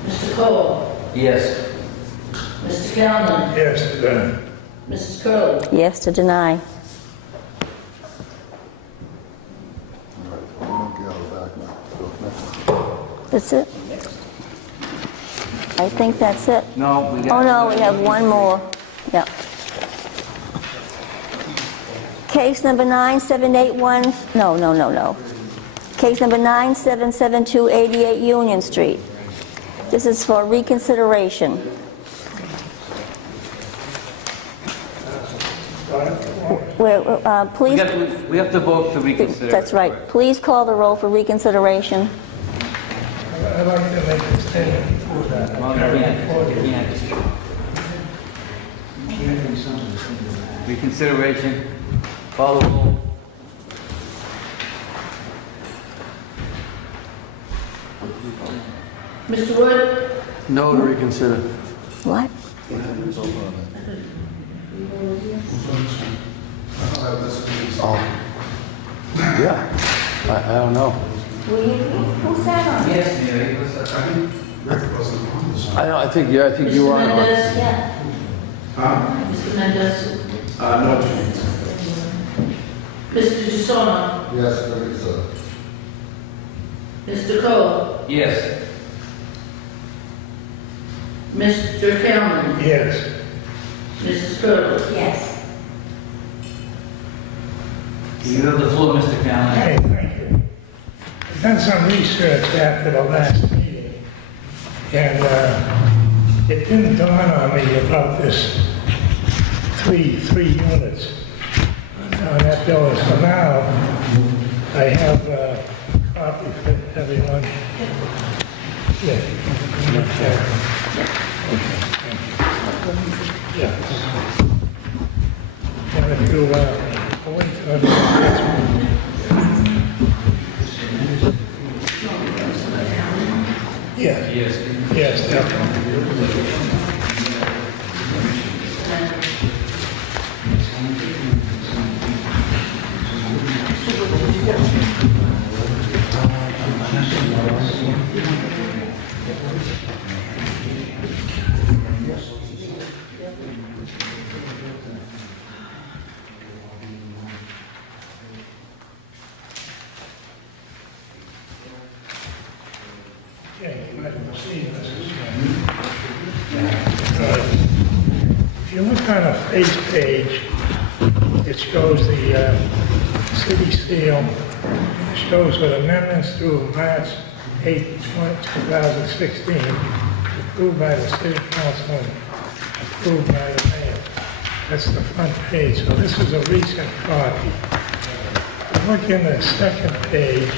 Mr. Cole? Yes. Mr. Callen? Yes, Mrs. Curley? Yes to deny. That's it? I think that's it. No, we Oh, got... no, we have one more. Yep. Case number 9781, no. Case number 9772, 88 Union Street. This is for reconsideration. Please, We have to vote to reconsider. that's right. Please call the roll for reconsideration. I'd like to make a statement before that. Well, you can't. Reconsideration. Call the roll. Mr. Wood? No to reconsider. What? Yeah. I don't know. Who sat on it? Yes, Mary. I think you are on. Mr. Mendez? Yeah. Mr. Mendez? No. Mr. Gisoma? Yes, very good. Mr. Cole? Yes. Mr. Callen? Yes. Mrs. Curley? Yes. You have the floor, Mr. Callen. Hey, thank you. I've done some research after the last meeting, and it didn't dawn on me about this three units on that building. So now I have a copy for everyone. Yeah. Yeah. And if you, I'll wait till everyone Yes. Yes, definitely. Okay, I can see this. If you look on a face page, it shows the city seal. It shows with amendments through March 8, 2016, approved by the city council and approved by the mayor. That's the front page, so this is a recent copy. If you look in the second page,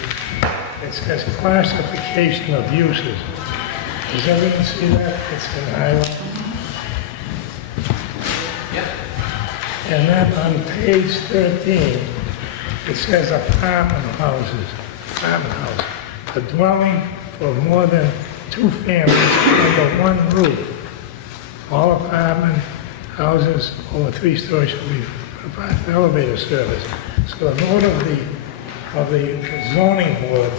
it says classification of uses. Does everyone see that? It's in highlight. And then on page 13, it says apartment houses. Apartment house. A dwelling for more than two families under one roof. All apartment houses over 3 stories shall be provided with elevator service. So the vote of the zoning board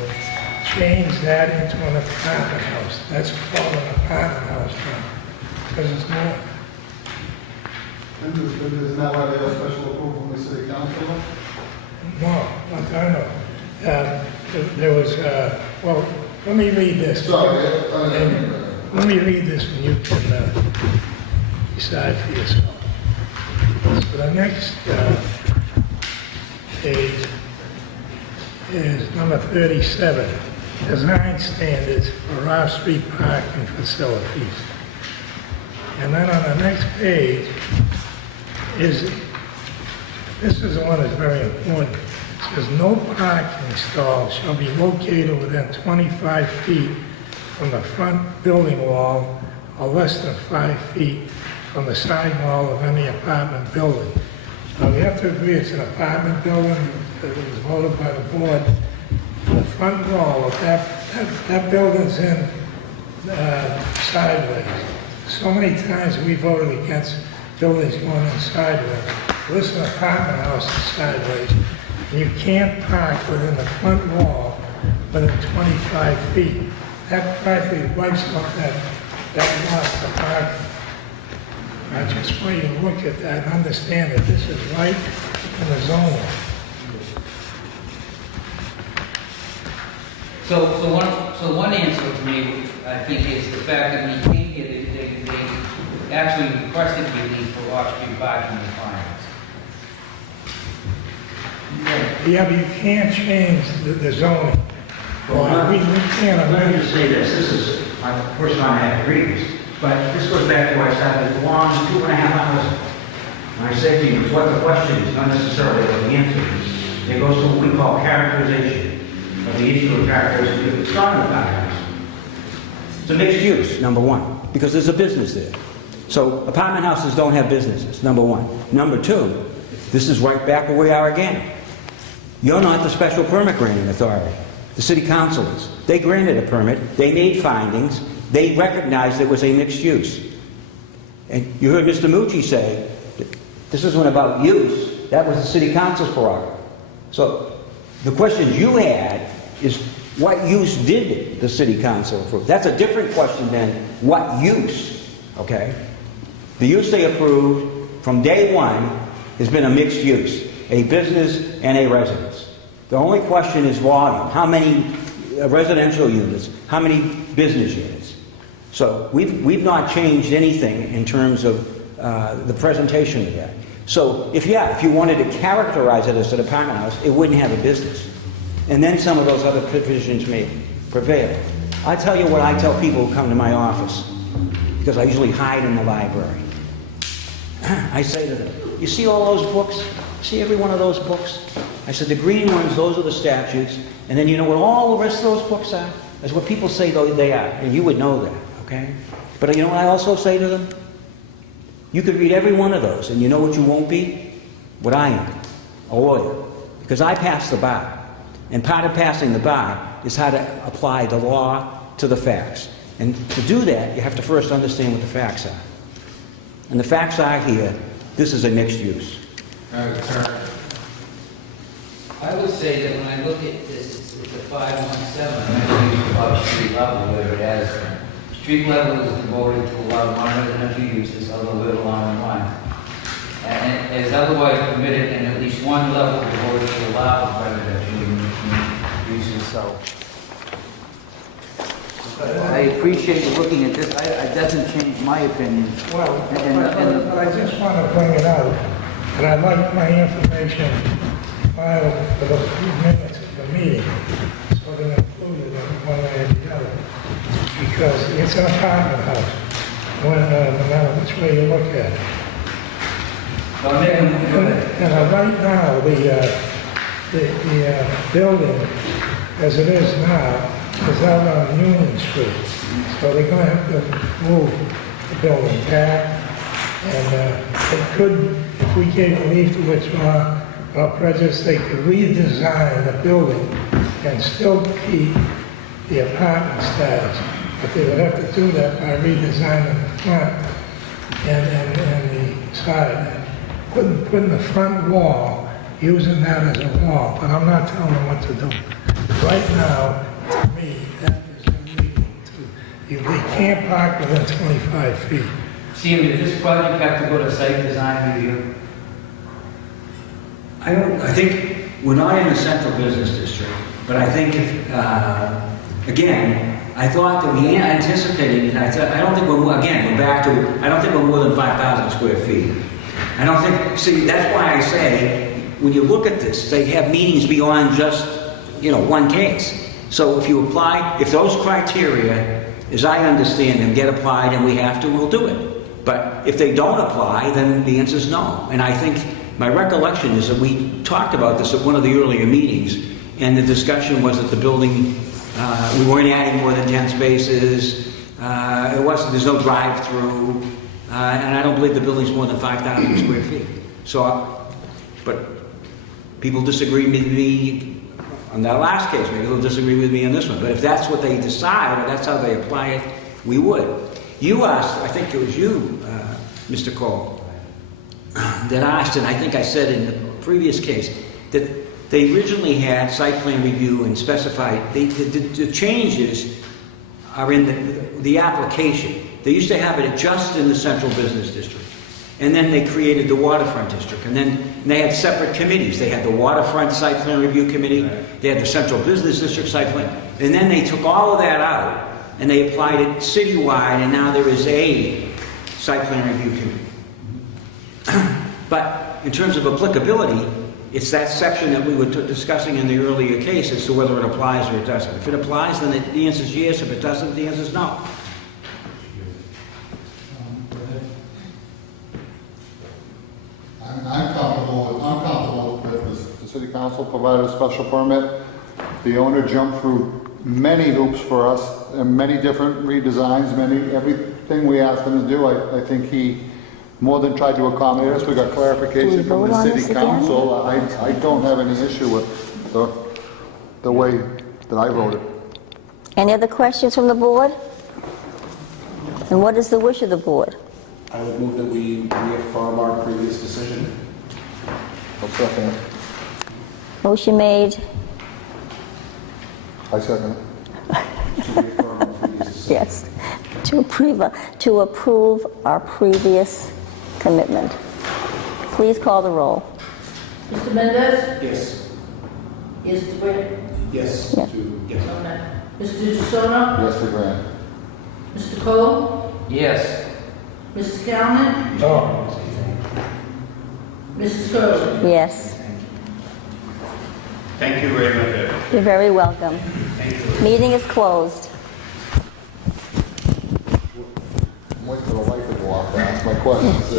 changed that into an apartment house. That's called an apartment house now, because it's not. Isn't that why they have special approval from the city council? No, not that I know. There was, well, let me read this. Sorry, let me read this and you can decide for yourself. So the next page is number 37, design standards for off-street parking facilities. And then on the next page is, this is the one that's very important. It says, no parking stall shall be located within 25 feet from the front building wall or less than 5 feet from the side wall of any apartment building. Now, we have to agree it's an apartment building, it was voted by the board. The front wall of that building's in sideways. So many times we voted against buildings going in sideways. This is an apartment house is sideways. And you can't park within the front wall within 25 feet. That practically wipes out that lot for parking. I just want you to look at that and understand that this is right in the zone. So one answer to me, I think, is the fact that we can't get it, they actually requested relief for off-street parking requirements. Yeah, but you can't change the zoning. Well, We can't let me amend just say this, this is my first time I have agreed with this, but this goes back to where I started, the long 2.5 hours. And I said to you, it's what the question is, not necessarily what the answer is. It goes to what we call characterization of the issue of characterization. It's not an apartment house. It's a mixed use, number one, because there's a business there. So apartment houses don't have businesses, number one. Number two, this is right back where we are again. You're not the special permit granting authority. The city council is. They granted a permit, they made findings, they recognized it was a mixed use. And you heard Mr. Mucci say, this isn't about use, that was the city council's prerogative. So the questions you had is, what use did the city council approve? That's a different question than what use, okay? The use they approved from day one has been a mixed use, a business and a residence. The only question is volume. How many residential units? How many business units? So we've not changed anything in terms of the presentation of that. So if you wanted to characterize it as an apartment house, it wouldn't have a business. And then some of those other provisions may prevail. I tell you what I tell people who come to my office, because I usually hide in the library. I say to them, you see all those books? See every one of those books? I said, the green ones, those are the statutes. And then you know what all the rest of those books are? That's what people say they are. And you would know that, okay? But you know what I also say to them? You could read every one of those, and you know what you won't be? What I am, a lawyer. Because I passed the bar. And part of passing the bar is how to apply the law to the facts. And to do that, you have to first understand what the facts are. And the facts are here, this is a mixed use. I would say that when I look at this, it's a 517, I think it's above street level, where it has, street level is devoted to allow non-residential uses, although we're allowing one. And it is otherwise permitted in at least one level devoted to allow residential uses, so. I appreciate you looking at this, it doesn't change my opinion. Well, but I just want to bring it out, and I'd like my information filed for the minutes of the meeting, so they're included in one way or the other. Because it's an apartment house, no matter which way you look at it. And right now, the building, as it is now, is out on Union Street. So they're going to have to move the building back. And it could, if we gave relief to withdraw or prejudice, they could redesign the building and still keep the apartment status. But they would have to do that by redesigning the front and the side. Putting the front wall, using that as a wall. But I'm not telling them what to do. Right now, to me, that is illegal. They can't park within 25 feet. See, did this project have to go to site design review? I think we're not in the central business district, but I think if again, I thought that we anticipated, and I don't think we're, again, we're back to, I don't think we're more than 5,000 square feet. I don't think, see, that's why I say, when you look at this, they have meanings beyond just, one case. So if you apply, if those criteria, as I understand them, get applied and we have to, we'll do it. But if they don't apply, then the answer is no. And I think, my recollection is that we talked about this at one of the earlier meetings, and the discussion was that the building, we weren't adding more than 10 spaces, there's no drive-through, and I don't believe the building's more than 5,000 square feet. So, but people disagree with me on that last case, maybe they'll disagree with me on this one, but if that's what they decide, or that's how they apply it, we would. You asked, I think it was you, Mr. Cole, that asked, and I think I said in the previous case, that they originally had site plan review and specified, the changes are in the application. They used to have it just in the central business district. And then they created the waterfront district. And then they had separate committees. They had the waterfront site plan review committee. They had the central business district site plan. And then they took all of that out and they applied it citywide, and now there is a site plan review committee. But in terms of applicability, it's that section that we were discussing in the earlier case as to whether it applies or it doesn't. If it applies, then the answer is yes. If it doesn't, the answer is no. I'm comfortable that the city council provided a special permit. The owner jumped through many hoops for us, and many different redesigns, everything we asked him to do. I think he more than tried to accommodate us. We got clarification from the city council. I don't have any issue with the way that I voted. Any other questions from the board? And what is the wish of the board? I would move that we reaffirm our previous decision. I'll second it. Motion made. I second it. To reaffirm our previous decision. Yes, to approve our previous commitment. Please call the roll. Mr. Mendez? Yes. Yes to grant? Yes. Yeah. Yes. Okay. Mr. Jussono? Yes to grant. Mr. Cole? Yes. Mr. Callen? No. Mrs. Curley? Yes, Thank you very much. you're very welcome. Meeting is closed. I'm waiting for the light to go off to ask my questions.